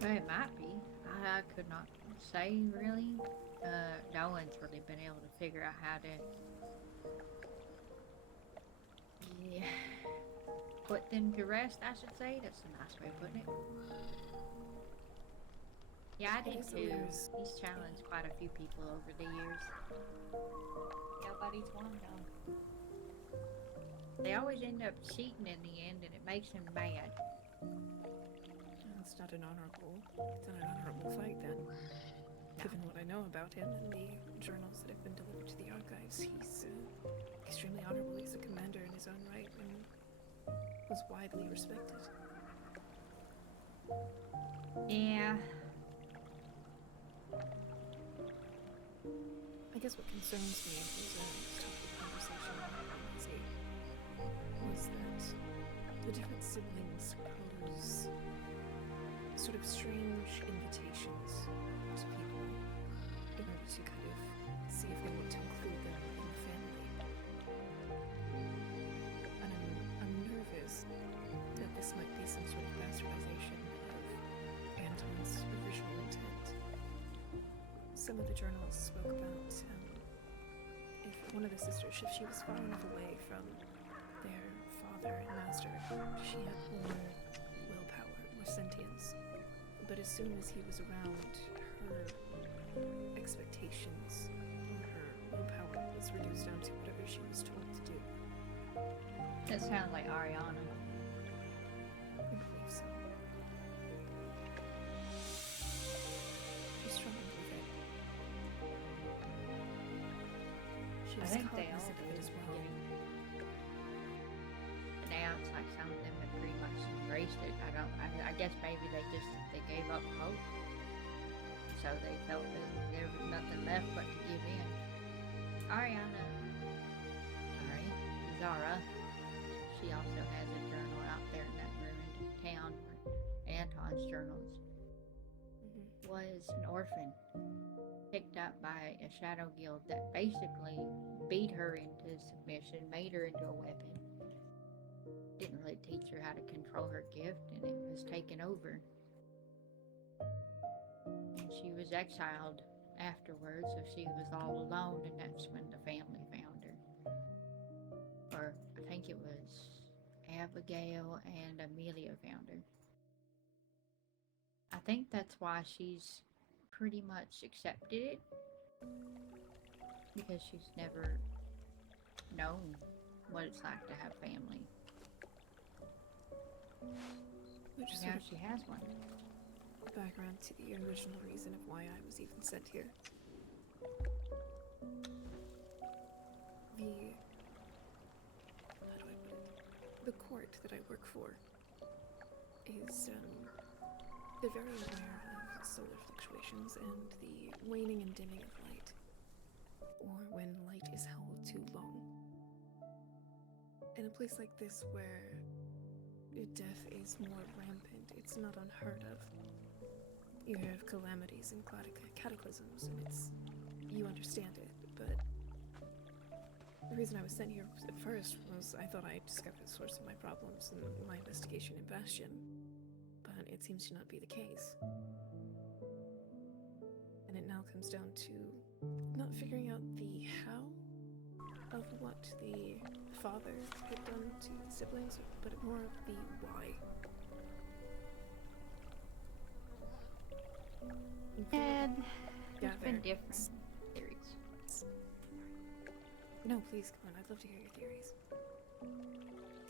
well, it might be. I could not say really. No one's really been able to figure out how to put them to rest, I should say. That's a nice way of putting it. Yeah, I It did is too. hilarious. He's challenged quite a few people over the years. Nobody's won though. They always end up cheating in the end, and it makes him mad. It's not an honorable fight then. Given what I know about him and the journals that have been delivered to the archives, he's extremely honorable. He's a commander in his own right and was widely respected. Yeah. I guess what concerns me was a topic of conversation Lindsay, was that the different siblings pose sort of strange invitations to people in order to kind of see if they want to include them in the family. And I'm nervous that this might be some sort of bastardization of Anton's original intent. Some of the journals spoke about if one of the sisters, if she was far enough away from their father and master, she had more willpower, more sentience. But as soon as he was around, her expectations or her willpower was reduced down to whatever she was told to do. That sounds like Ariana. I believe so. She struggled with it. She I was think they all cognizant of it did as in the well. beginning. But now it's like some of them have pretty much embraced it. I guess maybe they gave up hope. So they felt that there was nothing left but to give in. Zara, she also has a journal out there in that ruined town where Anton's journals Mm-hmm. was an orphan. picked up by a shadow guild that basically beat her into submission, made her into a weapon. Didn't really teach her how to control her gift, and it was taken over. And she was exiled afterwards, so she was all alone, and that's when the family found her. Or I think it was Abigail and Amelia found her. I think that's why she's pretty much accepted it, because she's never known what it's like to have family. Which is Now sort she has one. of background to the original reason of why I was even sent here. How do I put it? The court that I work for is, they're very aware of solar fluctuations and the waning and dimming of light, or when light is held too long. In a place like this where death is more rampant, it's not unheard of. You have calamities and cataclysms, and you understand it, but the reason I was sent here at first was I thought I discovered the source of my problems in my investigation in Bastion, but it seems to not be the case. And it now comes down to not figuring out the how of what the father had done to the siblings, but more of the why. And there's Gather. been different theories. No, please, come on. I'd love to hear your theories.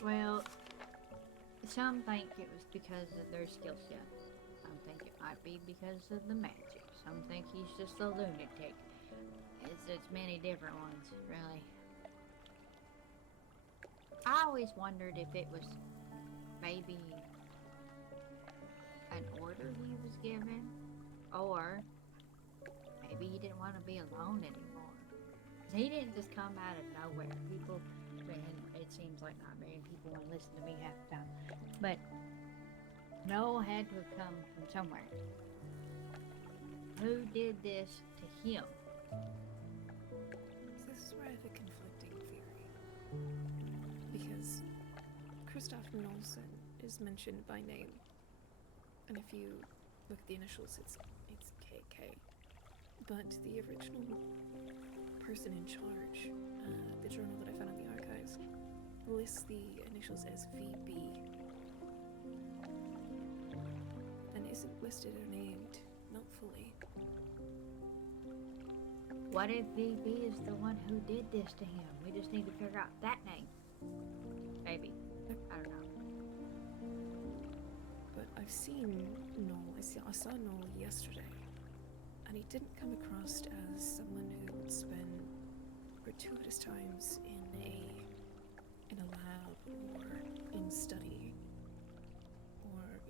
Well, some think it was because of their skill set. Some think it might be because of the magic. Some think he's just a lunatic. It's many different ones, really. I always wondered if it was maybe an order he was given, or maybe he didn't want to be alone anymore. He didn't just come out of nowhere. People, and it seems like not many people want to listen to me half the time, but Noel had to have come from somewhere. Who did this to him? So this is where I have a conflicting theory. Because Kristoff Nolson is mentioned by name. And if you look at the initials, it's KK. But the original person in charge, the journal that I found in the archives, lists the initials as VB. And isn't listed or named, not fully. What if VB is the one who did this to him? We just need to figure out that name. Maybe. I don't know. But I've seen Noel. I saw Noel yesterday, and he didn't come across as someone who would spend gratuitous times in a lab or in study or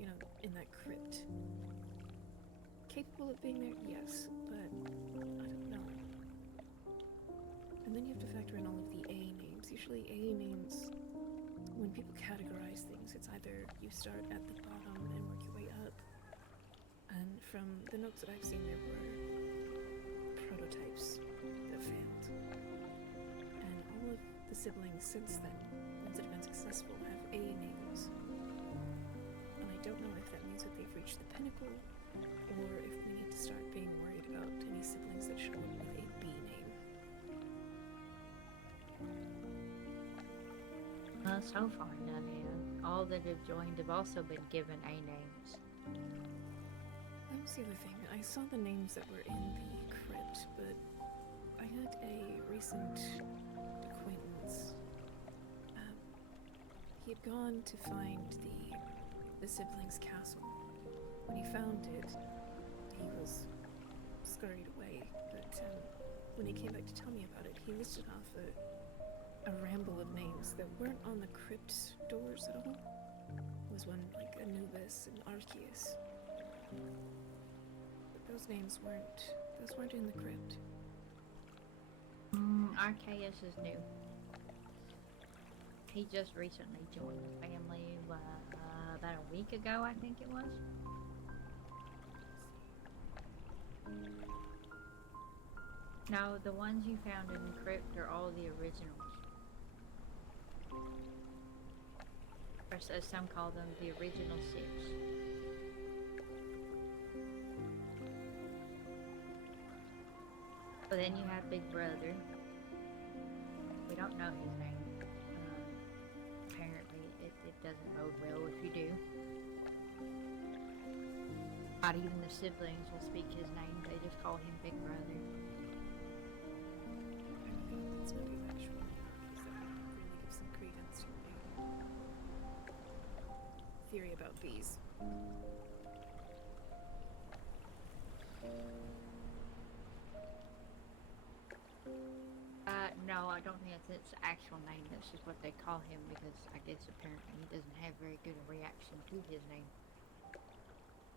in that crypt. Capable of being there, yes, but I don't know. And then you have to factor in all of the A names. Usually A names, when people categorize things, it's either you start at the bottom and work your way up. And from the notes that I've seen, there were prototypes that failed. And all of the siblings since then, ones that have been successful, have A names. And I don't know if that means that they've reached the pinnacle, or if we need to start being worried about any siblings that show up with a B name. Well, so far none have. All that have joined have also been given A names. That was the other thing. I saw the names that were in the crypt, but I had a recent acquaintance. He had gone to find the siblings' castle. When he found it, he was scurried away, but when he came back to tell me about it, he listed off a ramble of names that weren't on the crypt doors at all. There was one like Anubis and Arceus. But those names weren't in the crypt. Arceus is new. He just recently joined the family about a week ago, I think it was. No, the ones you found in the crypt are all the originals. Or as some call them, the original six. But then you have Big Brother. We don't know his name. Apparently, it doesn't bode well if you do. Not even the siblings will speak his name. They just call him Big Brother. It's not his actual name, because that would really give some credence to my theory about bees. No, I don't think it's his actual name. That's just what they call him because I guess apparently he doesn't have very good a reaction to his name.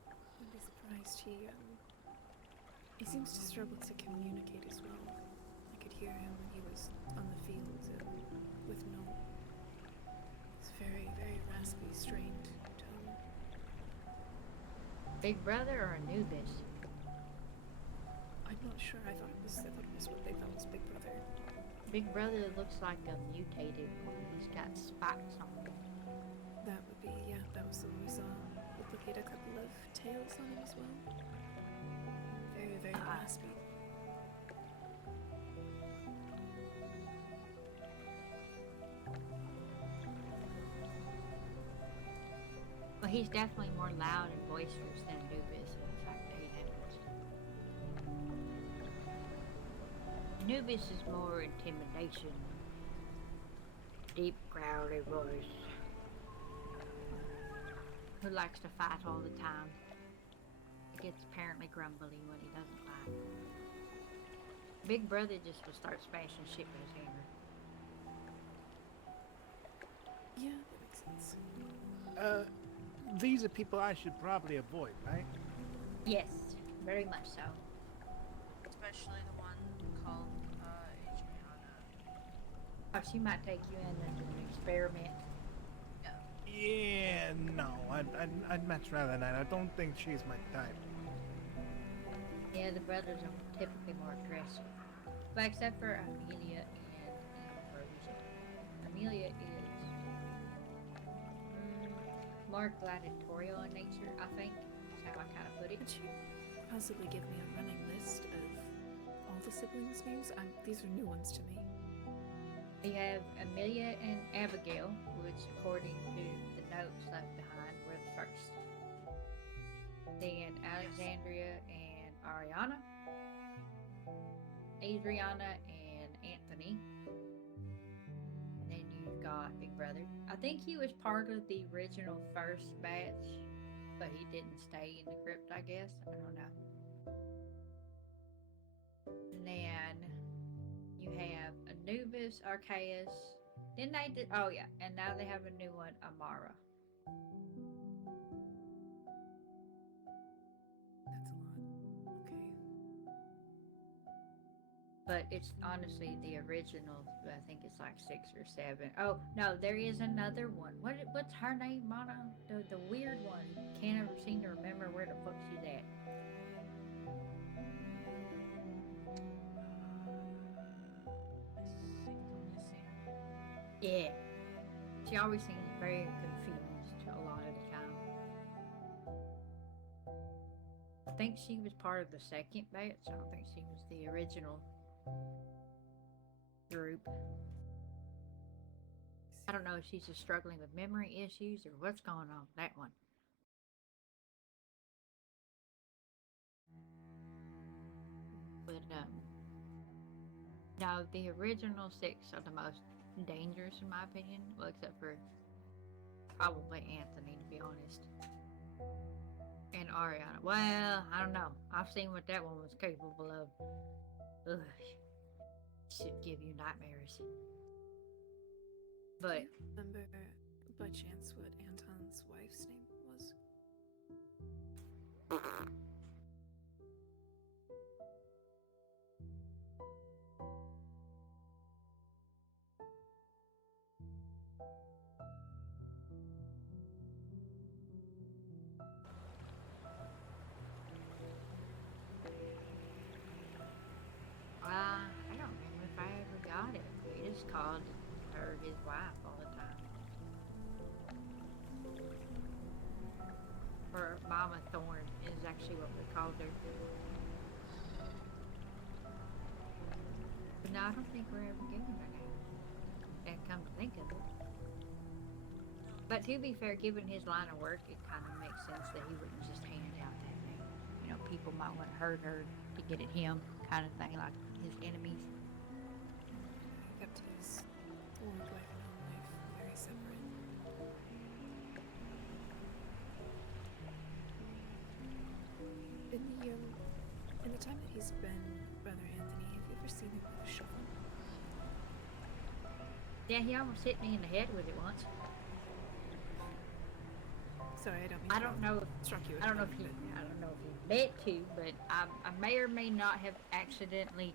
I'd be surprised. He seems to struggle to communicate as well. I could hear him when he was on the field with Noel. It's very, very raspy, strained tone. Big Brother or Anubis? I'm not sure. I thought it was what they thought was Big Brother. Big Brother looks like a mutated one. He's got spikes on him. That would be, yeah, that was the one we saw. Looked like he had a couple of tails on him as well. Very, very raspy. Well, he's definitely more loud and boisterous than Anubis. In fact, he happens. Anubis is more intimidation. Deep, growly voice. Who likes to fight all the time. He gets apparently grumbly when he doesn't fight. Big Brother just will start smashing shit with his hammer. Yeah, that makes sense. These are people I should probably avoid, right? Yes, very much so. Especially the one called Adriana. Oh, she might take you in as an experiment. Yeah, no, I'd much rather not. I don't think she's my type. Yeah, the brothers are typically more aggressive. But except for Amelia and Ambrosia. Amelia is more gladiatorial in nature, I think. That's how I kind of put it. Could you possibly give me a running list of all the siblings' names? These are new ones to me. We have Amelia and Abigail, which according to the notes left behind were the first. Then Alexandria and Ariana. Adriana and Anthony. And then you've got Big Brother. I think he was part of the original first batch, but he didn't stay in the crypt, I guess. I don't know. And then you have Anubis, Archaeus. Then they did, oh yeah, and now they have a new one, Amara. That's a lot. Okay. But it's honestly the original. I think it's like 6 or 7. Oh no, there is another one. What's her name, Mana? The weird one. Can't ever seem to remember where the fuck she's at. Yeah, she always seems very confused a lot of the time. I think she was part of the second batch. I don't think she was the original group. I don't know if she's just struggling with memory issues or what's going on with that one. But no, the original 6 are the most dangerous in my opinion. Well, except for probably Anthony, to be honest. And Ariana. Well, I don't know. I've seen what that one was capable of. Ugh. Should give you nightmares. But Do you remember by chance what Anton's wife's name was? her his wife all the time. Or Mama Thorn is actually what we called her. But no, I don't think we're ever giving her name. And come to think of it. But to be fair, given his line of work, it kind of makes sense that he wouldn't just hand out that name. You know, people might want to hurt her to get at him, kind of thing, like his enemies. He kept his work life and home life very separate. In the time that he's been Brother Anthony, have you ever seen him with a shovel? Yeah, he almost hit me in the head with it once. Sorry, I don't mean I to don't know. struck you. With I don't know a if he. weapon, I don't know if he meant to, but I may or may not have accidentally.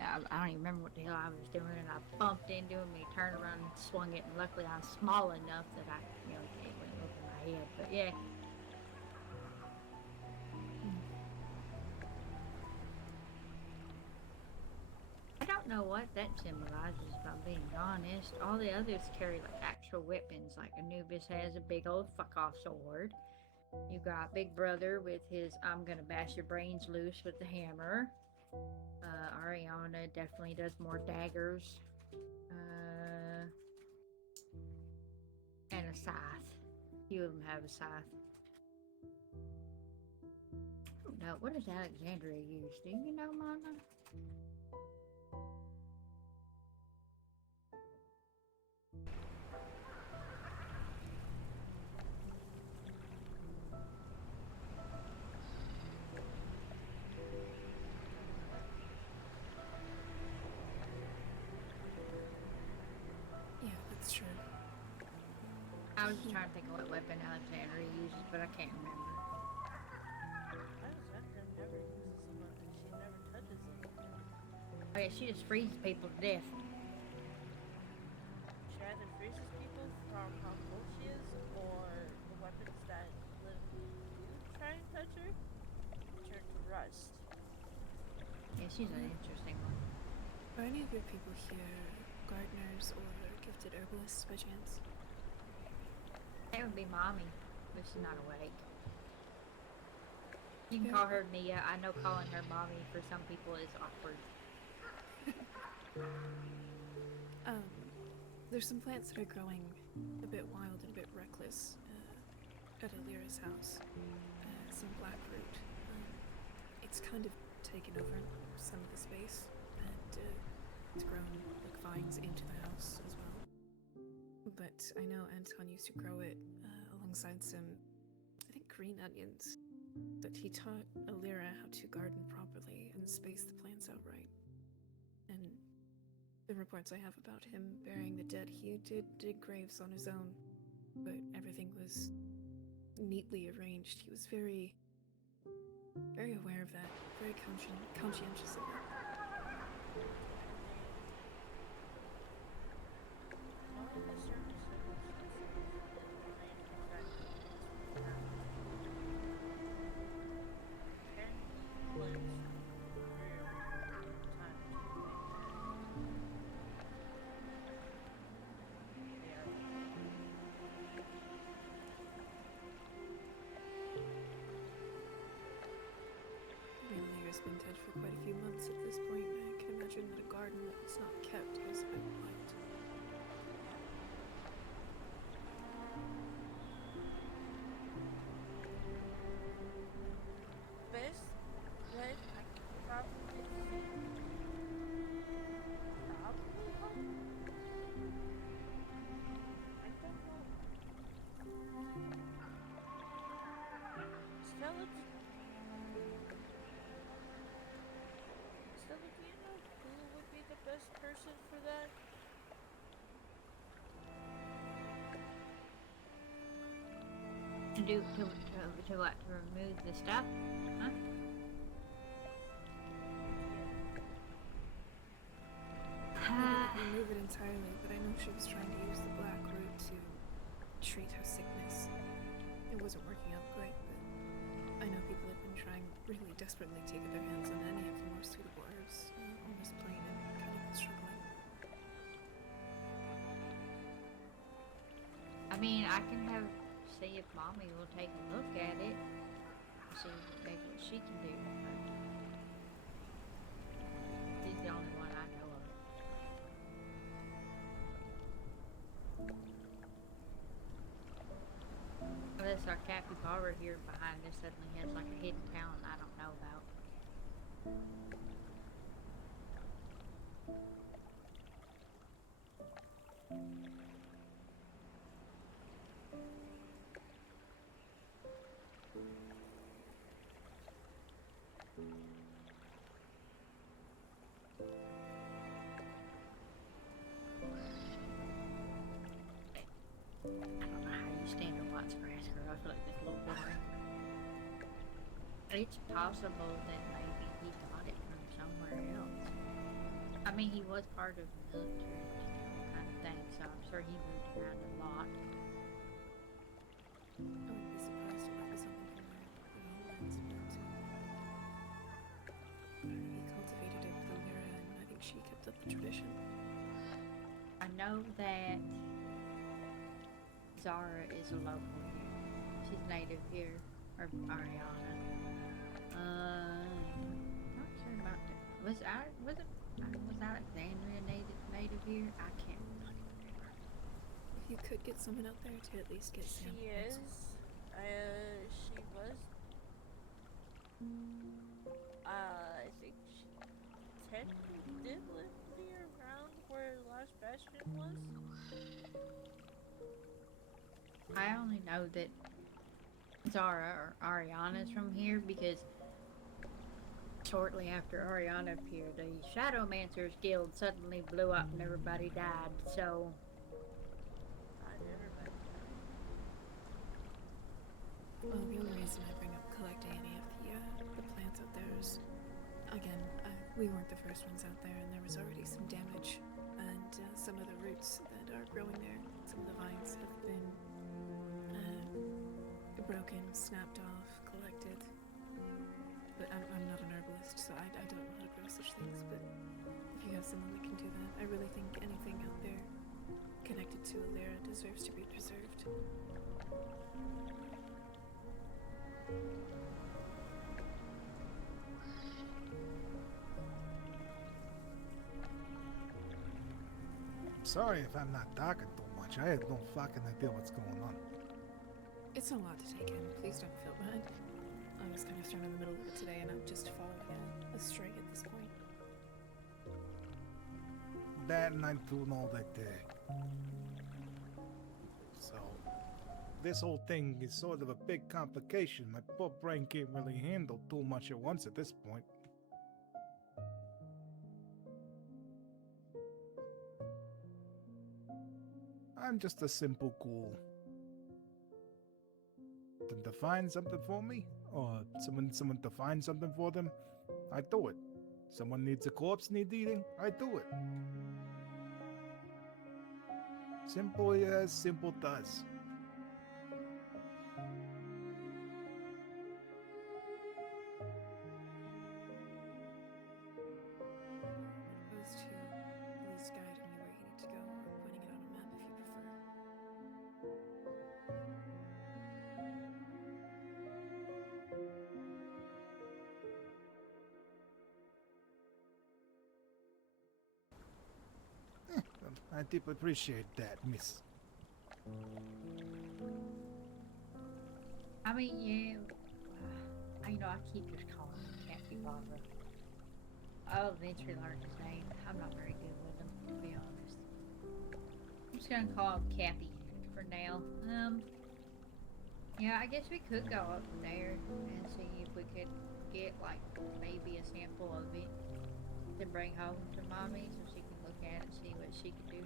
I don't even remember what the hell I was doing, and I bumped into him. And he turned around and swung it, and luckily I was small enough that I, it went over my head. But yeah. I don't know what that symbolizes, if I'm being honest. All the others carry like actual weapons. Like Anubis has a big old fuck off sword. You got Big Brother with his I'm gonna bash your brains loose with the hammer. Ariana definitely does more daggers. And a scythe. A few of them have a scythe. I don't know. What does Alexandria use? Do you know, Mana? Yeah, that's true. I was just trying to think of what weapon Alexandria uses, but I can't remember. Alexandra never uses a weapon. She never touches it. Oh yeah, she just freezes people to death. She either freezes people from how cold she is, or the weapons that literally do try and touch her turn to rust. Yeah, she's an interesting one. Are any of your people here gardeners or gifted herbalists by chance? That would be Mommy, but she's not awake. You can Yeah. call her Nia. I know calling her Mommy for some people is awkward. There's some plants that are growing a bit wild and a bit reckless at Alira's house. Some blackroot. It's kind of taken over some of the space, and it's grown like vines into the house as well. But I know Anton used to grow it alongside some, I think, green onions. But he taught Alira how to garden properly and space the plants out right. And the reports I have about him burying the dead, he did dig graves on his own, but everything was neatly arranged. He was very, very aware of that, very conscientious of it. Alira's been dead for quite a few months at this point. I can imagine that a garden that's not kept is a bit blight. Best way I could probably see. Probably help. I don't know. Stella, do you know who would be the best person for that? To what? To remove the stuff? Huh? Remove it entirely, but I know she was trying to use the black root to treat her sickness. It wasn't working out great, but I know people have been trying really desperately to get their hands on any of the more suitable herbs on this plane and kind of been struggling. I mean, I can see if mommy will take a look at it. See maybe what she can do. She's the only one I know of. Unless our capybara here behind us suddenly has like a hidden talent I don't know about. I don't know how you stand and watch grass grow. I feel like that's a little boring. It's possible that maybe he got it from somewhere else. I mean, he was part of the military kind of thing, so I'm sure he moved around a lot. I wouldn't be surprised if it was something from the homelands, but he cultivated it with Lyra, and I think she kept up the tradition. I know that Zara is a local here. She's native here, or Ariana. Not sure about that. Was Alexandria native here? I can't fucking remember. If you could get someone out there to at least get She samples. is. She was. I think she technically did live near around where Last Bastion was. I only know that Zara or Ariana's from here because shortly after Ariana appeared, the Shadowmancers Guild suddenly blew up and everybody died, so Not everybody. Well, the only reason I bring up collecting any of the plants out there is, again, we weren't the first ones out there, and there was already some damage, and some of the roots that are growing there, some of the vines have been broken, snapped off, collected. But I'm not an herbalist, so I don't know how to grow such things, but if you have someone that can do that, I really think anything out there connected to Alera deserves to be preserved. Sorry if I'm not talking too much. I have no fucking idea what's going on. It's a lot to take in. Please don't feel bad. I was kind of thrown in the middle of it today, and I'm just following a string at this point. That and I'm doing all that day. So, this whole thing is sort of a big complication. My poor brain can't really handle too much at once at this point. I'm just a simple ghoul. Them to find something for me, or someone to find something for them, I do it. Someone needs a corpse need eating, I do it. Simple as simple does. Opposed to at least guiding you where you need to go, or pointing it on a map if you prefer. I deeply appreciate that, miss. I mean, yeah. I keep just calling him Capybara. I'll eventually learn his name. I'm not very good with him, to be honest. I'm just gonna call him Cappy for now. Yeah, I guess we could go up there and see if we could get, like, maybe a sample of it to bring home to Mommy so she can look at it and see what she can do.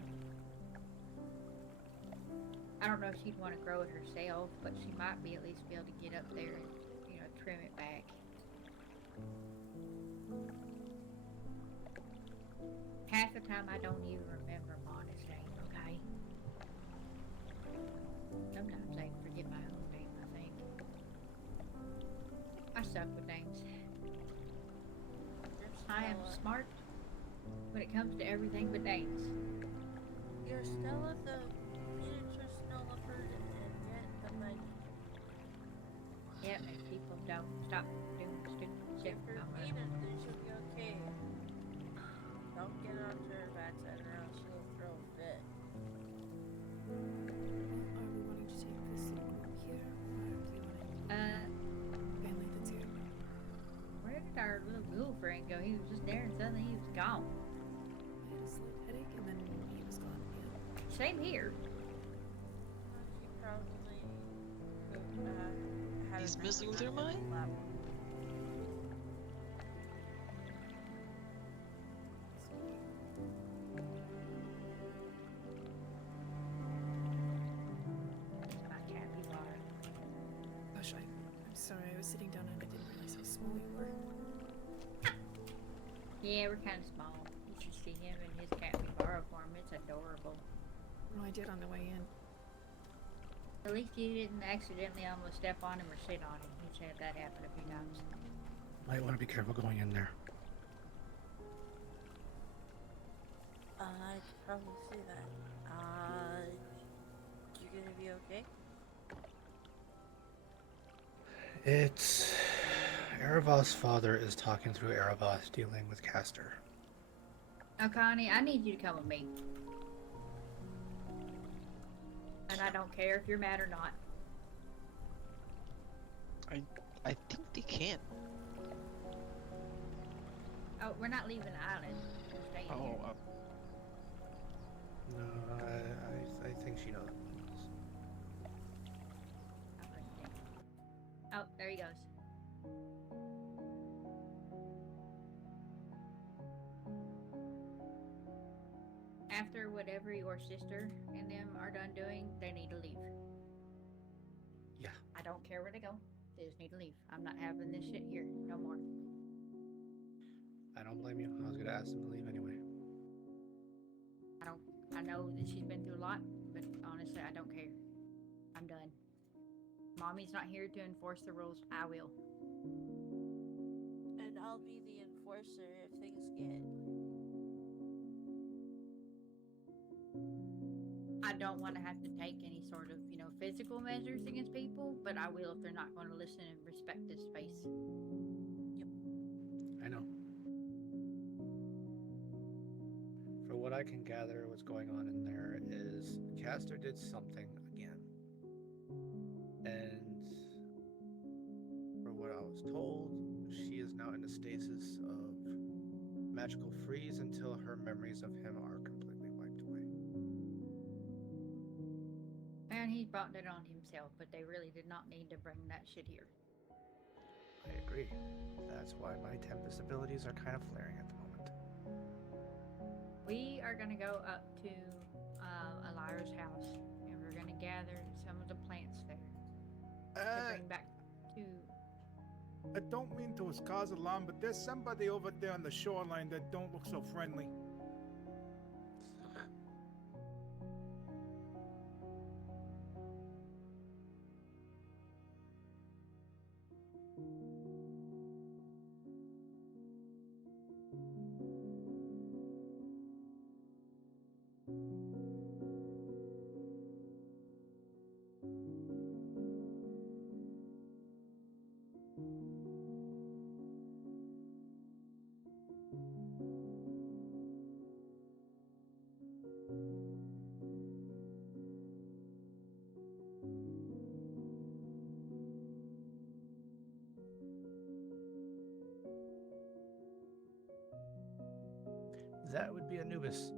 I don't know if she'd want to grow it herself, but she might be at least be able to get up there and, trim it back. Half the time I don't even remember Mana's name, okay? Sometimes I forget my own name, I think. I suck with names. I am smart when it comes to everything but names. You're Stella, the miniature Stella effort and get the money. Yep, if people don't stop doing stupid shit, Give her I'm feed and then she'll be okay. Don't get onto her backside or else she'll throw a fit. Well, are we wanting to take this little group here, or do you want to family that's here? Where did our little ghoul friend go? He was just there and suddenly he was gone. I had a slight headache and then he was gone. Yeah. Same here. She probably had He's a messing with nap her mind? lap. It's my capybara. Gosh, I'm sorry. I was sitting down and I didn't realize how small you were. Yeah, we're kind of small. You should see him in his capybara form. It's adorable. Well, I did on the way in. At least you didn't accidentally almost step on him or sit on him. He's had that happen a few times. Might want to be careful going in there. I could probably see that. You gonna be okay? It's Erebos' father is talking through Erebos dealing with Castor. Now, Connie, I need you to come with me. And I don't care if you're mad or not. I think they can. Oh, we're not leaving the island. We're staying here. Oh, No, I think she knows. Oh, there he goes. After whatever your sister and them are done doing, they need to leave. Yeah. I don't care where they go. They just need to leave. I'm not having this shit here no more. I don't blame you. I was gonna ask them to leave anyway. I know that she's been through a lot, but honestly, I don't care. I'm done. Mommy's not here to enforce the rules. I will. And I'll be the enforcer if things get. I don't want to have to take any sort of, physical measures against people, but I will if they're not going to listen and respect this space. I know. For what I can gather, what's going on in there is Castor did something again. And for what I was told, she is now in a stasis of magical freeze until her memories of him are completely wiped away. And he brought it on himself, but they really did not need to bring that shit here. I agree. That's why my Tempest abilities are kind of flaring at the moment. We are going to go up to Elira's house, and we're going to gather some of the plants there to bring back to... I don't mean to cause alarm, but there's somebody over there on the shoreline that don't look so friendly. That would be Anubis.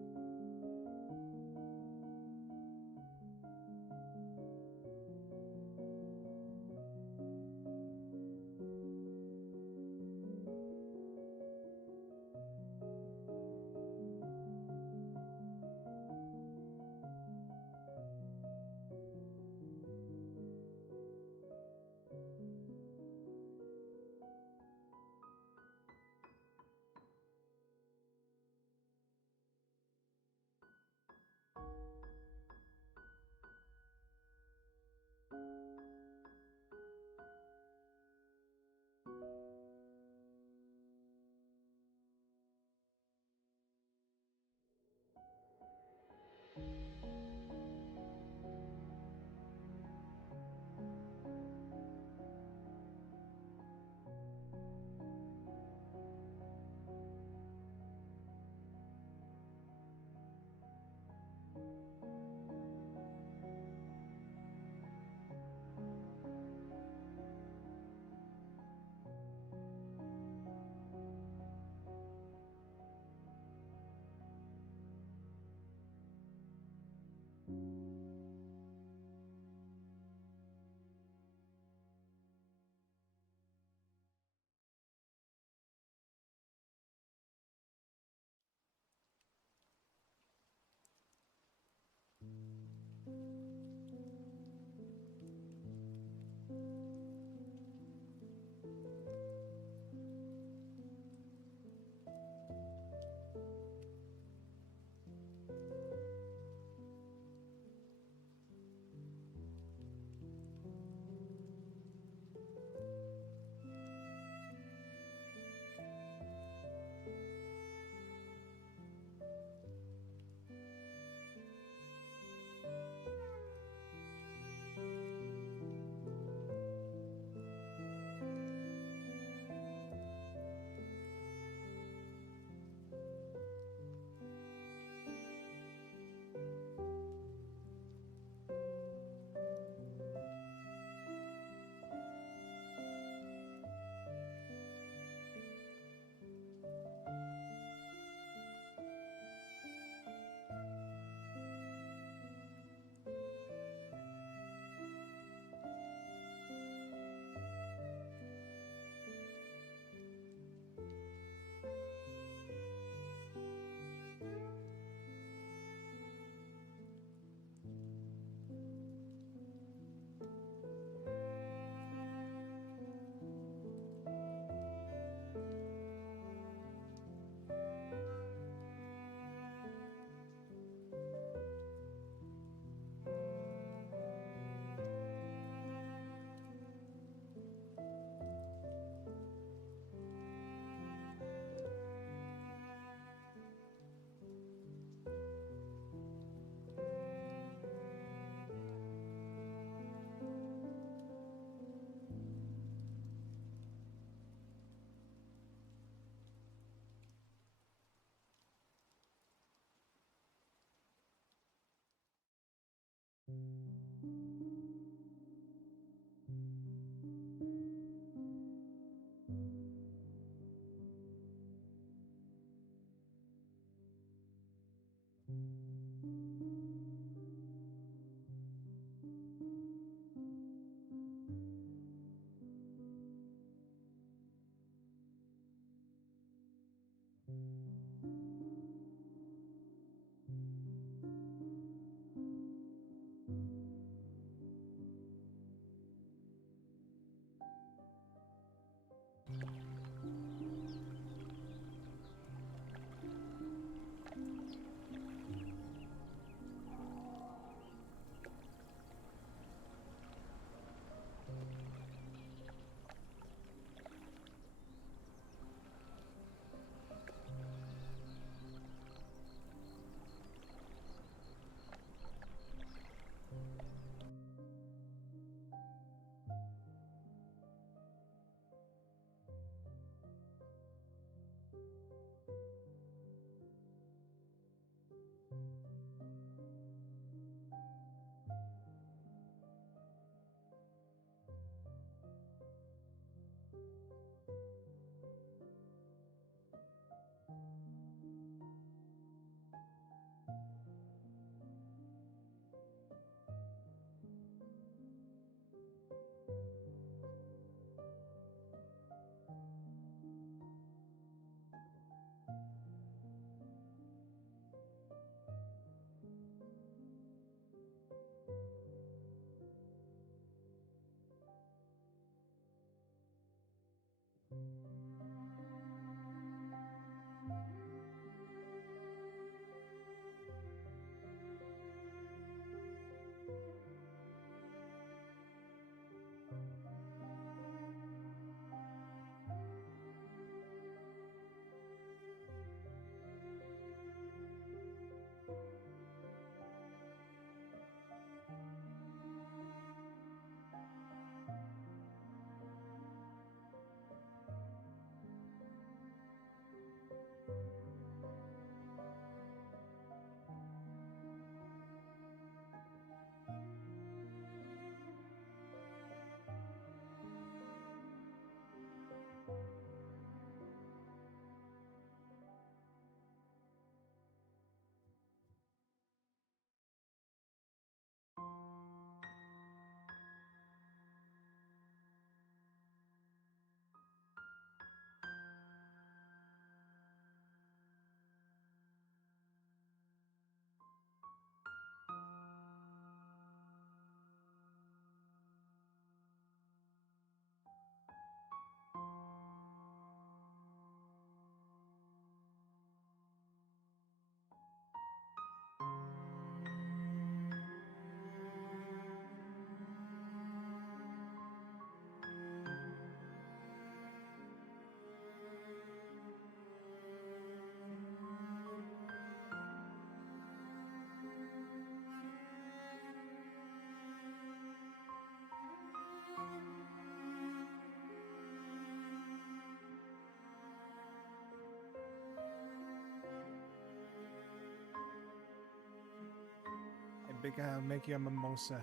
big guy. I'll make you a mimosa.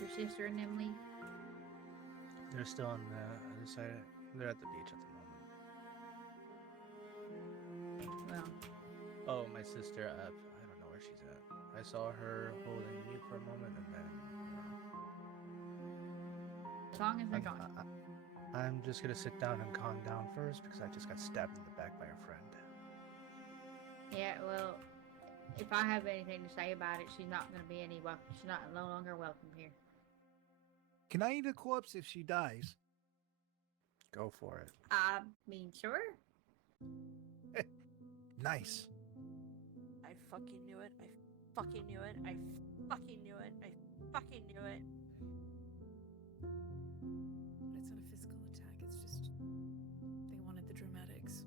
Your sister and them leave? They're still on the other side. They're at the beach at the moment. Well, Oh, my sister. I don't know where she's at. I saw her holding you for a moment, and then. as long as they're I'm, gone. I'm just gonna sit down and calm down first because I just got stabbed in the back by a friend. Yeah, well, if I have anything to say about it, she's not going to be any welcome. She's no longer welcome here. Can I eat a corpse if she dies? Go for it. I mean, sure. Nice. I fucking knew it. I fucking knew it. I fucking knew it. I fucking knew it. But it's not a physical attack, it's just. They wanted the dramatics.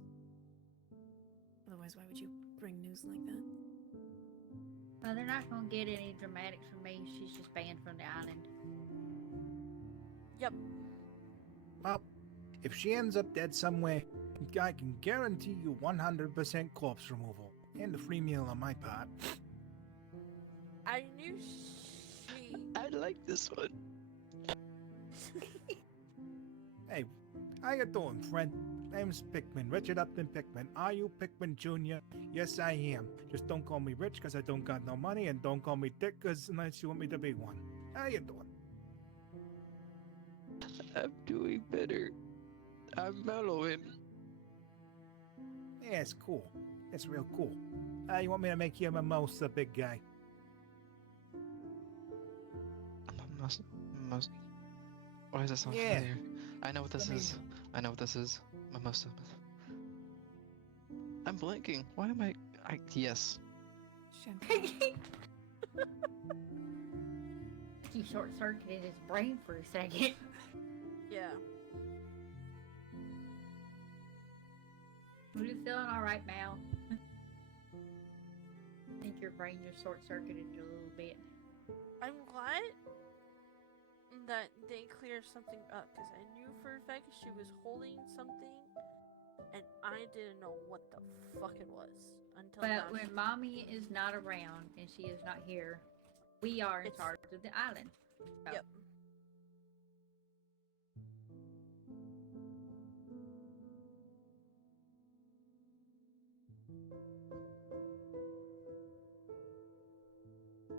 Otherwise, why would you bring news like that? Well, they're not going to get any dramatics from me. She's just banned from the island. Yep. Well, if she ends up dead somewhere, I can guarantee you 100% corpse removal. And a free meal on my part. I knew she. I like this one. Hey, how you doing, friend? Name's Pickman, Richard Upton Pickman. Are you Pickman Jr.? Yes, I am. Just don't call me rich because I don't got no money, and don't call me thick because unless you want me to be one. How you doing? I'm doing better. I'm mellowing. Yeah, it's cool. It's real cool. You want me to make you a mimosa, big guy? Mimosa. Why does that sound Yeah. familiar? I know what this is. I know what this is. Mimosa. I'm blinking. Why am I? Yes. Champagne. He short-circuited his brain for a second. Yeah. Are you feeling all right, Mal? I think your brain just short-circuited a little bit. I'm glad that they cleared something up because I knew for a fact she was holding something and I didn't know what the fuck it was until But now. when Mommy is not around and she is not here, we are in It's- charge of the island. So, Yep.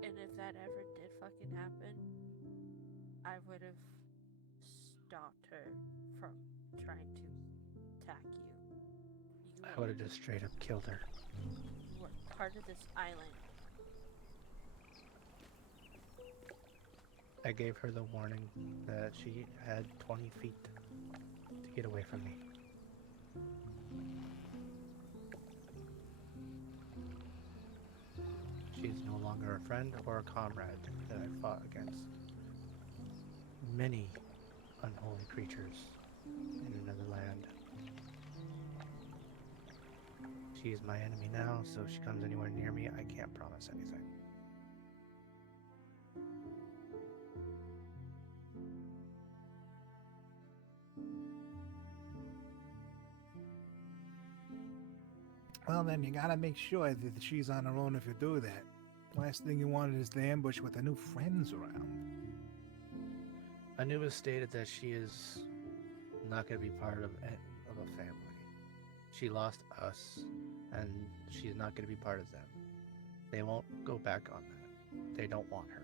And if that ever did fucking happen, I would have stopped her from trying to attack you. I would have just straight up killed her. You were part of this island. I gave her the warning that she had 20 feet to get away from me. She's no longer a friend or a comrade that I fought against many unholy creatures in another land. She's my enemy now, so if she comes anywhere near me, I can't promise anything. Well, then you gotta make sure that she's on her own if you do that. Last thing you wanted is to ambush with her new friends around. Anubis stated that she is not going to be part of a family. She lost us, and she's not going to be part of them. They won't go back on that. They don't want her.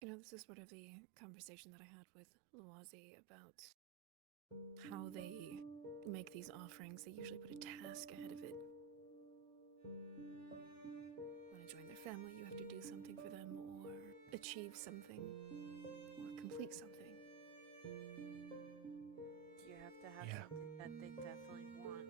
You know, this is sort of the conversation that I had with Luazi about how they make these offerings. They usually put a task ahead of it. Want to join their family, you have to do something for them, or achieve something, or complete something. You have to have Yeah. something that they definitely want.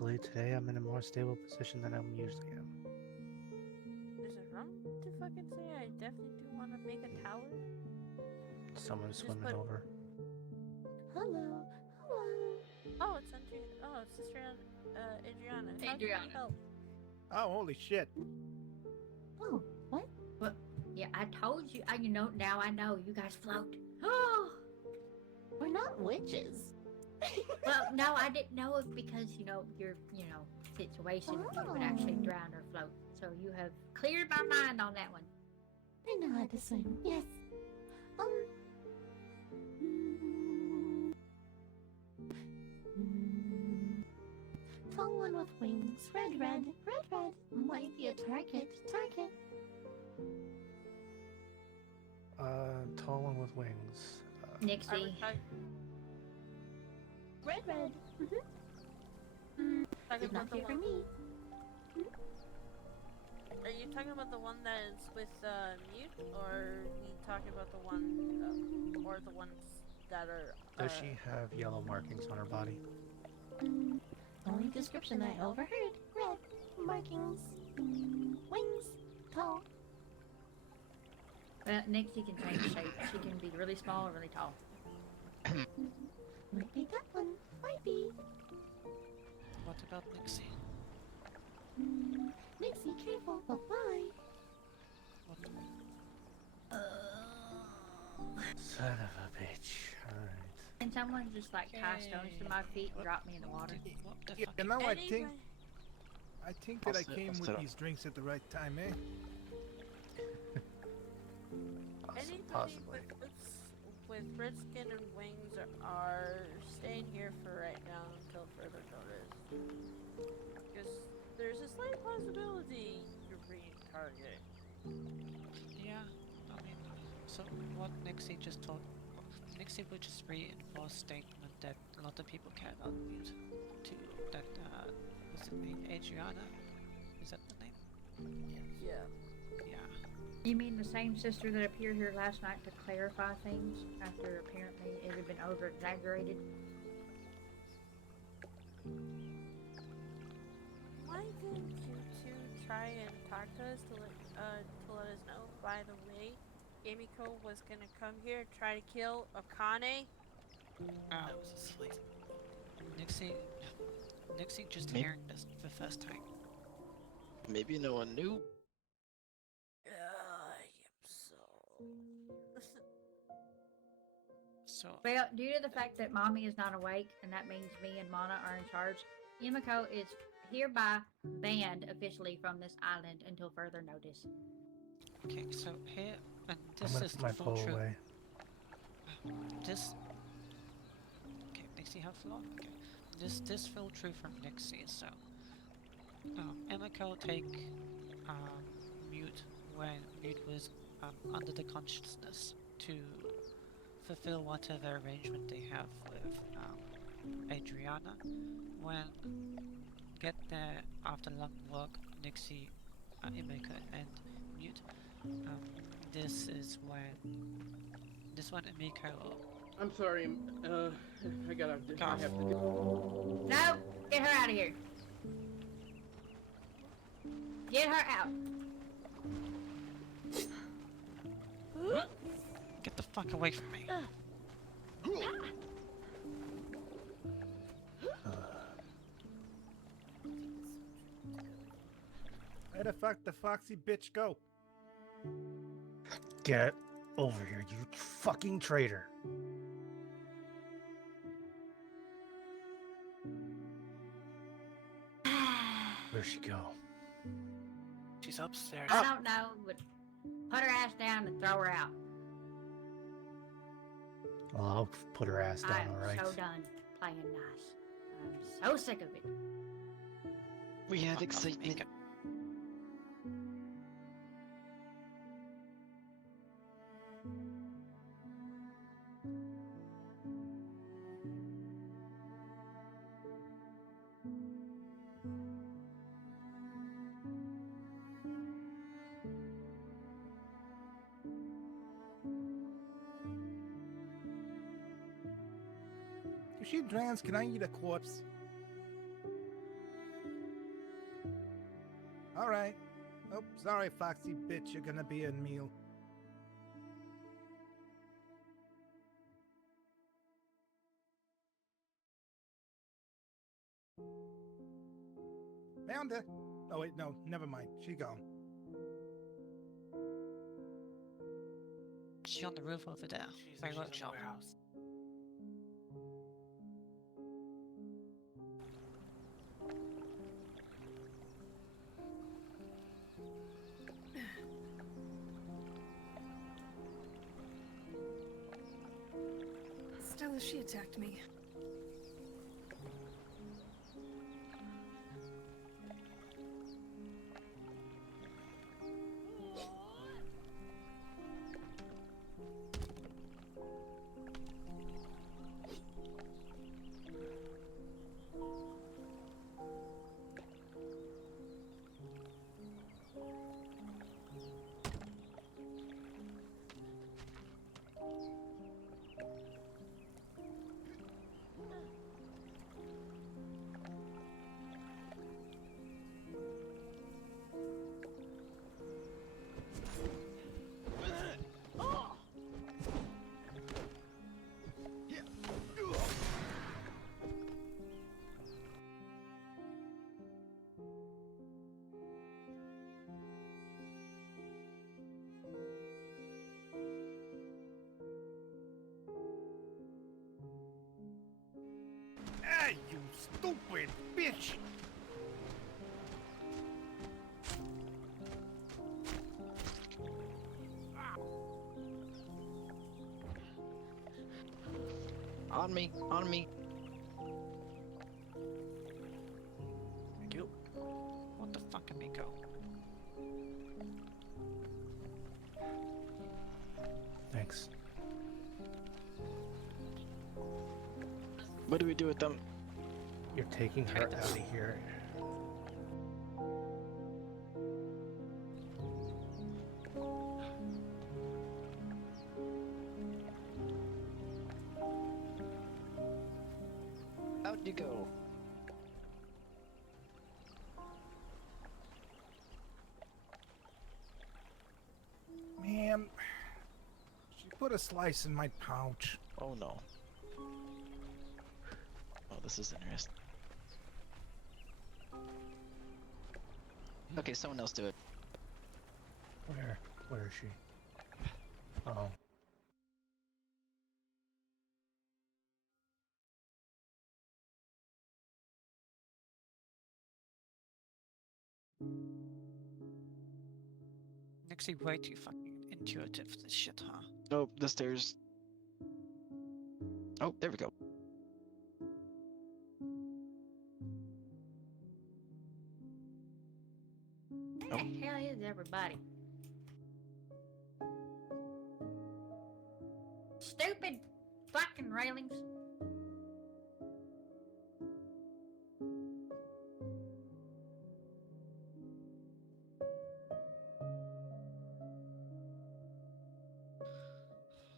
luckily today I'm in a more stable position than I'm usually am. Is it wrong to fucking say I definitely do want to make a tower? Someone's Just swimming put- over. Hello. Hello. Oh, it's Sister Adriana. How can I Adriana. help? Oh, holy shit. Oh, what? What? Yeah, I told you. Now I know you guys float. Oh, We're not witches. well, no, I didn't know if because your situation you would actually Oh. drown or float. So you have cleared my mind on that one. I know how to swim. Yes. Mm, mm, Tall one with wings. Red, red, red, red. Might be a target. Target. Tall one with wings. Are we Nixie. Red, red. talking Did not about the hear from one? me. Are you talking about the one that is with mute, or are we talking about the one, or the ones that are? Does she have yellow markings on her body? Only description I overheard. Red. Markings. Wings. Tall. Well, Nixie can change shape. She can be really small or really tall. Might be that one. Might be. What about Nixie? Nixie, careful. Bye-bye. What? Son of a bitch. Alright. And someone just like tie stones to my feet and drop me in the water. What the Yeah, fuck? you know, I think Anyway, that I I'll sit- came I'll with sit up. these drinks at the right time, eh? anybody Possibly. with red skin and wings are staying here for right now until further notice. Because there's a slight possibility you're being targeted. Yeah, I mean, so what Nixie just told. Nixie would just reinforce statement that a lot of people can't unmute to that, what's the name? Adriana? Is that the name? Yeah. Yeah. You mean the same sister that appeared here last night to clarify things after apparently it had been over exaggerated? Why didn't you two try and talk to us to let us know? By the way, Emiko was gonna come here and try to kill Akane. I was asleep. Nixie just Me- hearing this for the first time. Maybe no one knew. I am so. So, Well, due to the fact that Mommy is not awake, and that means me and Mana are in charge, Yumiko is hereby banned officially from this island until further notice. okay, so here, and I'm this gonna is put the my full pole truth. away. This. Okay, Nixie, how long? Okay, this full truth from Nixie. So, Emiko take Mute when Mute was under the consciousness to fulfill whatever arrangement they have with Adriana. When get there after long work, Nixie, Emiko, and Mute. This is when Emiko. I'm sorry. I gotta. I Cough. have to go. No! Get her out of here! Get her out! Get the fuck away from me! Where the fuck the foxy bitch go? Get over here, you fucking traitor. Where'd she go? She's upstairs. I don't know, but put her ass down and throw her out. Well, I'll put her ass down, I'm alright? so done playing nice. I'm so sick of it. We had excitement. Emiko. If she drowns, can I eat a corpse? Alright. Oh, sorry, Foxy bitch, you're gonna be a meal. Found her. Oh wait, no, never mind. She gone. She's on the roof over there. By workshop. Stella, she attacked me. Hey, you stupid bitch! On me, on me. Thank you. What the fuck, Amico? Thanks. What do we do with them? You're taking her out of here. Out you go. Man, she put a slice in my pouch. Oh no. Oh, this is interesting. Okay, someone else do it. Where is she? Oh. Nixie, way too fucking intuitive for this shit, huh? Oh, the stairs. Oh, there we go. Where the hell is everybody? Stupid fucking railings.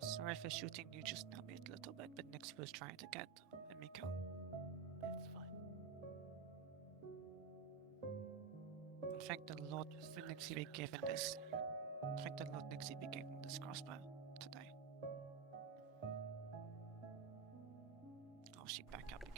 Sorry for shooting you just now a little bit, but Nixie was trying to get Amico. It's fine. Thank the Lord for Nixie be given this. Thank the Lord Nixie be given this crossbow today. Oh, she back up again.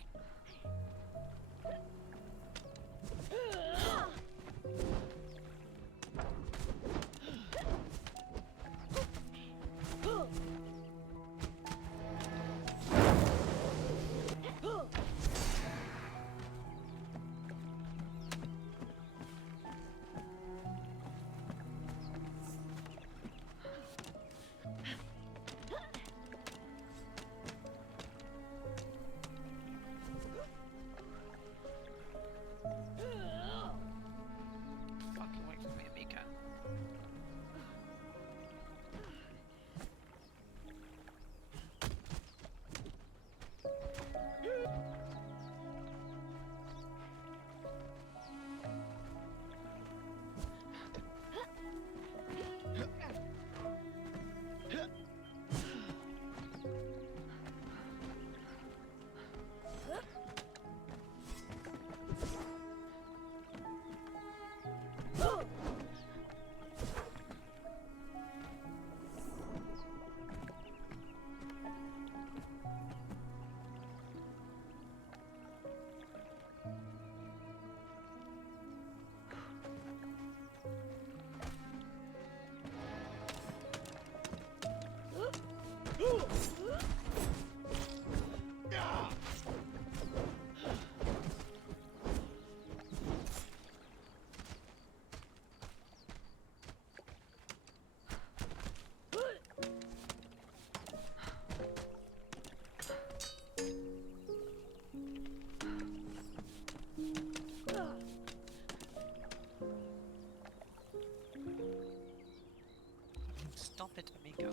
Stop it, amigo.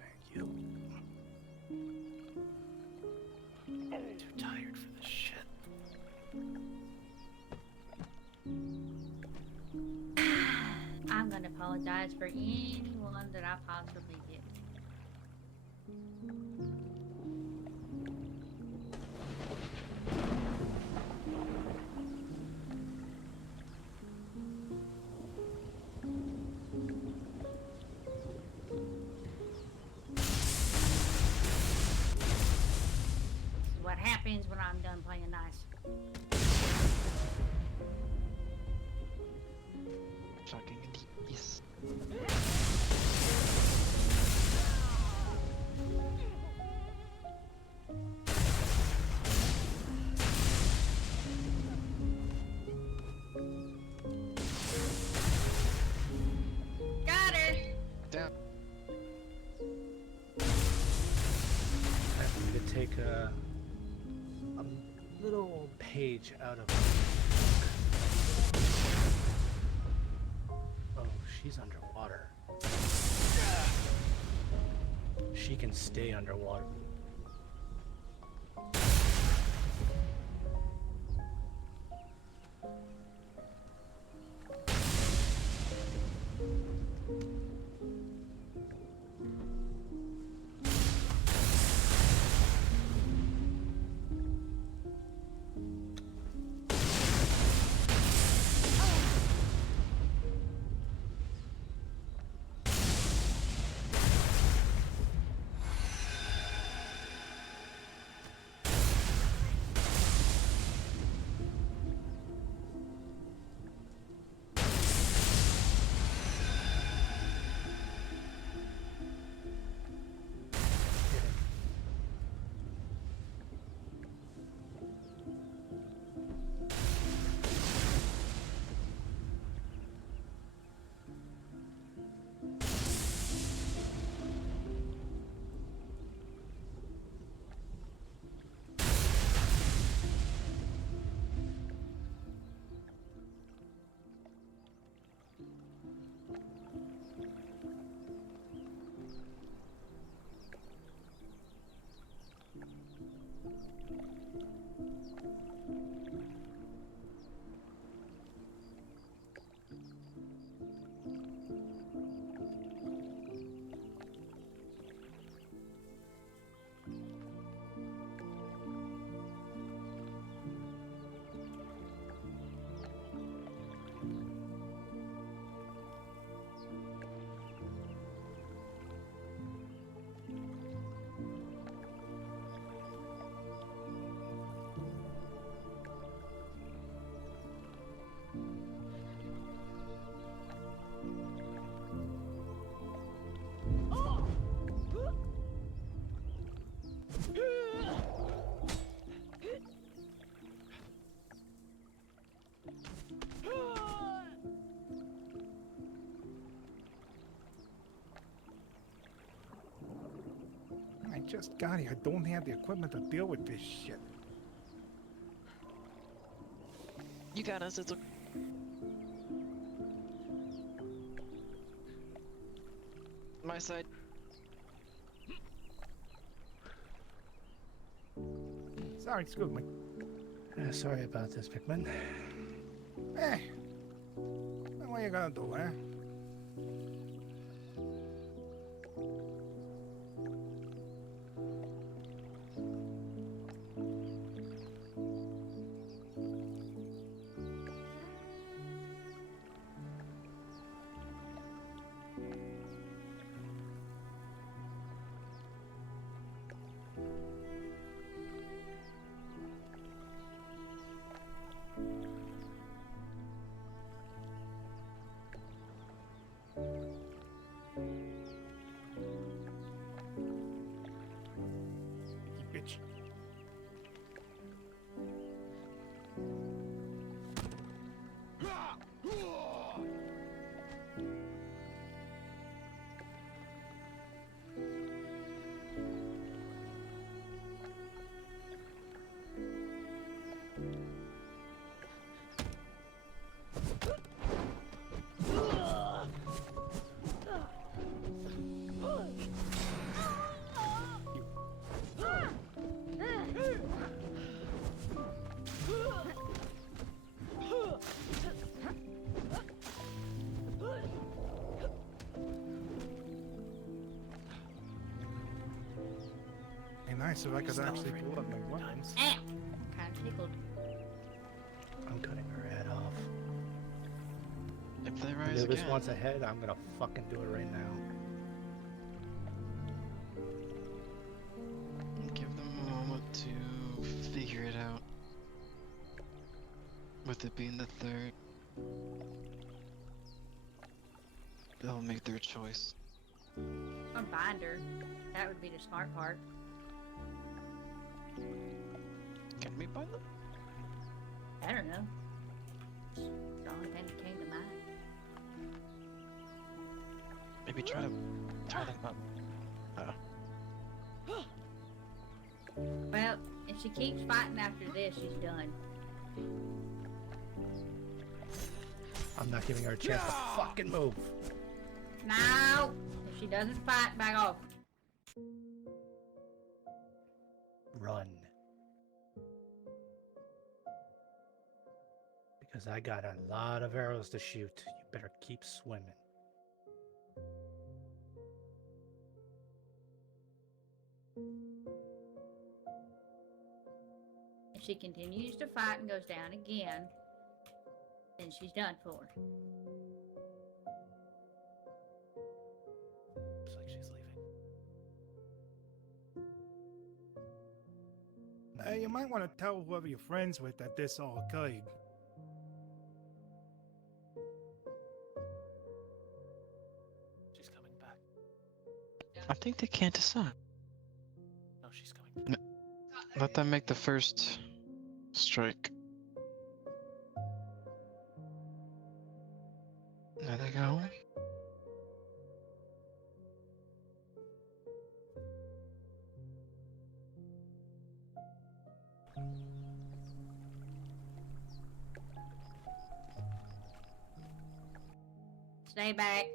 Thank you. Too tired for this shit. I'm gonna apologize for anyone that I possibly did. This is what happens when I'm done playing nice. Shocking indeed. Yes. Got her! Down. I'm going to take a little page out of. Oh, she's underwater. She can stay underwater. I just got here. I don't have the equipment to deal with this shit. You got us. It's okay. My side. Sorry, excuse me. Sorry about this, Pikmin. Eh. What are you gonna do, eh? be nice if I could actually pull up my weapons. Ow! Kind of tickled. I'm cutting her head off. If they rise Anubis again, wants a head, I'm gonna fucking do it right now. give them a moment to figure it out. With it being the third, they'll make their choice. Or bind her. That would be the smart part. Can we buy them? I don't know. It's the only thing that came to mind. Maybe try to tie them up. Well, if she keeps fighting after this, she's done. I'm not giving her a chance to fucking move. No! If she doesn't fight, back off. Run. Because I got a lot of arrows to shoot. You better keep swimming. If she continues to fight and goes down again, then she's done for. Looks like she's leaving. You might want to tell whoever you're friends with that this all occurred. She's coming back. I think they can't decide. No, she's coming back. Let them make the first strike. There they go. Stay back.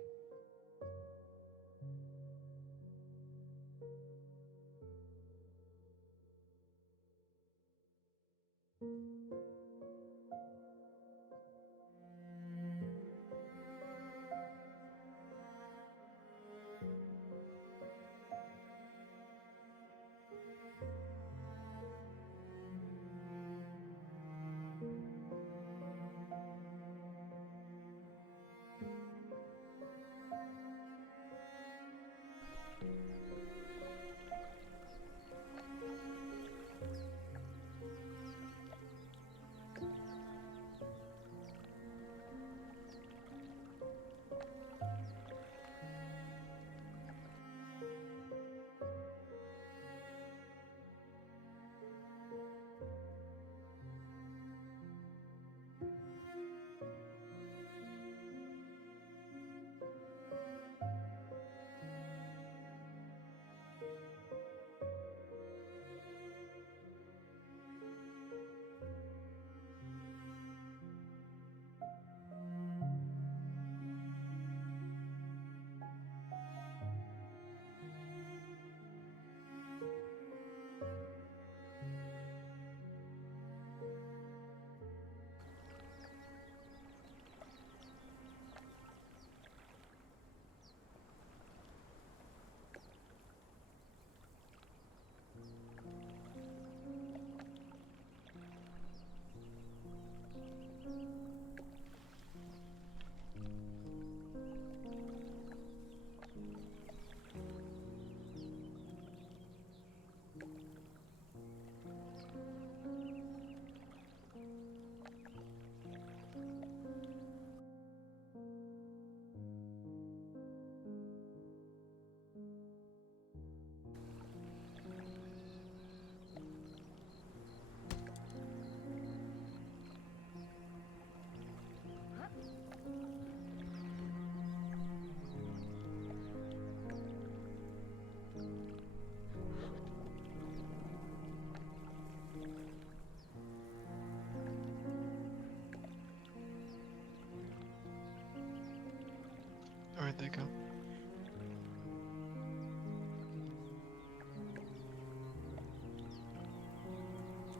Where'd they go?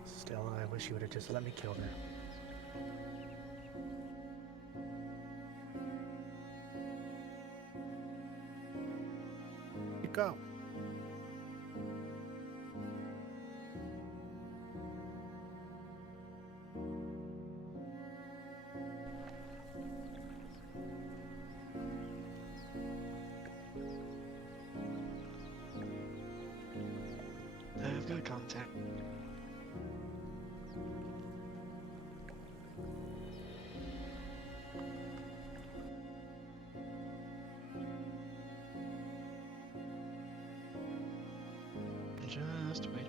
Still, I wish you would have just let me kill her. You go. eye contact. Just wait.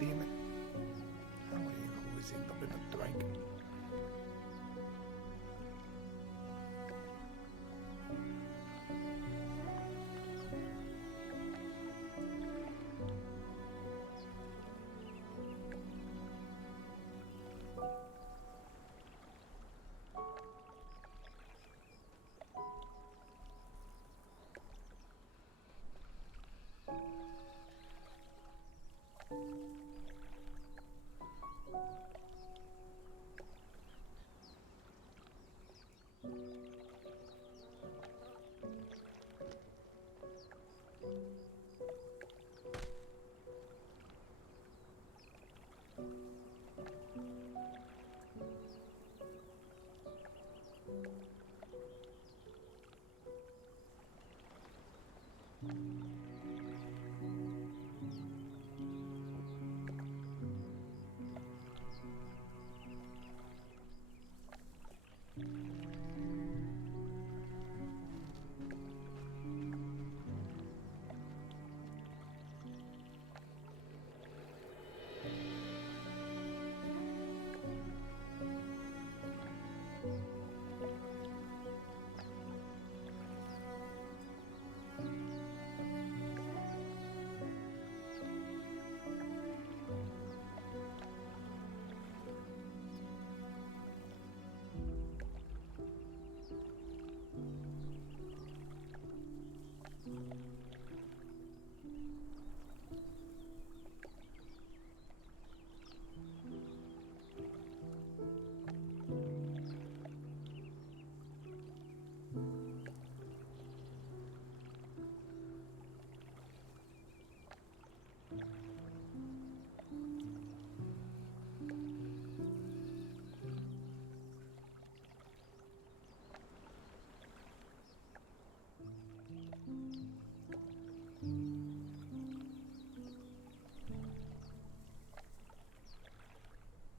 Damn it. How do you always end up in a drink?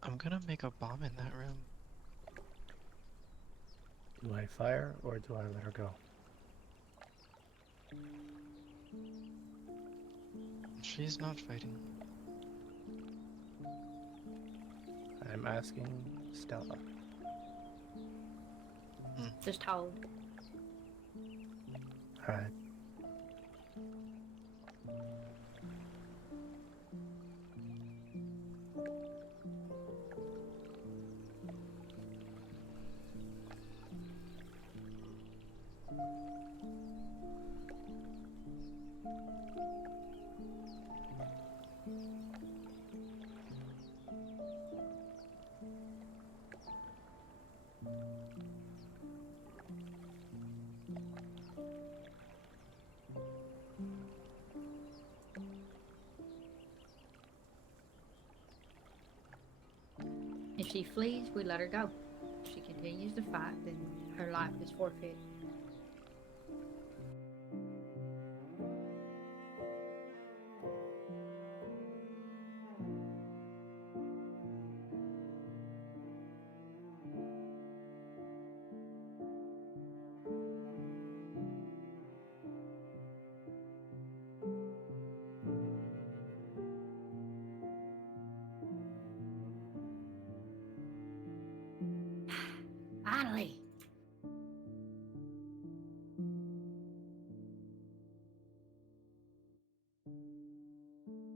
I'm gonna make a bomb in that room. Do I fire or do I let her go? She's not fighting. I'm asking Stella. Just hold. Alright. she flees, we let her go. If she continues to fight, then her life is forfeit. Finally!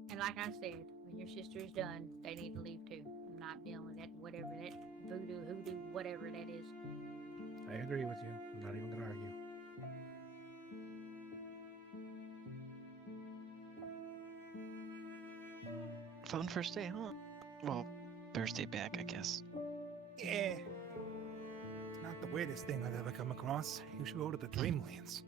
And like I said, when your sister's done, they need to leave too. I'm not dealing with that, whatever that voodoo, hoodoo, whatever that is. I agree with you. I'm not even gonna argue. Fun first day, huh? Well, Thursday back, I guess. Yeah. It's not the weirdest thing I've ever come across. You should go to the Dreamlands.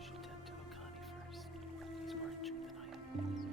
Should tend to Akani first. He's more injured than I am.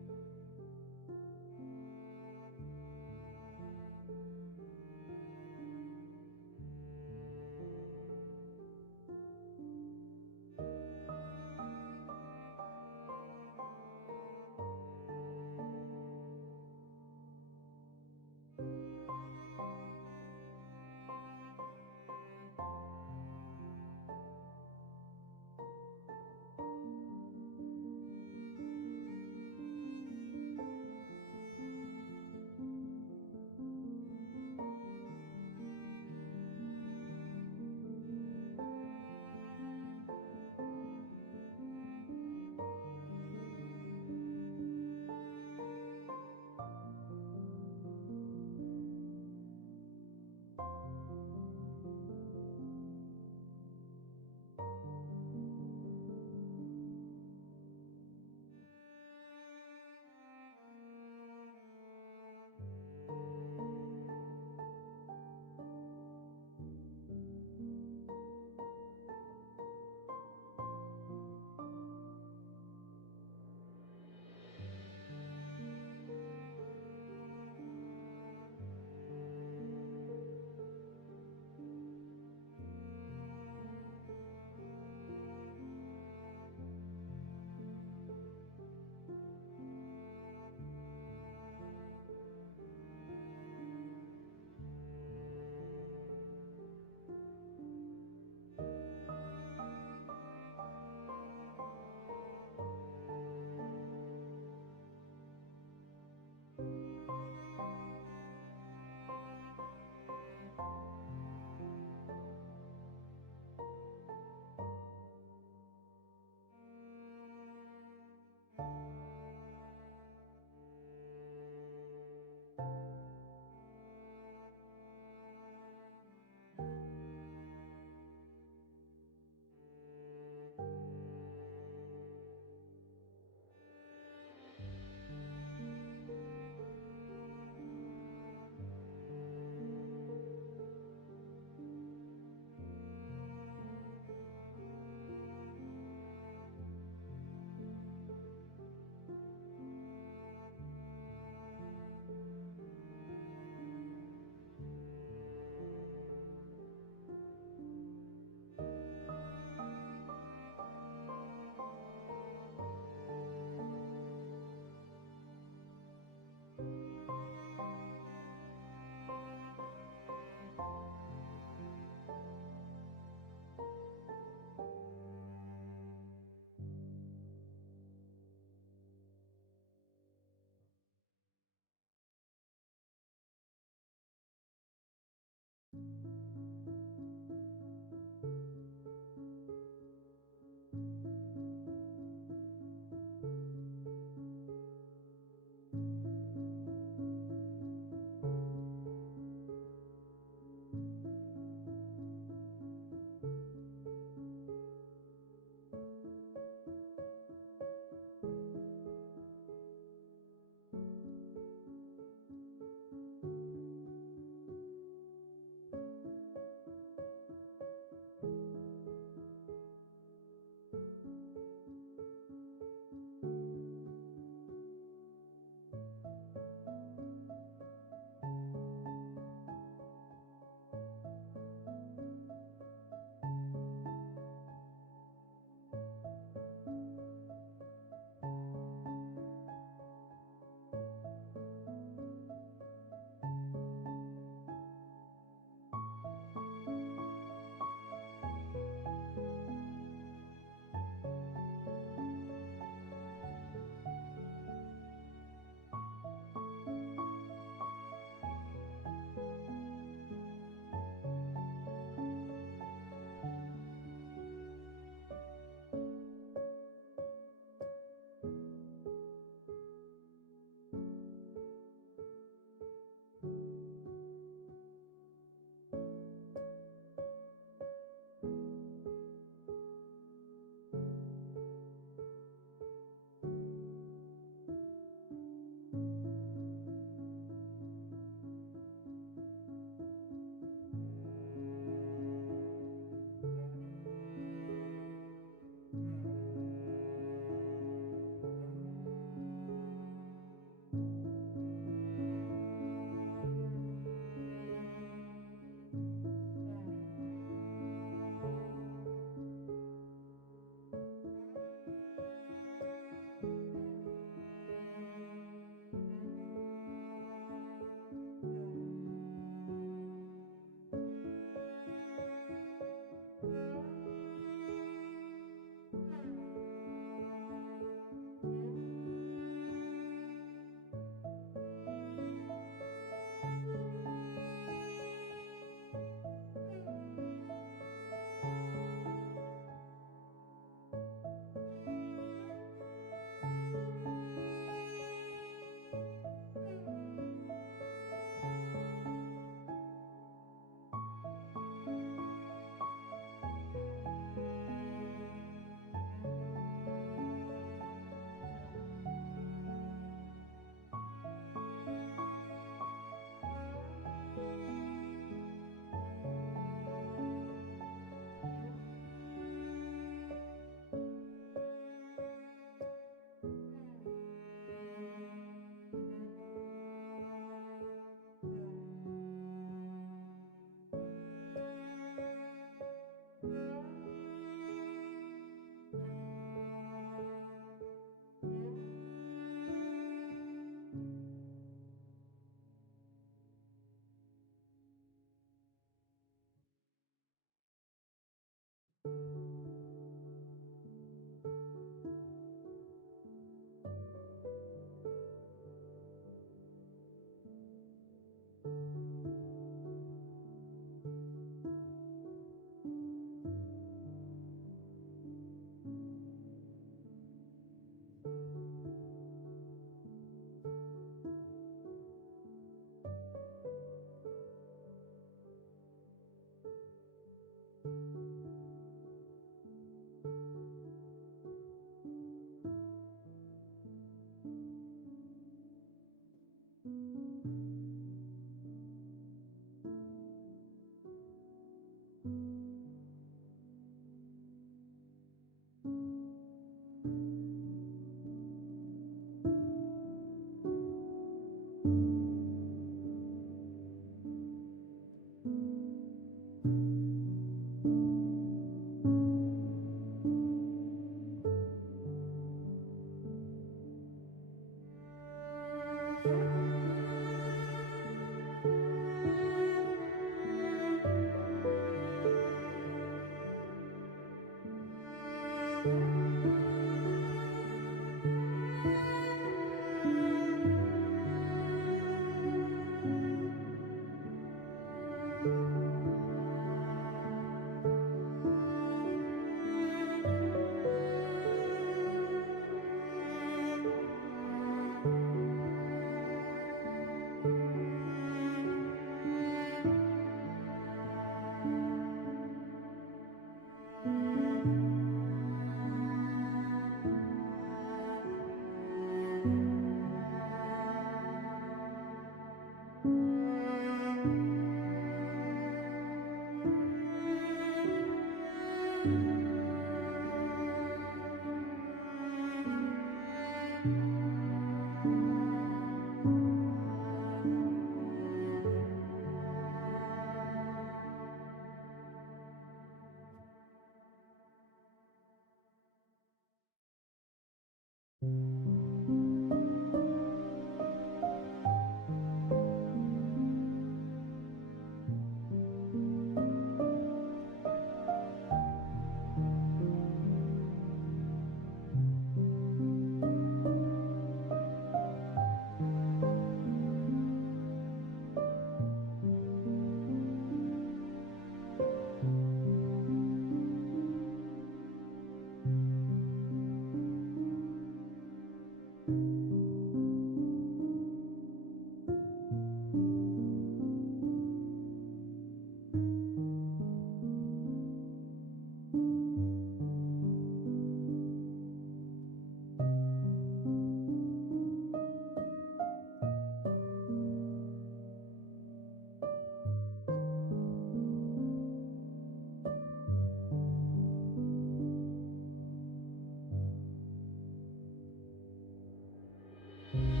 you.